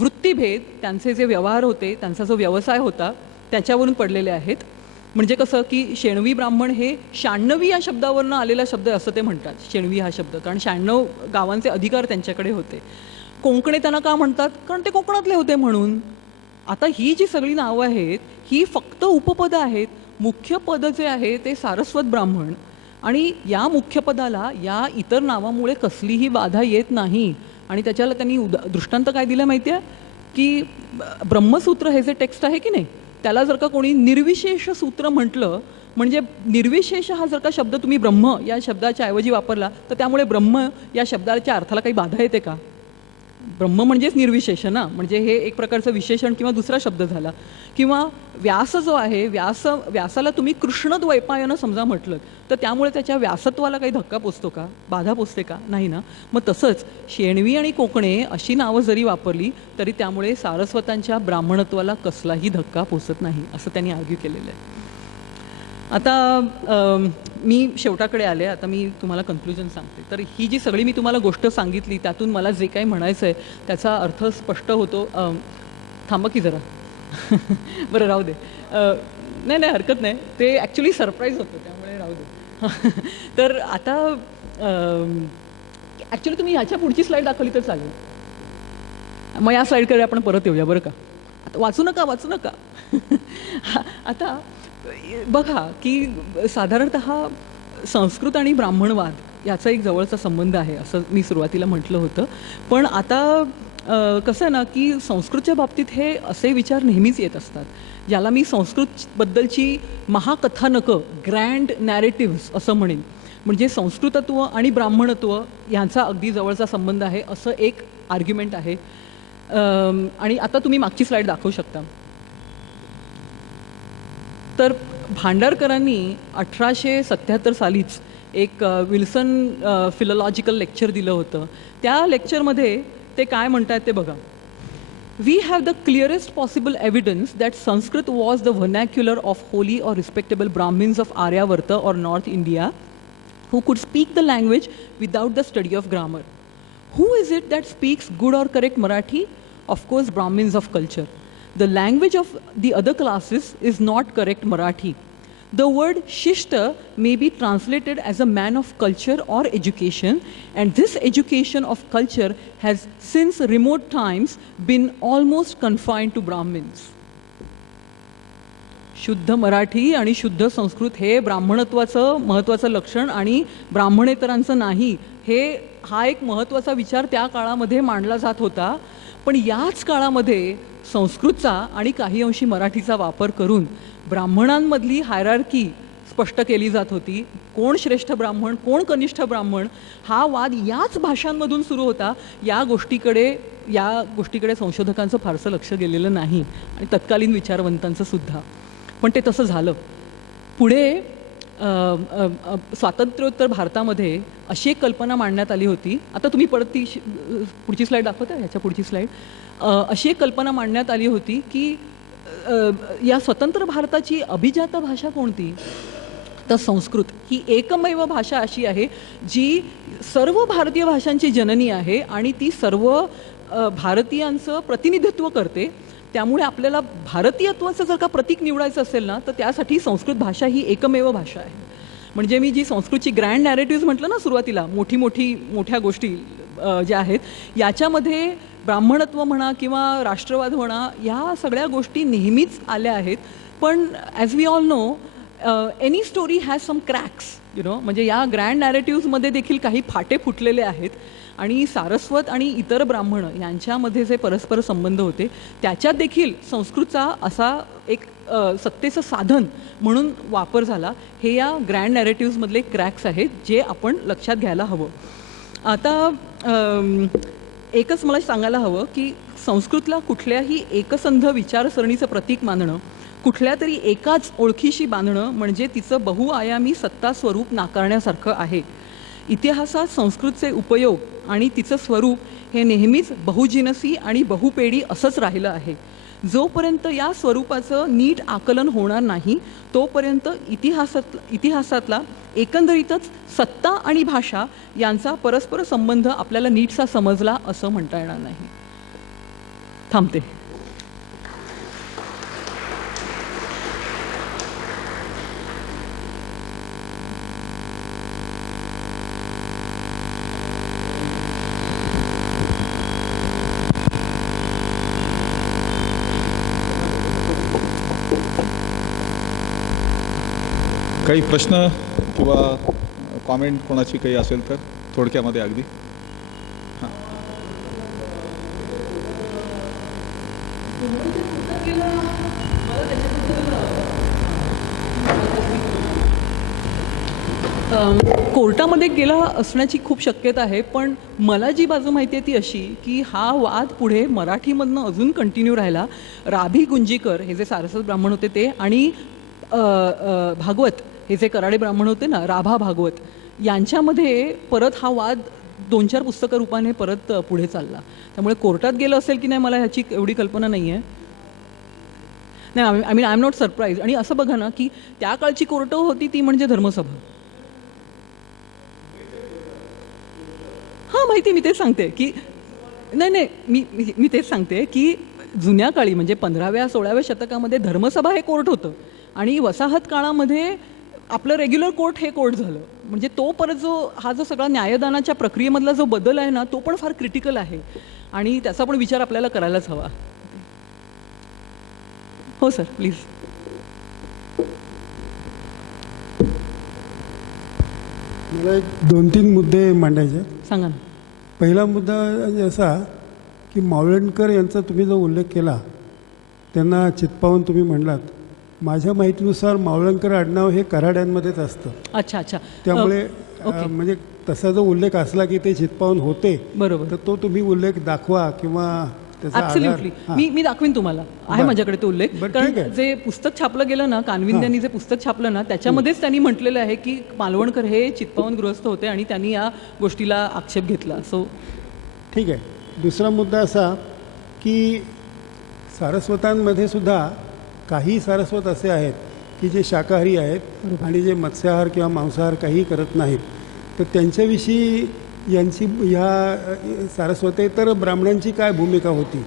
वृत्तीभेद, त्यांचे जे व्यवहार होते, त्यांचा जो व्यवसाय होता त्याच्यावरून पडलेले आहेत. म्हणजे कसं की शेणवी ब्राह्मण हे 96 या शब्दावरनं आलेला शब्द असं ते म्हणतात, शेणवी हा शब्द, कारण 96 गावांचे अधिकार त्यांच्याकडे होते. कोंकणे त्यांना का म्हणतात? कारण ते कोकणातले होते म्हणून. आता ही जी सगळी नावं आहेत ही फक्त उपपदं आहेत. मुख्य पद जे आहे ते सारस्वत ब्राह्मण आणि या मुख्य पदाला या इतर नावामुळे कसलीही बाधा येत नाही. आणि त्याच्याला त्यांनी दृष्टांत काय दिलं माहिती आहे की ब्रह्मसूत्र हे जे टेक्स्ट आहे की नाही त्याला जर का कोणी निर्विशेष सूत्र म्हटलं, म्हणजे निर्विशेष हा जर का शब्द तुम्ही ब्रह्म या शब्दाच्या ऐवजी वापरला तर त्यामुळे ब्रह्म या शब्दाच्या अर्थाला काही बाधा येते का? ब्रह्म म्हणजेच निर्विशेष ना, म्हणजे हे एक प्रकारचं विशेषण किंवा दुसरा शब्द झाला. किंवा व्यास जो आहे, व्यासाला तुम्ही कृष्णद्वैपायनं समजा म्हटलं तर त्यामुळे त्याच्या व्यासत्वाला काही धक्का पोचतो का? बाधा पोचते का? नाही ना. मग तसंच शेणवी आणि कोकणे अशी नावं जरी वापरली तरी त्यामुळे सारस्वतांच्या ब्राह्मणत्वाला कसलाही धक्का पोचत नाही असं त्यांनी आर्ग्यू केलेलं आहे. आता मी शेवटाकडे आले. आता मी तुम्हाला कन्क्लुजन सांगते. तर ही जी सगळी मी तुम्हाला गोष्ट सांगितली त्यातून मला जे काही म्हणायचं आहे त्याचा अर्थ स्पष्ट होतो. थांबा की जरा. बरं राहू दे. नाही हरकत नाही. ते ॲक्च्युली सरप्राईज होतं त्यामुळे राहू दे. तर आता ॲक्च्युली तुम्ही ह्याच्या पुढची स्लाईड दाखवली तर चालेल. मग या स्लाईडकडे आपण परत येऊया बरं का. आता वाचू नका. आता बघा की साधारणतः संस्कृत आणि ब्राह्मणवाद याचा एक जवळचा संबंध आहे असं मी सुरुवातीला म्हटलं होतं. पण आता कसं आहे ना की संस्कृतच्या बाबतीत हे असे विचार नेहमीच येत असतात ज्याला मी संस्कृतबद्दलची महाकथानकं, ग्रँड नॅरेटिव्हज असं म्हणेन. म्हणजे संस्कृतत्व आणि ब्राह्मणत्व यांचा अगदी जवळचा संबंध आहे असं एक आर्ग्युमेंट आहे. आणि आता तुम्ही मागची स्लाईड दाखवू शकता. तर भांडारकरांनी 1877 सालीच एक विल्सन फिलॉलॉजिकल लेक्चर दिलं होतं. त्या लेक्चरमध्ये ते काय म्हणतात ते बघा. We have the clearest possible evidence that Sanskrit was the vernacular of holy or respectable Brahmins of Aryavarta or North India who could speak the language without the study of grammar. Who is it that speaks good or correct Marathi? Of course, Brahmins of culture. The language of the other classes is not correct Marathi. The word shishta may be translated as a man of culture or education, and this education of culture has since remote times been almost confined to Brahmins. शुद्ध मराठी आणि शुद्ध संस्कृत हे ब्राह्मणत्वाचं महत्त्वाचं लक्षण आणि ब्राह्मणेतरांचं नाही, हा एक महत्त्वाचा विचार त्या काळामध्ये मांडला जात होता. पण याच काळामध्ये संस्कृतचा आणि काही अंशी मराठीचा वापर करून ब्राह्मणांमधली हायरार्की स्पष्ट केली जात होती. कोण श्रेष्ठ ब्राह्मण, कोण कनिष्ठ ब्राह्मण हा वाद याच भाषांमधून सुरू होता. या गोष्टीकडे संशोधकांचं फारसं लक्ष गेलेलं नाही आणि तत्कालीन विचारवंतांचं सुद्धा. पण ते तसं झालं. पुढे स्वातंत्र्योत्तर भारतामध्ये अशी एक कल्पना मांडण्यात आली होती. आता तुम्ही परत ती पुढची स्लाईड दाखवता, ह्याच्या पुढची स्लाईड. अशी एक कल्पना मांडण्यात आली होती की या स्वतंत्र भारताची अभिजात भाषा कोणती? तर संस्कृत ही एकमेव भाषा अशी आहे जी सर्व भारतीय भाषांची जननी आहे आणि ती सर्व भारतीयांचं प्रतिनिधित्व करते. त्यामुळे आपल्याला भारतीयत्वाचं जर का प्रतीक निवडायचं असेल ना तर त्यासाठी संस्कृत भाषा ही एकमेव भाषा आहे. म्हणजे मी जी संस्कृतची ग्रँड नॅरेटिव्ज म्हटलं ना सुरुवातीला, मोठ्या गोष्टी ज्या आहेत याच्यामध्ये ब्राह्मणत्व म्हणा किंवा राष्ट्रवाद म्हणा या सगळ्या गोष्टी नेहमीच आल्या आहेत. पण as we all know any story has some cracks म्हणजे या ग्रँड नॅरेटिव्हमध्ये देखील काही फाटे फुटलेले आहेत आणि सारस्वत आणि इतर ब्राह्मण यांच्यामध्ये जे परस्पर संबंध होते त्याच्यात देखील संस्कृतचा असा एक सत्तेचं साधन म्हणून वापर झाला. हे या ग्रँड नॅरेटिव्हमधले क्रॅक्स आहेत जे आपण लक्षात घ्यायला हवं. आता एकच मला सांगायला हवं की संस्कृतला कुठल्याही एकसंध विचारसरणीचं प्रतीक मानणं, कुठल्या तरी एकाच ओळखीशी बांधणं म्हणजे तिचं बहुआयामी सत्ता स्वरूप नाकारण्यासारखं आहे. इतिहासात संस्कृतचे उपयोग आणि तिचं स्वरूप हे नेहमीच बहुजिनसी आणि बहुपेडी असंच राहिलं आहे. जोपर्यंत या स्वरूपाचं नीट आकलन होणार नाही तोपर्यंत इतिहासातला एकंदरीतच सत्ता आणि भाषा यांचा परस्पर संबंध आपल्याला नीटसा समजला असं म्हणता येणार नाही. थांबते. काही प्रश्न किंवा कॉमेंट कोणाची काही असेल तर थोडक्यामध्ये अगदी. हां. कोर्टामध्ये गेला असण्याची खूप शक्यता आहे, पण मला जी बाजू माहिती आहे ती अशी की हा वाद पुढे मराठीमधनं अजून कंटिन्यू राहिला. राभी गुंजीकर हे जे सारस्वत ब्राह्मण होते ते आणि भागवत हे जे कराडे ब्राह्मण होते ना, राभा भागवत, यांच्यामध्ये परत हा वाद 2-4 पुस्तकं रूपाने परत पुढे चालला. त्यामुळे कोर्टात गेलं असेल की नाही मला ह्याची एवढी कल्पना नाही आहे. नाही, I mean I am not surprise. आणि असं बघा ना की त्या काळची कोर्ट होती ती म्हणजे धर्मसभा. हां, माहिती, मी तेच सांगते की नाही मी तेच सांगते की जुन्या काळी म्हणजे 15व्या-16व्या शतकामध्ये धर्मसभा हे कोर्ट होतं आणि वसाहत काळामध्ये आपलं रेग्युलर कोर्ट हे कोर्ट झालं. म्हणजे तो परत हा जो सगळा न्यायदानाच्या प्रक्रियेमधला जो बदल आहे ना तो पण फार क्रिटिकल आहे आणि त्याचा पण विचार आपल्याला करायलाच हवा. हो सर, प्लीज. मला 2-3 मुद्दे मांडायचे. सांगा ना. पहिला मुद्दा असा की मावळणकर यांचा तुम्ही जो उल्लेख केला, त्यांना चित्पावून तुम्ही म्हणलात. माझ्या माहितीनुसार मावळणकर आडनाव हे कराड्यांमध्येच असतं. अच्छा अच्छा. त्यामुळे म्हणजे तसा जो उल्लेख असला की ते चित्पावून होते, बरोबर, तर तो तुम्ही उल्लेख दाखवा किंवा ऍब्सोल्युटली मी दाखवीन तुम्हाला. आहे माझ्याकडे तो उल्लेख. कारण जे पुस्तक छापलं गेलं ना, कानविंद यांनी जे पुस्तक छापलं ना त्याच्यामध्येच त्यांनी म्हटलेलं आहे की मालवणकर हे चित्पावून गृहस्थ होते आणि त्यांनी या गोष्टीला आक्षेप घेतला. सो ठीक आहे. दुसरा मुद्दा असा की सारस्वतांमध्ये सुद्धा काही सारस्वत असे आहेत की जे शाकाहारी आहेत आणि जे मत्स्याहार किंवा मांसाहार काहीही करत नाहीत. तर त्यांच्याविषयी यांची ह्या सारस्वतेतर ब्राह्मणांची काय भूमिका होती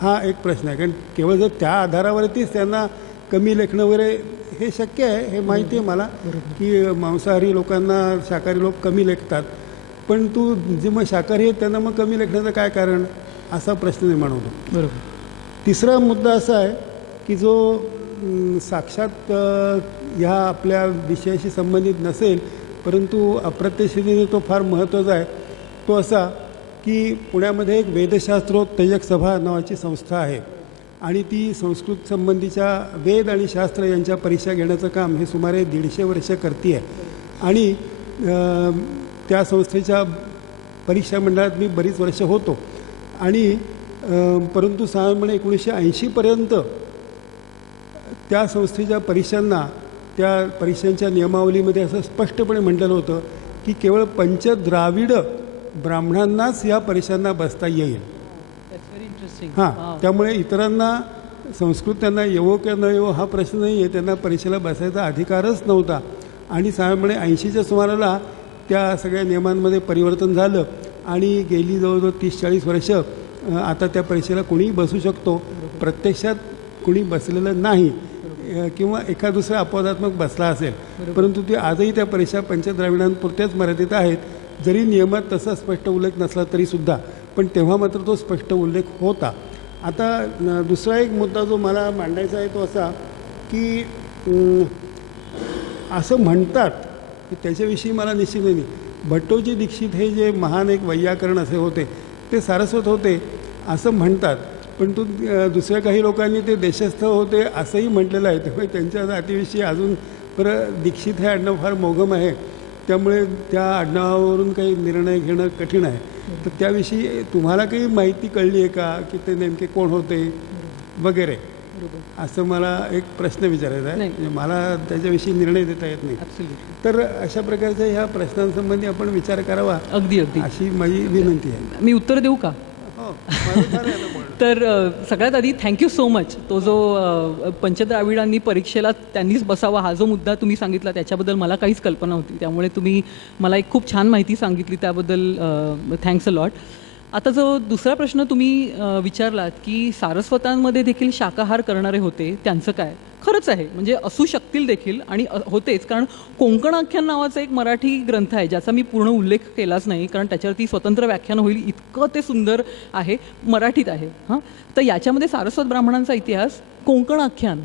हा एक प्रश्न आहे. कारण केवळ जर त्या आधारावरतीच त्यांना कमी लेखणं वगैरे हे शक्य आहे, हे माहिती आहे मला की मांसाहारी लोकांना शाकाहारी लोक कमी लेखतात, पण तू जे मग शाकाहारी आहेत त्यांना मग कमी लेखण्याचं काय कारण, असा प्रश्न निर्माण होतो. बरोबर. तिसरा मुद्दा असा आहे की जो साक्षात ह्या आपल्या विषयाशी संबंधित नसेल परंतु अप्रत्यक्षतेने तो फार महत्त्वाचा आहे. तो असा की पुण्यामध्ये एक वेदशास्त्रोत्तेजक सभा नावाची संस्था आहे आणि ती संस्कृत संबंधीच्या वेद आणि शास्त्र यांच्या परीक्षा घेण्याचं काम हे सुमारे 150 वर्ष करते आहे. आणि त्या संस्थेच्या परीक्षा मंडळात मी बरीच वर्ष होतो आणि परंतु साधारणपणे 1980पर्यंत त्या संस्थेच्या परीक्षांना, त्या परीक्षांच्या नियमावलीमध्ये असं स्पष्टपणे म्हटलेलं होतं की केवळ पंचद्राविड ब्राह्मणांनाच या परीक्षांना बसता येईल. हां, त्यामुळे इतरांना संस्कृत त्यांना येवो किंवा न येवो हा प्रश्न नाही आहे, त्यांना परीक्षेला बसायचा अधिकारच नव्हता. आणि साधारणपणे 80च्या सुमाराला त्या सगळ्या नियमांमध्ये परिवर्तन झालं आणि गेली जवळजवळ 30-40 वर्ष आता त्या परीक्षेला कोणीही बसू शकतो. प्रत्यक्षात कुणी बसलेलं नाही किंवा एखाद दुसरा अपवादात्मक बसला असेल, परंतु ती आजही त्या परीक्षा पंचद्राविडांपुरत्याच मर्यादित आहेत, जरी नियमात तसा स्पष्ट उल्लेख नसला तरीसुद्धा. पण तेव्हा मात्र तो स्पष्ट उल्लेख होता. आता दुसरा एक मुद्दा जो मला मांडायचा आहे तो असा की असं म्हणतात की त्याच्याविषयी मला निश्चित नाही. भट्टोजी दीक्षित हे जे महान एक वैयाकरण असे होते ते सारस्वत होते असं म्हणतात, पण दुसऱ्या काही लोकांनी ते देशस्थ होते असंही म्हटलेलं आहे. त्यामुळे त्यांच्या जातीविषयी अजून बरं दीक्षित हे आडनाव फार मोघम आहे, त्यामुळे त्या आडनावावरून काही निर्णय घेणं कठीण आहे. तर त्याविषयी तुम्हाला काही माहिती कळली आहे का की ते नेमके कोण होते वगैरे, असं मला एक प्रश्न विचारायचा आहे. म्हणजे मला त्याच्याविषयी निर्णय देता येत नाही. तर अशा प्रकारच्या ह्या प्रश्नांसंबंधी आपण विचार करावा, अगदी अगदी अशी माझी विनंती आहे. मी उत्तर देऊ का? हो, माझं झालं आता बोलणं. तर सगळ्यात आधी थँक्यू सो मच. तो जो पंचद्राविडांनी परीक्षेला त्यांनीच बसावा हा जो मुद्दा तुम्ही सांगितला त्याच्याबद्दल मला काहीच कल्पना होती, त्यामुळे तुम्ही मला एक खूप छान माहिती सांगितली, त्याबद्दल थँक्स अ लॉट. आता जो दुसरा प्रश्न तुम्ही विचारलात की सारस्वतांमध्ये देखील शाकाहार करणारे होते, त्यांचं काय? खरंच आहे, म्हणजे असू शकतील देखील आणि होतेच, कारण कोंकण आख्यान नावाचा एक मराठी ग्रंथ आहे ज्याचा मी पूर्ण उल्लेख केलाच नाही, कारण त्याच्यावरती स्वतंत्र व्याख्यान होईल इतकं ते सुंदर आहे, मराठीत आहे. हां, तर याच्यामध्ये सारस्वत ब्राह्मणांचा इतिहास, कोंकण आख्यान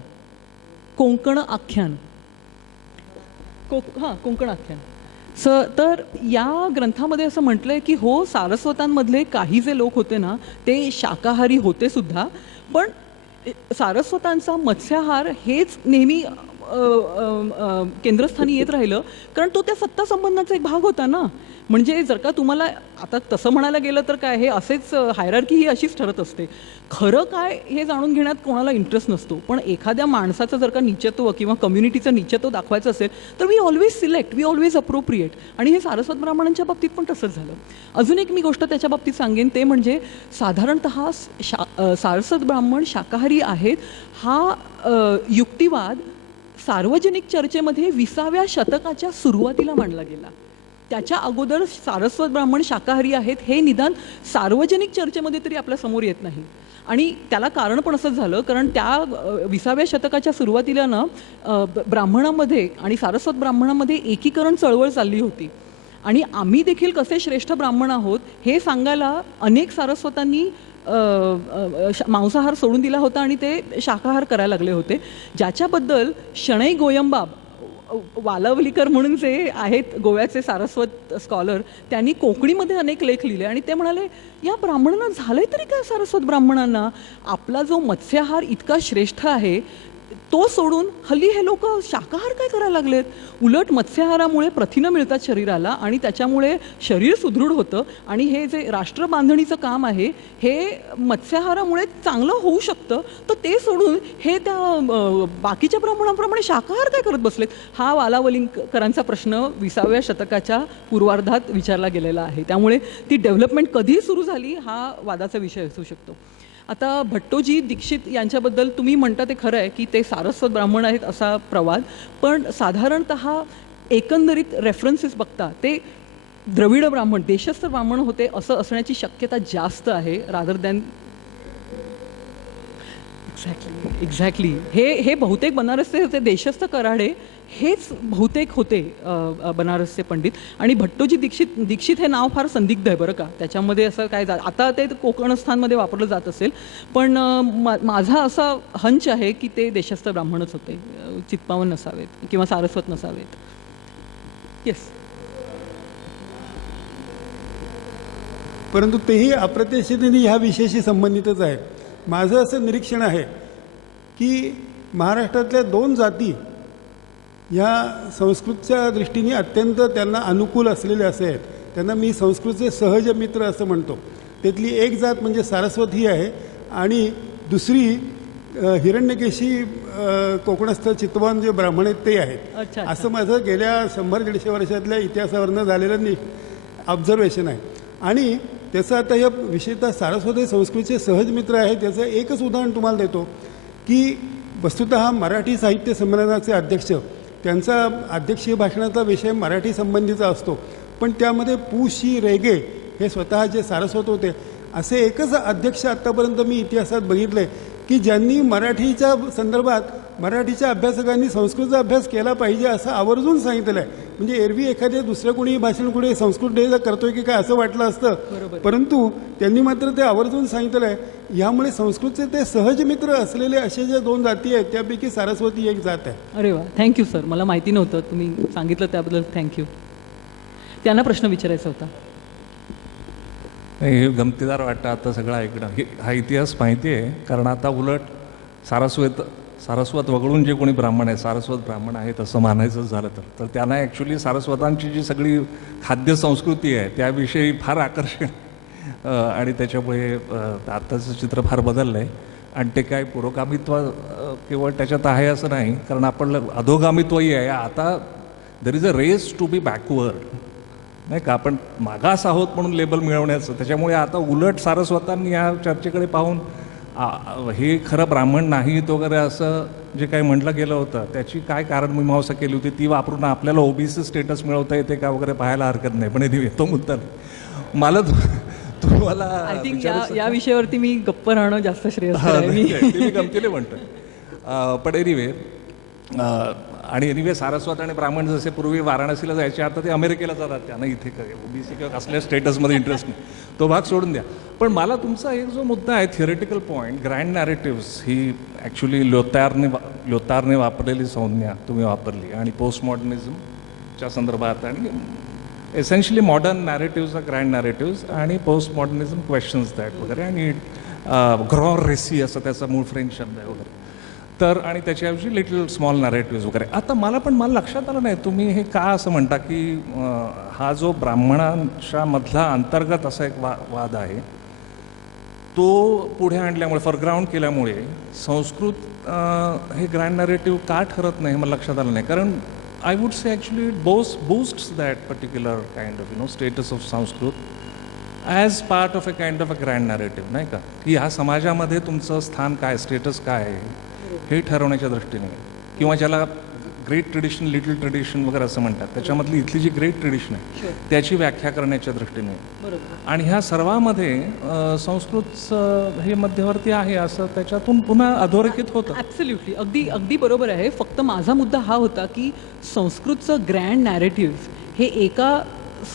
कोंकण आख्यान तर या ग्रंथामध्ये असं म्हटलं आहे की हो, सारस्वतांमधले काही जे लोक होते ना ते शाकाहारी होते सुद्धा, पण सारस्वतांचा मत्स्याहार हेच नेहमी केंद्रस्थानी येत राहिलं, कारण तो त्या सत्ता संबंधाचा एक भाग होता ना. म्हणजे जर का तुम्हाला आता तसं म्हणायला गेलं तर काय, हे असेच हायरार्की ही अशीच ठरत असते. खरं काय हे जाणून घेण्यात कोणाला इंटरेस्ट नसतो, पण एखाद्या माणसाचं जर का नीचत्व किंवा कम्युनिटीचं नीचत्व दाखवायचं असेल तर we always select, we always appropriate, आणि हे सारस्वत ब्राह्मणांच्या बाबतीत पण तसंच झालं. अजून एक मी गोष्ट त्याच्या बाबतीत सांगेन, ते म्हणजे साधारणतः सारस्वत ब्राह्मण शाकाहारी आहेत हा युक्तिवाद सार्वजनिक चर्चेमध्ये 20व्या शतकाच्या सुरुवातीला मांडला गेला. त्याच्या अगोदर सारस्वत ब्राह्मण शाकाहारी आहेत हे निदान सार्वजनिक चर्चेमध्ये तरी आपल्या समोर येत नाही. आणि त्याला कारण पण असंच झालं, कारण त्या 20व्या शतकाच्या सुरुवातीला ना ब्राह्मणामध्ये आणि सारस्वत ब्राह्मणामध्ये एकीकरण चळवळ चालली होती, आणि आम्ही देखील कसे श्रेष्ठ ब्राह्मण आहोत हे सांगायला अनेक सारस्वतांनी मांसाहार सोडून दिला होता आणि ते शाकाहार करायला लागले होते, ज्याच्याबद्दल शणै गोयंबाब वालवलीकर म्हणून जे आहेत गोव्याचे सारस्वत स्कॉलर, त्यांनी कोकणीमध्ये अनेक लेख लिहिले आणि ते म्हणाले, या ब्राह्मणांना झालंय तरी काय, सारस्वत ब्राह्मणांना आपला जो मत्स्याहार इतका श्रेष्ठ आहे तो सोडून हल्ली हे लोक शाकाहार काय करायला लागलेत. उलट मत्स्याहारामुळे प्रथिनं मिळतात शरीराला आणि त्याच्यामुळे शरीर सुदृढ होतं, आणि हे जे राष्ट्रबांधणीचं काम आहे हे मत्स्याहारामुळे चांगलं होऊ शकतं, तर ते सोडून हे त्या बाकीच्या ब्राह्मणांप्रमाणे शाकाहार काय करत बसलेत. हा वालावलीकरांचा प्रश्न 20व्या शतकाच्या पूर्वार्धात विचारला गेलेला आहे. त्यामुळे ती डेव्हलपमेंट कधी सुरू झाली हा वादाचा विषय असू शकतो. आता भट्टोजी दीक्षित यांच्याबद्दल तुम्ही म्हणता ते खरं आहे की ते सारस्वत ब्राह्मण आहेत असा प्रवाद, पण साधारणतः एकंदरीत रेफरन्सेस बघता ते द्रविड ब्राह्मण, देशस्थ ब्राह्मण होते असं असण्याची शक्यता जास्त आहे, रादर दॅन. एक्झॅक्टली हे बहुतेक बनारसचे होते देशस्थ कऱ्हाडे, हेच बहुतेक होते बनारसचे पंडित. आणि भट्टोजी दीक्षित हे नाव फार संदिग्ध आहे बरं का, त्याच्यामध्ये असं काय आता ते कोकणस्थानमध्ये वापरलं जात असेल, पण माझा असा हंच आहे की ते देशस्थ ब्राह्मणच होते, चित्पावन नसावेत किंवा सारस्वत नसावेत. येस, परंतु तेही अप्रत्यक्षतेने ह्या विषयाशी संबंधितच आहे. माझं असं निरीक्षण आहे की महाराष्ट्रातल्या 2 जाती ह्या संस्कृतच्या दृष्टीने अत्यंत त्यांना अनुकूल असलेले असे आहेत. त्यांना मी संस्कृतचे सहज मित्र असं म्हणतो. त्यातली एक जात म्हणजे सारस्वत ही आहे, आणि दुसरी हिरण्यकेशी कोकणस्थ चित्तवान जे ब्राह्मण आहेत ते आहेत. असं माझं गेल्या 100-150 वर्षातल्या इतिहासावरनं झालेलं ऑब्झर्वेशन आहे. आणि त्याचं आता या विशेषतः सारस्वत हे संस्कृतचे सहज मित्र आहे त्याचं एकच उदाहरण तुम्हाला देतो की वस्तुतः मराठी साहित्य संमेलनाचे अध्यक्ष, त्यांचा अध्यक्षीय भाषणाचा विषय मराठी संबंधीचा असतो, पण त्यामध्ये पु. शी. रेगे हे स्वतः जे सारस्वत होते असे एकच अध्यक्ष आत्तापर्यंत मी इतिहासात बघितले की ज्यांनी मराठीच्या संदर्भात मराठीच्या अभ्यासकांनी संस्कृतचा अभ्यास केला पाहिजे असं आवर्जून सांगितलं आहे. म्हणजे एरवी एखाद्या दुसऱ्या कोणी भाषण कुठे संस्कृत डे करतोय की काय असं वाटलं असतं, परंतु त्यांनी मात्र ते आवर्जून सांगितलं आहे यामुळे संस्कृतचे ते सहज मित्र असलेले असे ज्या 2 जाती आहेत त्यापैकी सारस्वती एक जात आहे. अरे वा, थँक्यू सर. मला माहिती नव्हतं, तुम्ही सांगितलं त्याबद्दल थँक्यू. त्यांना प्रश्न विचारायचा होता. हे गमतीदार वाटतं आता सगळं ऐकणं. हा इतिहास माहिती आहे, कारण आता उलट सारस्वत वगळून जे कोणी ब्राह्मण आहे, सारस्वत ब्राह्मण आहे तसं मानायचं झालं तर त्यांना ॲक्च्युली सारस्वतांची जी सगळी खाद्य संस्कृती आहे त्याविषयी फार आकर्षण आणि त्याच्यामुळे आत्ताचं चित्र फार बदललं आहे. आणि ते काय पुरोगामित्व केवळ त्याच्यात आहे असं नाही, कारण आपण अधोगामित्वही आहे. आता there is a race to be backward, नाही का, आपण मागास आहोत म्हणून लेबल मिळवण्याचं. त्याच्यामुळे आता उलट सारस्वतांनी या चर्चेकडे पाहून हे खरं ब्राह्मण नाहीत वगैरे असं जे काही म्हटलं गेलं होतं त्याची काय कारणमीमांसा केली होती ती वापरून आपल्याला ओबीसी स्टेटस मिळवता येते का वगैरे पाहायला हरकत नाही. पण तो मुद्दा नाही. मला तुम्हाला आय थिंक या विषयावरती मी गप्प राहणं जास्त श्रेयस्कर आहे. मी गमतीने म्हणतो. पण एनिवे आणि एनिवे सारस्वत आणि ब्राह्मण जसे पूर्वी वाराणसीला जायचे आता ते अमेरिकेला जातात. त्यांना इथे ओबीसी किंवा कसल्या स्टेटसमध्ये इंटरेस्ट नाही, तो भाग सोडून द्या. पण मला तुमचा एक जो मुद्दा आहे थिअरेटिकल पॉईंट, ग्रँड नॅरेटिव्स ही ॲक्च्युली ल्योतारने वापरलेली संज्ञा तुम्ही वापरली आणि पोस्ट मॉडर्निझमच्या संदर्भात आणि एसेन्शियली मॉडर्न नॅरेटिव्ज ग्रँड नॅरेटिव्ज आणि पोस्ट मॉडर्निझम क्वेश्चन्स दॅट वगैरे आणि ग्रॉर रेसी असं त्याचा मूळ फ्रेंच शब्द आहे वगैरे. तर आणि त्याच्याऐवजी लिटल स्मॉल नॅरेटिव्ज वगैरे. आता मला लक्षात आलं नाही तुम्ही हे का असं म्हणता की हा जो ब्राह्मणांच्या मधला अंतर्गत असा एक वाद आहे तो पुढे आणल्यामुळे फॉरग्राऊंड केल्यामुळे संस्कृत हे ग्रँड नॅरेटिव्ह का ठरत नाही मला लक्षात आलं नाही. कारण I would say actually it boosts that particular kind of status of Sanskrit as part of a kind of a grand narrative, नाही का, की ह्या समाजामध्ये तुमचं स्थान काय, स्टेटस काय आहे हे ठरवण्याच्या दृष्टीने, किंवा ज्याला ग्रेट ट्रेडिशन लिटल ट्रेडिशन वगैरे असं म्हणतात त्याच्यामधली इथली जी ग्रेट ट्रेडिशन आहे त्याची व्याख्या करण्याच्या दृष्टीने. आणि ह्या सर्वामध्ये संस्कृत हे मध्यवर्ती आहे असं त्याच्यातून पुन्हा अधोरेखित होतं. ॲब्सोल्युटली, अगदी बरोबर आहे. फक्त माझा मुद्दा हा होता की संस्कृतचं ग्रँड नॅरेटिव्ह हे एका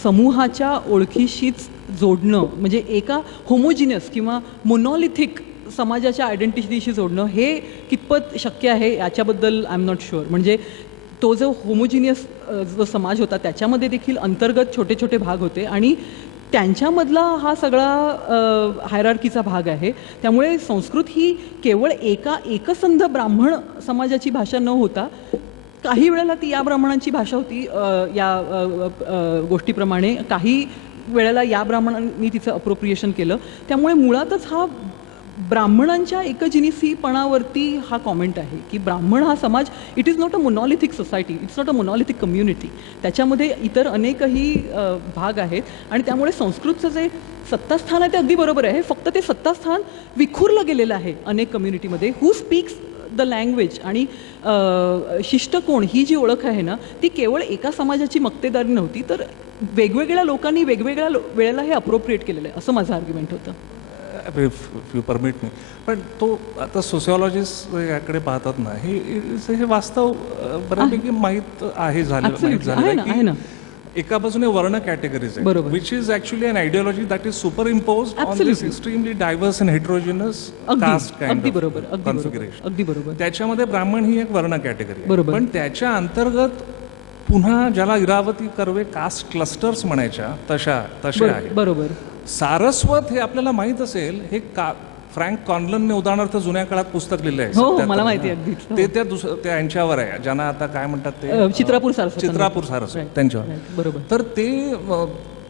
समूहाच्या ओळखीशीच जोडणं, म्हणजे एका होमोजिनियस किंवा मोनॉलिथिक समाजाच्या आयडेंटिटीशी जोडणं हे कितपत शक्य आहे याच्याबद्दल आय एम नॉट शुअर. म्हणजे तो जो होमोजिनियस जो समाज होता त्याच्यामध्ये देखील अंतर्गत छोटे छोटे भाग होते आणि त्यांच्यामधला हा सगळा हायरार्कीचा भाग आहे. त्यामुळे संस्कृत ही केवळ एकसंध ब्राह्मण समाजाची भाषा न होता काही वेळेला ती या ब्राह्मणांची भाषा होती या गोष्टीप्रमाणे, काही वेळेला या ब्राह्मणांनी तिचं अप्रोप्रिएशन केलं. त्यामुळे मुळातच हा ब्राह्मणांच्या एकजिनिसीपणावरती हा कॉमेंट आहे की ब्राह्मण हा समाज it is not a monolithic society, it's not a monolithic community. त्याच्यामध्ये इतर अनेकही भाग आहेत आणि त्यामुळे संस्कृतचं जे सत्तास्थान आहे ते अगदी बरोबर आहे. फक्त ते सत्तास्थान विखुरलं गेलेलं आहे अनेक कम्युनिटीमध्ये. हू स्पीक्स द लँग्वेज आणि शिष्टकोण ही जी ओळख आहे ना ती केवळ एका समाजाची मक्तेदारी नव्हती, तर वेगवेगळ्या लोकांनी वेगवेगळ्या वेळेला हे अप्रोप्रिएट केलेलं आहे असं माझं आर्ग्युमेंट होतं. You permit me. पण तो आता सोशिओलॉजिस्ट याकडे पाहतात ना, हे वास्तव बऱ्यापैकी माहीत आहे झालं. एका बाजूने वर्ण कॅटेगरीज आहे which is actually an ideology that is superimposed on this extremely diverse and heterogeneous caste kind of configuration. त्याच्यामध्ये ब्राह्मण ही एक वर्ण कॅटेगरी आहे, पण त्याच्या अंतर्गत पुन्हा ज्याला इरावती कर्वे कास्ट क्लस्टर्स म्हणायच्या तशा आहे. बरोबर. सारस्वत हे आपल्याला माहित असेल, हे फ्रँक कॉर्नलनने उदाहरणार्थ जुन्या काळात पुस्तक लिहिलं आहे. हो, मला माहिती आहे. ते त्या यांच्यावर आहे ज्यांना आता काय म्हणतात ते चित्रापूर सारस्वत त्यांच्यावर. बरोबर. तर ते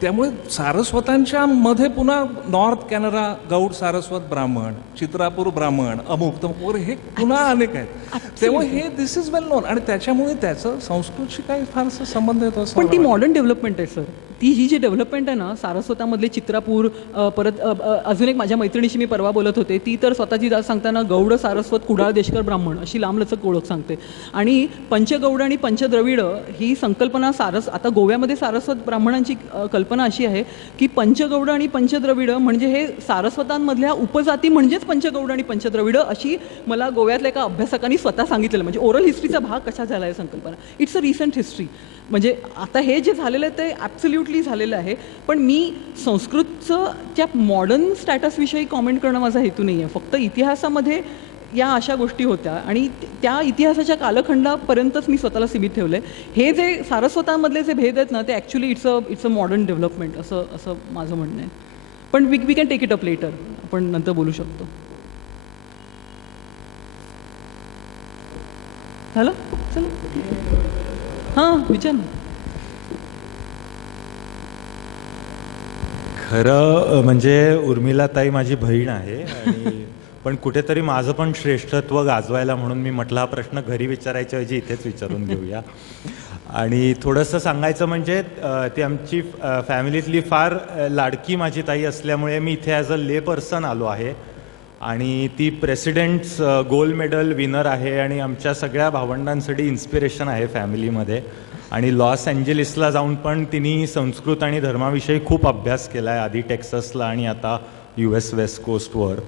त्यामुळे सारस्वतांच्या मध्ये पुन्हा नॉर्थ कॅनरा गौड सारस्वत ब्राह्मण, चित्रापूर ब्राह्मण, अमुक तमुक हे पुन्हा अनेक आहेत. त्यामुळे हे दिस इज वेल नोन आणि त्याच्यामुळे त्याचं संस्कृतशी काही फारसा संबंध येतो. पण ती मॉडर्न डेव्हलपमेंट आहे सर. ही जी डेव्हलपमेंट आहे ना सारस्वतामधले चित्रापूर, परत अजून एक माझ्या मैत्रिणीशी मी परवा बोलत होते, ती तर स्वतःची जात सांगताना गौड सारस्वत कुडाळ देशकर ब्राह्मण अशी लांबलचक ओळख सांगते. आणि पंचगौड आणि पंचद्रविड ही संकल्पना आता गोव्यामध्ये सारस्वत ब्राह्मणांची कल्पना कल्पना अशी आहे की पंचगौड आणि पंचद्रविड म्हणजे हे सारस्वतांमधल्या उपजाती म्हणजेच पंचगौड आणि पंचद्रविड अशी मला गोव्यातल्या एका अभ्यासकांनी स्वतः सांगितलेलं. म्हणजे ओरल हिस्ट्रीचा भाग कशा झाला आहे संकल्पना. It's a recent history. म्हणजे आता हे जे झालेलं आहे ते ॲब्सल्युटली झालेलं आहे. पण मी संस्कृतचं त्या मॉडर्न स्टॅटसविषयी कॉमेंट करणं माझा हेतू नाही आहे. फक्त इतिहासामध्ये या अशा गोष्टी होत्या आणि त्या इतिहासाच्या कालखंडापर्यंतच मी स्वतःला सीमित ठेवलं आहे. हे जे सारस्वतांमधले जे भेद आहेत ना ते actually it's a modern development असं माझं म्हणणं आहे. पण we can take it up later. आपण नंतर बोलू शकतो. झालं? चला हां विचार ना. खरं म्हणजे उर्मिलाताई माझी बहीण आहे आणि पण कुठेतरी माझं पण श्रेष्ठत्व गाजवायला म्हणून मी म्हटलं हा प्रश्न घरी विचारायच्या ऐवजी इथेच विचारून घेऊया. आणि थोडंसं सांगायचं म्हणजे ती आमची फॅमिलीतली फार लाडकी माझी ताई असल्यामुळे मी इथे ॲज अ ले पर्सन आलो आहे. आणि ती प्रेसिडेंट्स गोल्ड मेडल विनर आहे आणि आमच्या सगळ्या भावंडांसाठी इन्स्पिरेशन आहे फॅमिलीमध्ये. आणि लॉस एंजेलिसला जाऊन पण तिने संस्कृत आणि धर्माविषयी खूप अभ्यास केला आहे, आधी टेक्सासला आणि आता US वेस्ट कोस्टवर.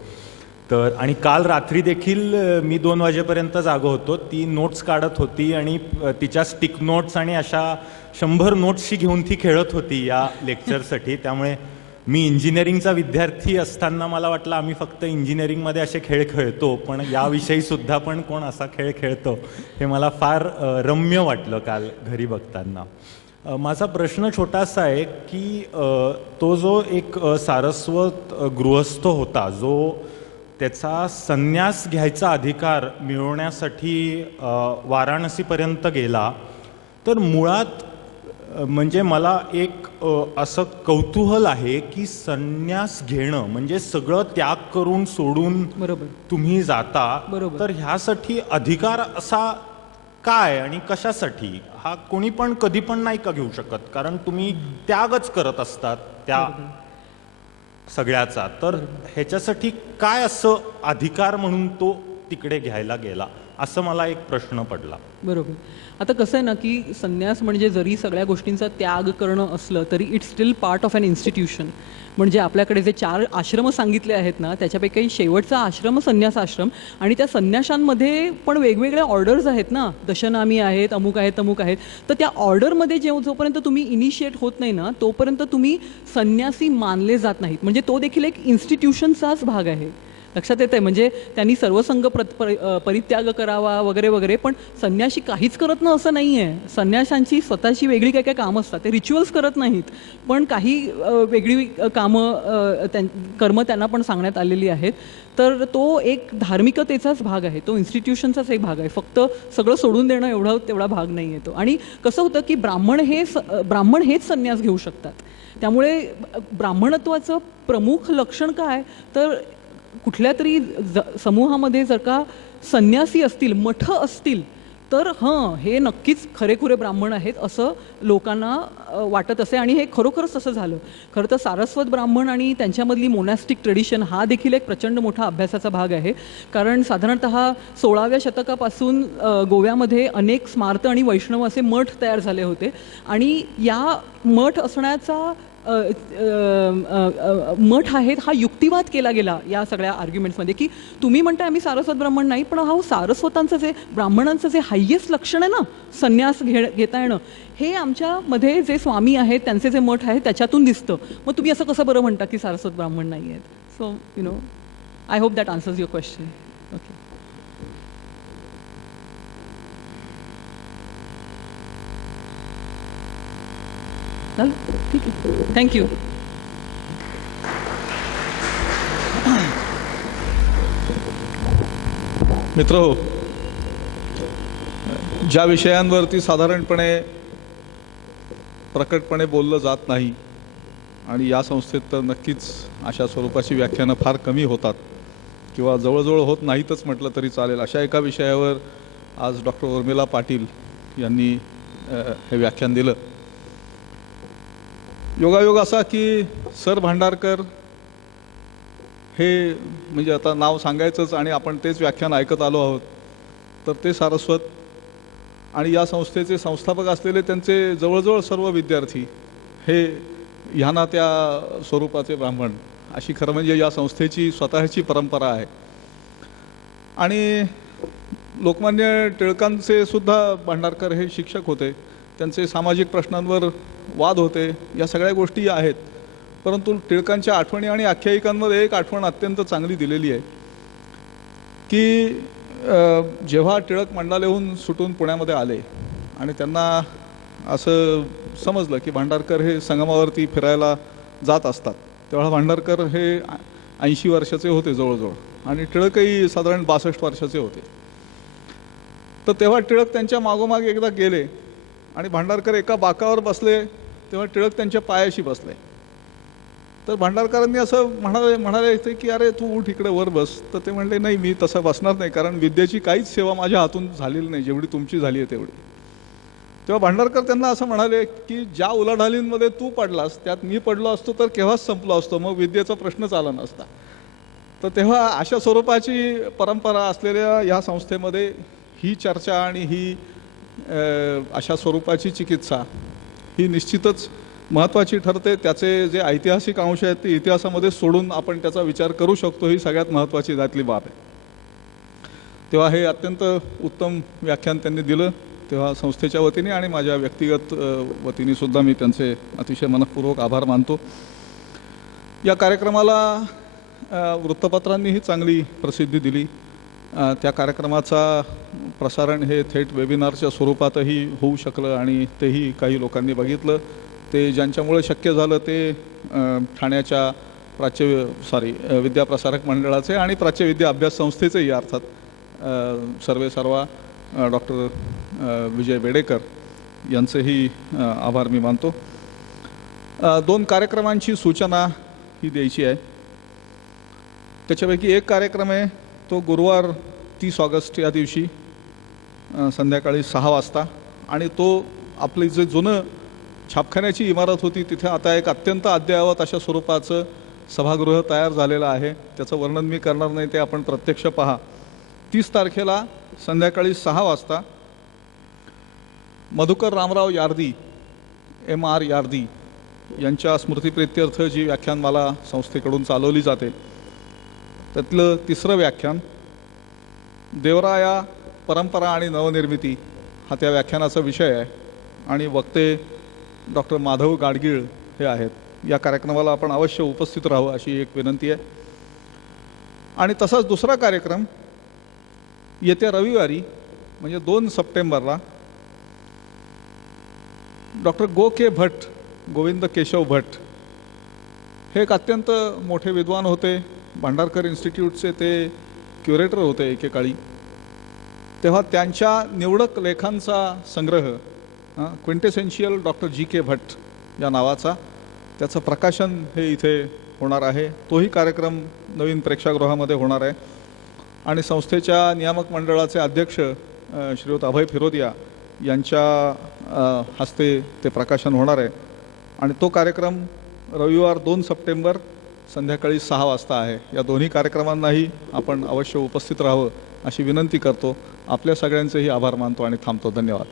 तर आणि काल रात्री देखील मी 2 वाजेपर्यंत जागो होतो. ती नोट्स काढत होती आणि तिच्या स्टिक नोट्स आणि अशा 100 नोट्सशी घेऊन ती खेळत होती या लेक्चरसाठी. त्यामुळे मी इंजिनिअरिंगचा विद्यार्थी असताना मला वाटलं आम्ही फक्त इंजिनिअरिंगमध्ये असे खेळ खेळतो, पण याविषयी सुद्धा पण कोण असा खेळ खेळतो हे मला फार रम्य वाटलं काल घरी बघताना. माझा प्रश्न छोटासा आहे की तो जो एक सारस्वत गृहस्थ होता जो त्याचा संन्यास घ्यायचा अधिकार मिळवण्यासाठी वाराणसीपर्यंत गेला, तर मुळात म्हणजे मला एक असं कौतूहल आहे की संन्यास घेणं म्हणजे सगळं त्याग करून सोडून बरोबर तुम्ही जाता. बरोबर. तर ह्यासाठी अधिकार असा काय आणि कशासाठी हा कोणी पण कधी पण नाही का घेऊ शकत, कारण तुम्ही त्यागच करत असतात त्या सगळ्याचा. तर ह्याच्यासाठी काय असं अधिकार म्हणून तो तिकडे घ्यायला गेला असं मला एक प्रश्न पडला. बरोबर. आता कसं आहे ना की संन्यास म्हणजे जरी सगळ्या गोष्टींचा त्याग करणं असलं तरी it's still part of an institution. म्हणजे आपल्याकडे जे 4 आश्रम सांगितले आहेत ना त्याच्यापैकी शेवटचा आश्रम संन्यास आश्रम. आणि त्या संन्याशांमध्ये पण वेगवेगळ्या ऑर्डर्स आहेत ना, दशनामी आहेत, अमुक आहेत, तमुक आहेत. तर त्या ऑर्डरमध्ये जोपर्यंत तुम्ही इनिशिएट होत नाही ना तोपर्यंत तुम्ही संन्यासी मानले जात नाहीत. म्हणजे तो देखील एक इन्स्टिट्यूशनचाच भाग आहे. लक्षात येत आहे. म्हणजे त्यांनी सर्वसंग परित्याग करावा वगैरे वगैरे, पण संन्यासी काहीच करत ना असं नाही आहे. संन्याशांची स्वतःची वेगळी काय काय कामं असतात. ते रिच्युअल्स करत नाहीत, पण काही वेगळी कामं कर्म त्यांना पण सांगण्यात आलेली आहेत. तर तो एक धार्मिकतेचाच भाग आहे, तो इन्स्टिट्यूशनचाच एक भाग आहे. फक्त सगळं सोडून देणं तेवढा भाग नाही आहे तो. आणि कसं होतं की ब्राह्मण हेच संन्यास घेऊ शकतात. त्यामुळे ब्राह्मणत्वाचं प्रमुख लक्षण काय, तर कुठल्या तरी समूहामध्ये जर का संन्यासी असतील, मठ असतील, तर हे नक्कीच खरेखुरे ब्राह्मण आहेत असं लोकांना वाटत असे. आणि हे खरोखरच तसं झालं. खरं तर सारस्वत ब्राह्मण आणि त्यांच्यामधली मोनॅस्टिक ट्रेडिशन हा देखील एक प्रचंड मोठा अभ्यासाचा भाग आहे. कारण साधारणतः 16व्या शतकापासून गोव्यामध्ये अनेक स्मार्त आणि वैष्णव असे मठ तयार झाले होते. आणि या मठ असण्याचा मठ आहेत हा युक्तिवाद केला गेला या सगळ्या आर्ग्युमेंट्समध्ये की तुम्ही म्हणताय आम्ही सारस्वत ब्राह्मण नाही, पण सारस्वतांचं जे ब्राह्मणांचं जे हायेस्ट लक्षण आहे ना संन्यास घेता येणं, हे आमच्यामध्ये जे स्वामी आहेत त्यांचे जे मठ आहेत त्याच्यातून दिसतं. मग तुम्ही असं कसं बरं म्हणता की सारस्वत ब्राह्मण नाही आहेत. So I hope that answers your question. Okay. ठीक आहे. थँक्यू. मित्रहो, ज्या विषयांवरती साधारणपणे प्रकटपणे बोललं जात नाही आणि या संस्थेत तर नक्कीच अशा स्वरूपाची व्याख्यानं फार कमी होतात किंवा जवळजवळ होत नाहीतच म्हटलं तरी चालेल, अशा एका विषयावर आज डॉक्टर उर्मिला पाटील यांनी हे व्याख्यान दिलं. योगायोग असा की सर भांडारकर हे म्हणजे आता नाव सांगायचंच आणि आपण तेच व्याख्यान ऐकत आलो आहोत, तर ते सारस्वत आणि या संस्थेचे संस्थापक असलेले त्यांचे जवळजवळ सर्व विद्यार्थी हे ह्यांना त्या स्वरूपाचे ब्राह्मण अशी खरं म्हणजे या संस्थेची स्वतःची परंपरा आहे. आणि लोकमान्य टिळकांचे सुद्धा भांडारकर हे शिक्षक होते, त्यांचे सामाजिक प्रश्नांवर वाद होते, या सगळ्या गोष्टी आहेत. परंतु टिळकांच्या आठवणी आणि आख्यायिकांमध्ये एक आठवण अत्यंत चांगली दिलेली आहे की जेव्हा टिळक मंडालेहून सुटून पुण्यामध्ये आले आणि त्यांना असं समजलं की भांडारकर हे संगमावरती फिरायला जात असतात, तेव्हा भांडारकर हे 80 वर्षाचे होते जवळजवळ आणि टिळकही साधारण 62 वर्षाचे होते. तर तेव्हा टिळक त्यांच्या मागोमाग एकदा गेले आणि भांडारकर एका बाकावर बसले, तेव्हा टिळक त्यांच्या पायाशी बसले. तर भांडारकरांनी असं म्हणाले ते की अरे तू उठ इकडे वर बस. तर ते म्हणले नाही, मी तसं बसणार नाही, कारण विद्येची काहीच सेवा माझ्या हातून झालेली नाही जेवढी तुमची झाली आहे तेवढी. तेव्हा भांडारकर त्यांना असं म्हणाले की ज्या उलाढालींमध्ये तू पडलास त्यात मी पडलो असतो तर केव्हाच संपलो असतो, मग विद्येचा प्रश्नच आला नसता. तर तेव्हा अशा स्वरूपाची परंपरा असलेल्या या संस्थेमध्ये ही चर्चा आणि ही अशा स्वरूपाची चिकित्सा ही निश्चितच महत्त्वाची ठरते. त्याचे जे ऐतिहासिक अंश आहेत ते इतिहासामध्ये सोडून आपण त्याचा विचार करू शकतो, ही सगळ्यात महत्त्वाची त्यातली बाब आहे. तेव्हा हे अत्यंत उत्तम व्याख्यान त्यांनी दिलं. तेव्हा संस्थेच्या वतीने आणि माझ्या व्यक्तिगत वतीने सुद्धा मी त्यांचे अतिशय मनःपूर्वक आभार मानतो. या कार्यक्रमाला वृत्तपत्रांनीही चांगली प्रसिद्धी दिली. त्या कार्यक्रमाचा प्रसारण हे थेट वेबिनारच्या स्वरूपातही होऊ शकलं आणि तेही काही लोकांनी बघितलं. ते ज्यांच्यामुळे शक्य झालं ते ठाण्याच्या विद्याप्रसारक मंडळाचे आणि प्राच्यविद्या अभ्यास संस्थेचेही अर्थात सर्वेसर्वा डॉक्टर विजय बेडेकर यांचेही आभार मी मानतो. 2 कार्यक्रमांची सूचना ही द्यायची आहे. त्याच्यापैकी एक कार्यक्रम आहे तो गुरुवार 30 ऑगस्ट या दिवशी संध्याकाळी 6 वाजता आणि तो आपली जे जुनं छापखान्याची इमारत होती तिथे आता एक अत्यंत अद्ययावत अशा स्वरूपाचं सभागृह तयार झालेलं आहे. त्याचं वर्णन मी करणार नाही, ते आपण प्रत्यक्ष पहा. 30 तारखेला संध्याकाळी 6 वाजता मधुकर रामराव यार्दी MR यार्दी यांच्या स्मृतिप्रित्यर्थ जी व्याख्यानमाला संस्थेकडून चालवली जाते त्यातलं 3रं व्याख्यान देवराया परंपरा आणि नवनिर्मिती हा त्या व्याख्यानाचा विषय आहे आणि वक्ते डॉक्टर माधव गाडगीळ हे आहेत. या कार्यक्रमाला आपण अवश्य उपस्थित राहू अशी एक विनंती आहे. आणि तसाच दुसरा कार्यक्रम येत्या रविवारी म्हणजे 2 सप्टेंबरला डॉक्टर के भट, गोविंद केशव भट हे एक अत्यंत मोठे विद्वान होते. भांडारकर इन्स्टिट्यूटचे ते क्युरेटर होते एकेकाळी. तेव्हा त्यांच्या निवडक लेखांचा संग्रह क्विंटेसेन्शियल डॉक्टर के भट या नावाचा त्याचं प्रकाशन हे इथे होणार आहे. तोही कार्यक्रम नवीन प्रेक्षागृहामध्ये होणार आहे आणि संस्थेच्या नियामक मंडळाचे अध्यक्ष श्रीयुत अभय फिरोदिया यांच्या हस्ते ते प्रकाशन होणार आहे आणि तो कार्यक्रम रविवार 2 सप्टेंबर संध्याकाळी 6 वाजता आहे. या दोन्ही कार्यक्रमांनाही आपण अवश्य उपस्थित राहावं अशी विनंती करतो. आपल्या सगळ्यांचेही आभार मानतो आणि थांबतो. धन्यवाद.